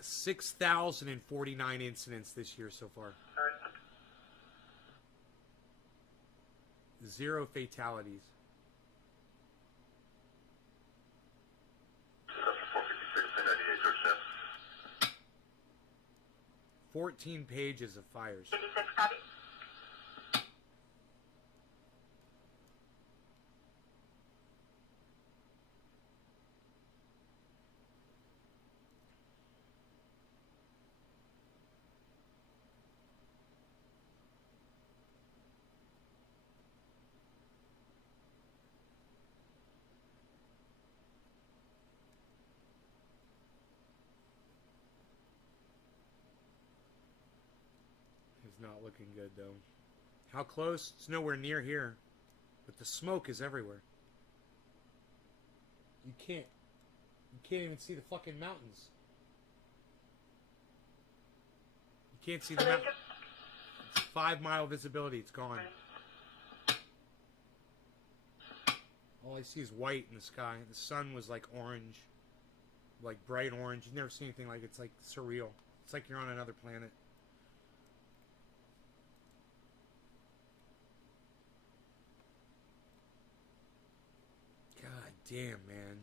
6,049 incidents this year so far. Zero fatalities. 14 pages of fires. 86, copy. It's not looking good though. How close? It's nowhere near here. But the smoke is everywhere. You can't even see the fucking mountains. You can't see the mountains. It's 5-mile visibility. It's gone. All I see is white in the sky. The sun was like orange. Like bright orange. You've never seen anything like it. It's like surreal. It's like you're on another planet. God damn, man.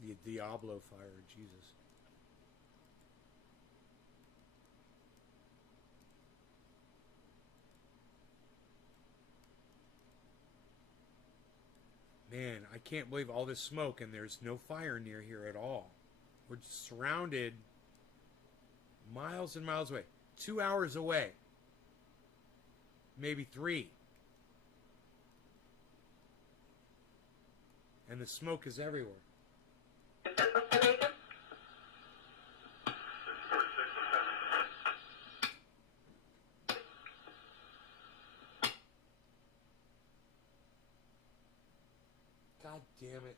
The Diablo fire, Jesus. Man, I can't believe all this smoke and there's no fire near here at all. We're just surrounded miles and miles away. 2 hours away. Maybe 3. And the smoke is everywhere. God damn it.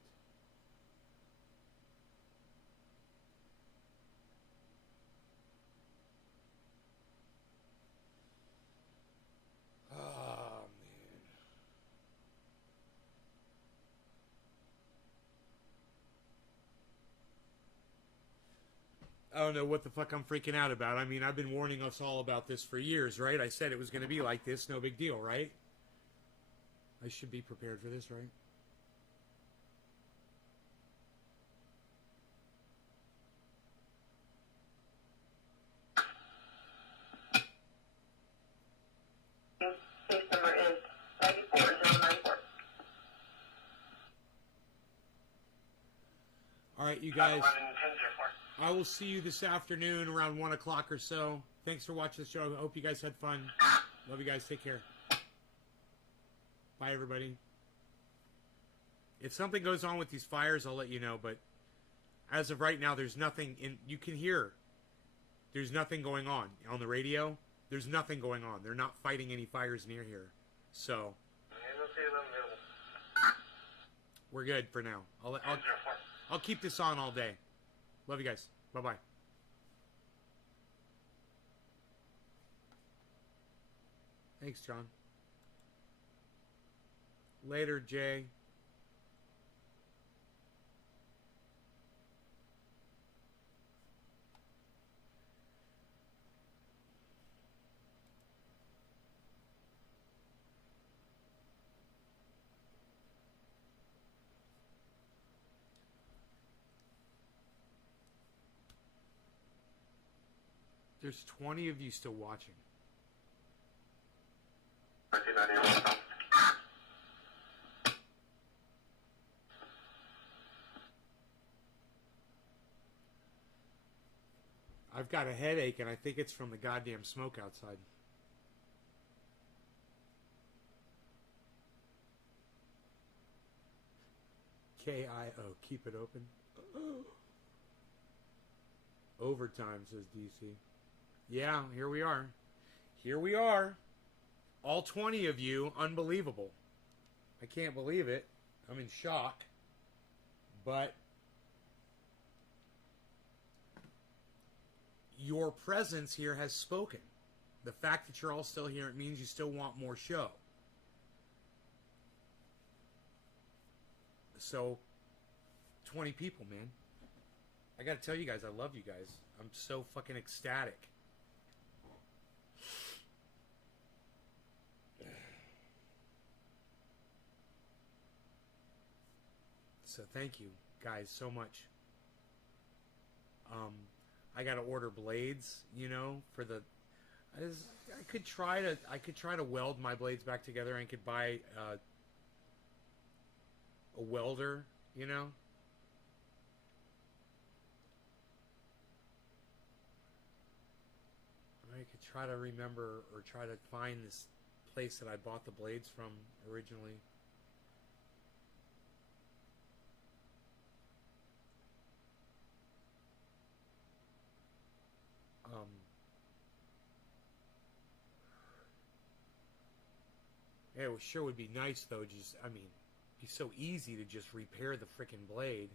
Oh, man. I don't know what the fuck I'm freaking out about. I mean, I've been warning us all about this for years, right? I said it was going to be like this. No big deal, right? I should be prepared for this, right? Case number is 94094. All right, you guys. I will see you this afternoon around 1 o'clock or so. Thanks for watching the show. I hope you guys had fun. Love you guys. Take care. Bye, everybody. If something goes on with these fires, I'll let you know. But as of right now, there's nothing in. You can hear. There's nothing going on the radio. There's nothing going on. They're not fighting any fires near here. So we're good for now. I'll keep this on all day. Love you guys. Bye-bye. Thanks, John. Later, Jay. There's 20 of you still watching. I've got a headache, and I think it's from the goddamn smoke outside. KIO, keep it open. Overtime, says DC. Yeah, here we are. Here we are. All 20 of you, unbelievable. I can't believe it. I'm in shock. But your presence here has spoken. The fact that you're all still here, it means you still want more show. So, 20 people, man. I gotta tell you guys, I love you guys. I'm so fucking ecstatic. So thank you guys so much. I gotta order blades, you know, for the. I could try to weld my blades back together, and could buy a welder, you know. I could try to remember or try to find this place that I bought the blades from originally. Yeah, it sure would be nice though. Just, I mean, it'd be so easy to just repair the frickin' blade.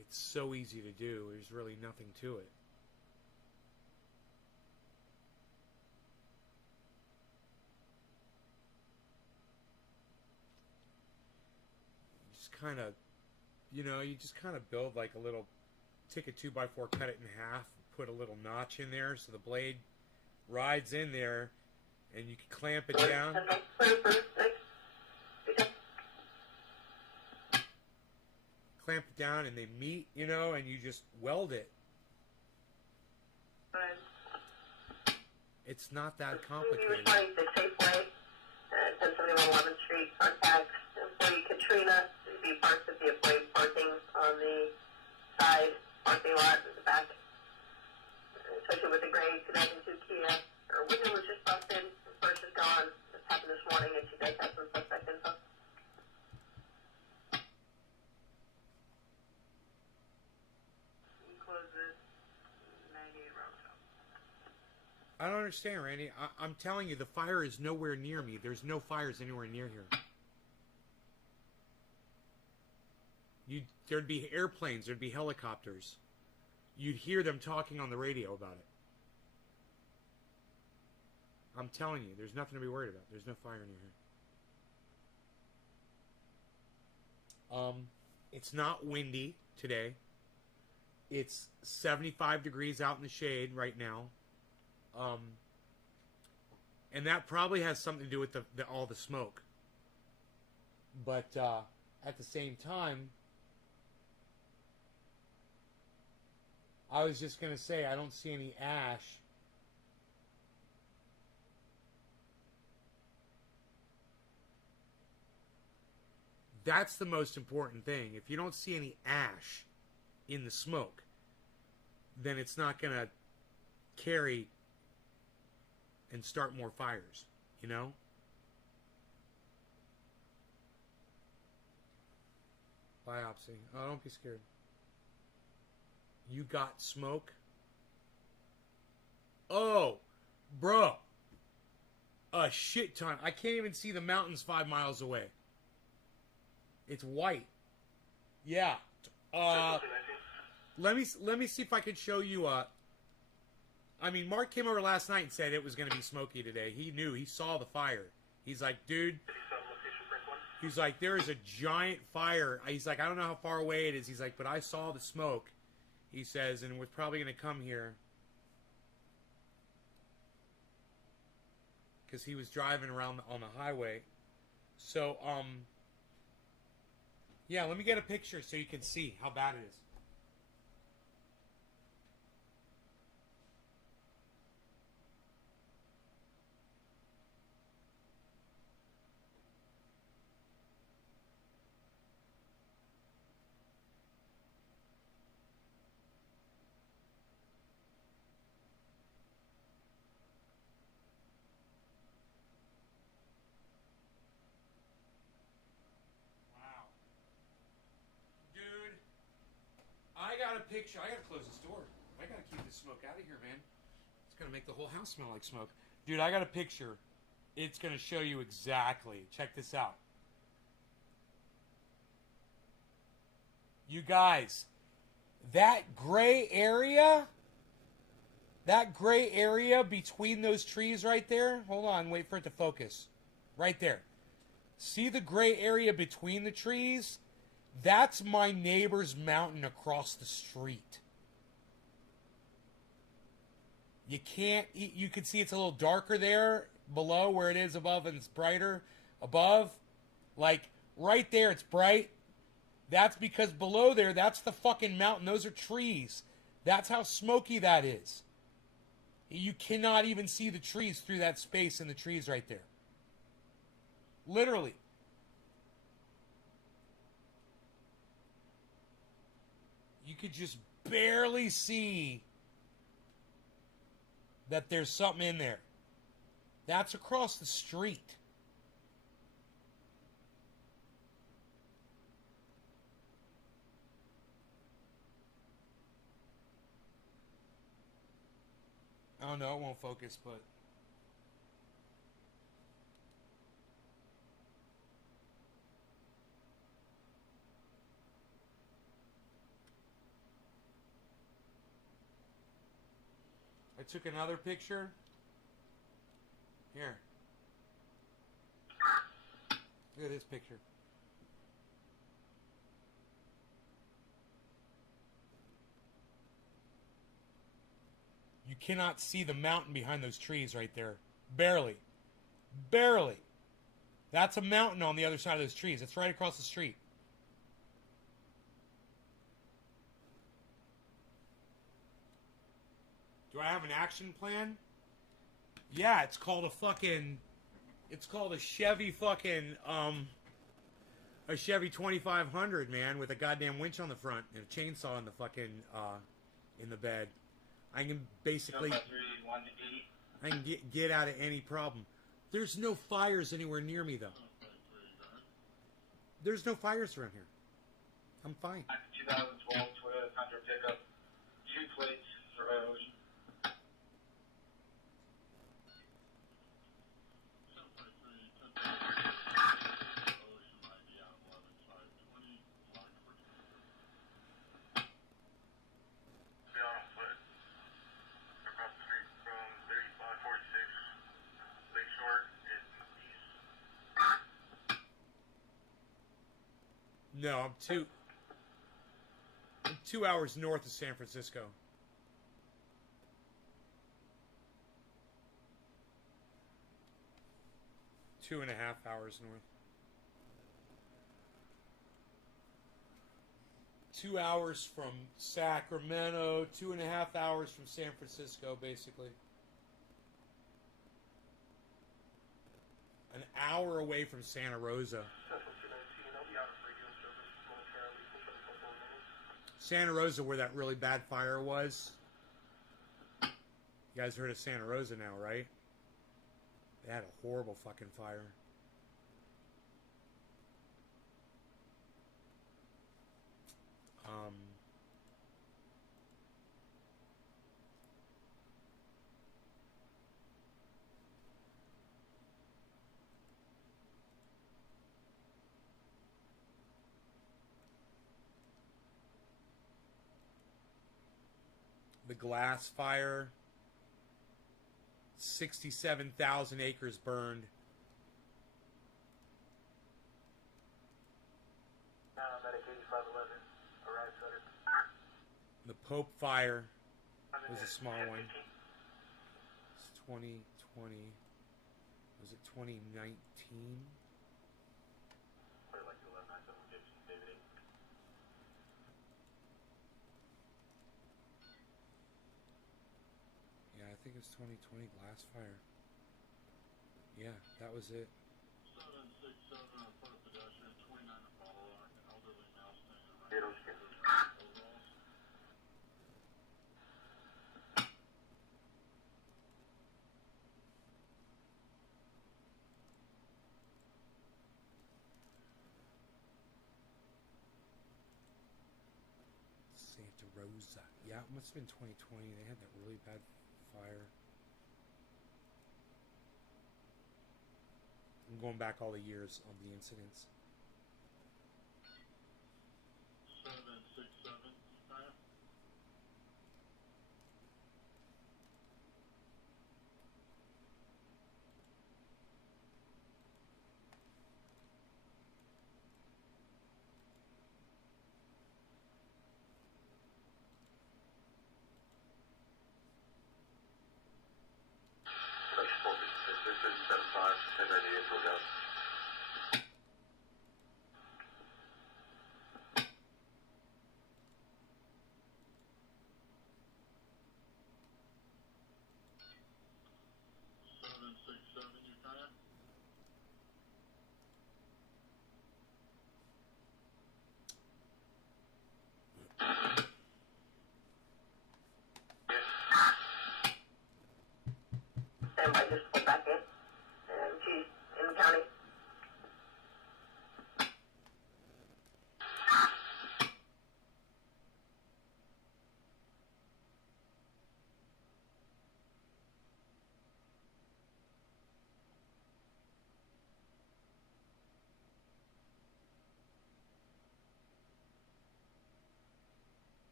It's so easy to do. There's really nothing to it. Just kind of, you know, you just kind of build like a little, take a 2x4, cut it in half, put a little notch in there so the blade rides in there, and you can clamp it down. Clamp it down and they meet, you know, and you just weld it. It's not that complicated. 26 Safeway, 1071 11th Street, contact employee Katrina. There'd be parts of the employee parking on the side parking lot in the back, especially with the grade connecting to Kia. Her window was just busted. The purse is gone. This happened this morning, and she does have some suspect info. I don't understand, Randy. I'm telling you, the fire is nowhere near me. There's no fires anywhere near here. There'd be airplanes. There'd be helicopters. You'd hear them talking on the radio about it. I'm telling you, there's nothing to be worried about. There's no fire near here. It's not windy today. It's 75 degrees out in the shade right now. And that probably has something to do with all the smoke. But at the same time, I was just going to say, I don't see any ash. That's the most important thing. If you don't see any ash in the smoke, then it's not going to carry and start more fires, you know? Biopsy. Oh, don't be scared. You got smoke? Oh, bro. A shit ton. I can't even see the mountains 5 miles away. It's white. Yeah. Let me see if I can show you I mean, Mark came over last night and said it was going to be smoky today. He knew. He saw the fire. He's like, dude. He's like, there is a giant fire. He's like, I don't know how far away it is. He's like, but I saw the smoke. He says, and we're probably going to come here. Because he was driving around on the highway. So, yeah, let me get a picture so you can see how bad it is. got a picture. I gotta close this door. I gotta keep this smoke out of here, man. It's gonna make the whole house smell like smoke. Dude, I got a picture. It's gonna show you exactly. Check this out. You guys, that gray area between those trees right there. Hold on, wait for it to focus. Right there. See the gray area between the trees? That's my neighbor's mountain across the street. You can see it's a little darker there below where it is above, and it's brighter above. Like right there, it's bright. That's because below there, that's the fucking mountain. Those are trees. That's how smoky that is. You cannot even see the trees through that space in the trees right there. Literally. You could just barely see that there's something in there. That's across the street. Oh no, it won't focus, but... I took another picture. Here. Look at this picture. You cannot see the mountain behind those trees right there. Barely. Barely. That's a mountain on the other side of those trees. It's right across the street. Do I have an action plan? Yeah, it's called a fucking... It's called a Chevy fucking, a Chevy 2500, man, with a goddamn winch on the front and a chainsaw in the fucking, in the bed. I can basically... I can get out of any problem. There's no fires anywhere near me, though. There's no fires around here. I'm fine. 2012 Toyota Tundra pickup, 2 plates for Ocean. No, I'm 2 hours north of San Francisco. Two and a half hours north. 2 hours from Sacramento, 2.5 hours from San Francisco, basically. An hour away from Santa Rosa. Santa Rosa, where that really bad fire was. You guys heard of Santa Rosa now, right? They had a horrible fucking fire. The glass fire. 67,000 acres burned. The Pope fire was a small one. It's 2020. Was it 2019? Yeah, I think it was 2020 glass fire. Yeah, that was it. 767 on foot pedestrian, 29 in Bottle Rock, an elderly male staying around. Santa Yeah, it must have been 2020. They had that really bad fire. I'm going back all the years on the incidents. 767, China. Stand by, just pull back in. And she's in the county.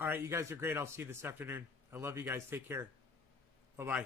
All right, you guys are great. I'll see you this afternoon. I love you guys. Take care. Bye-bye.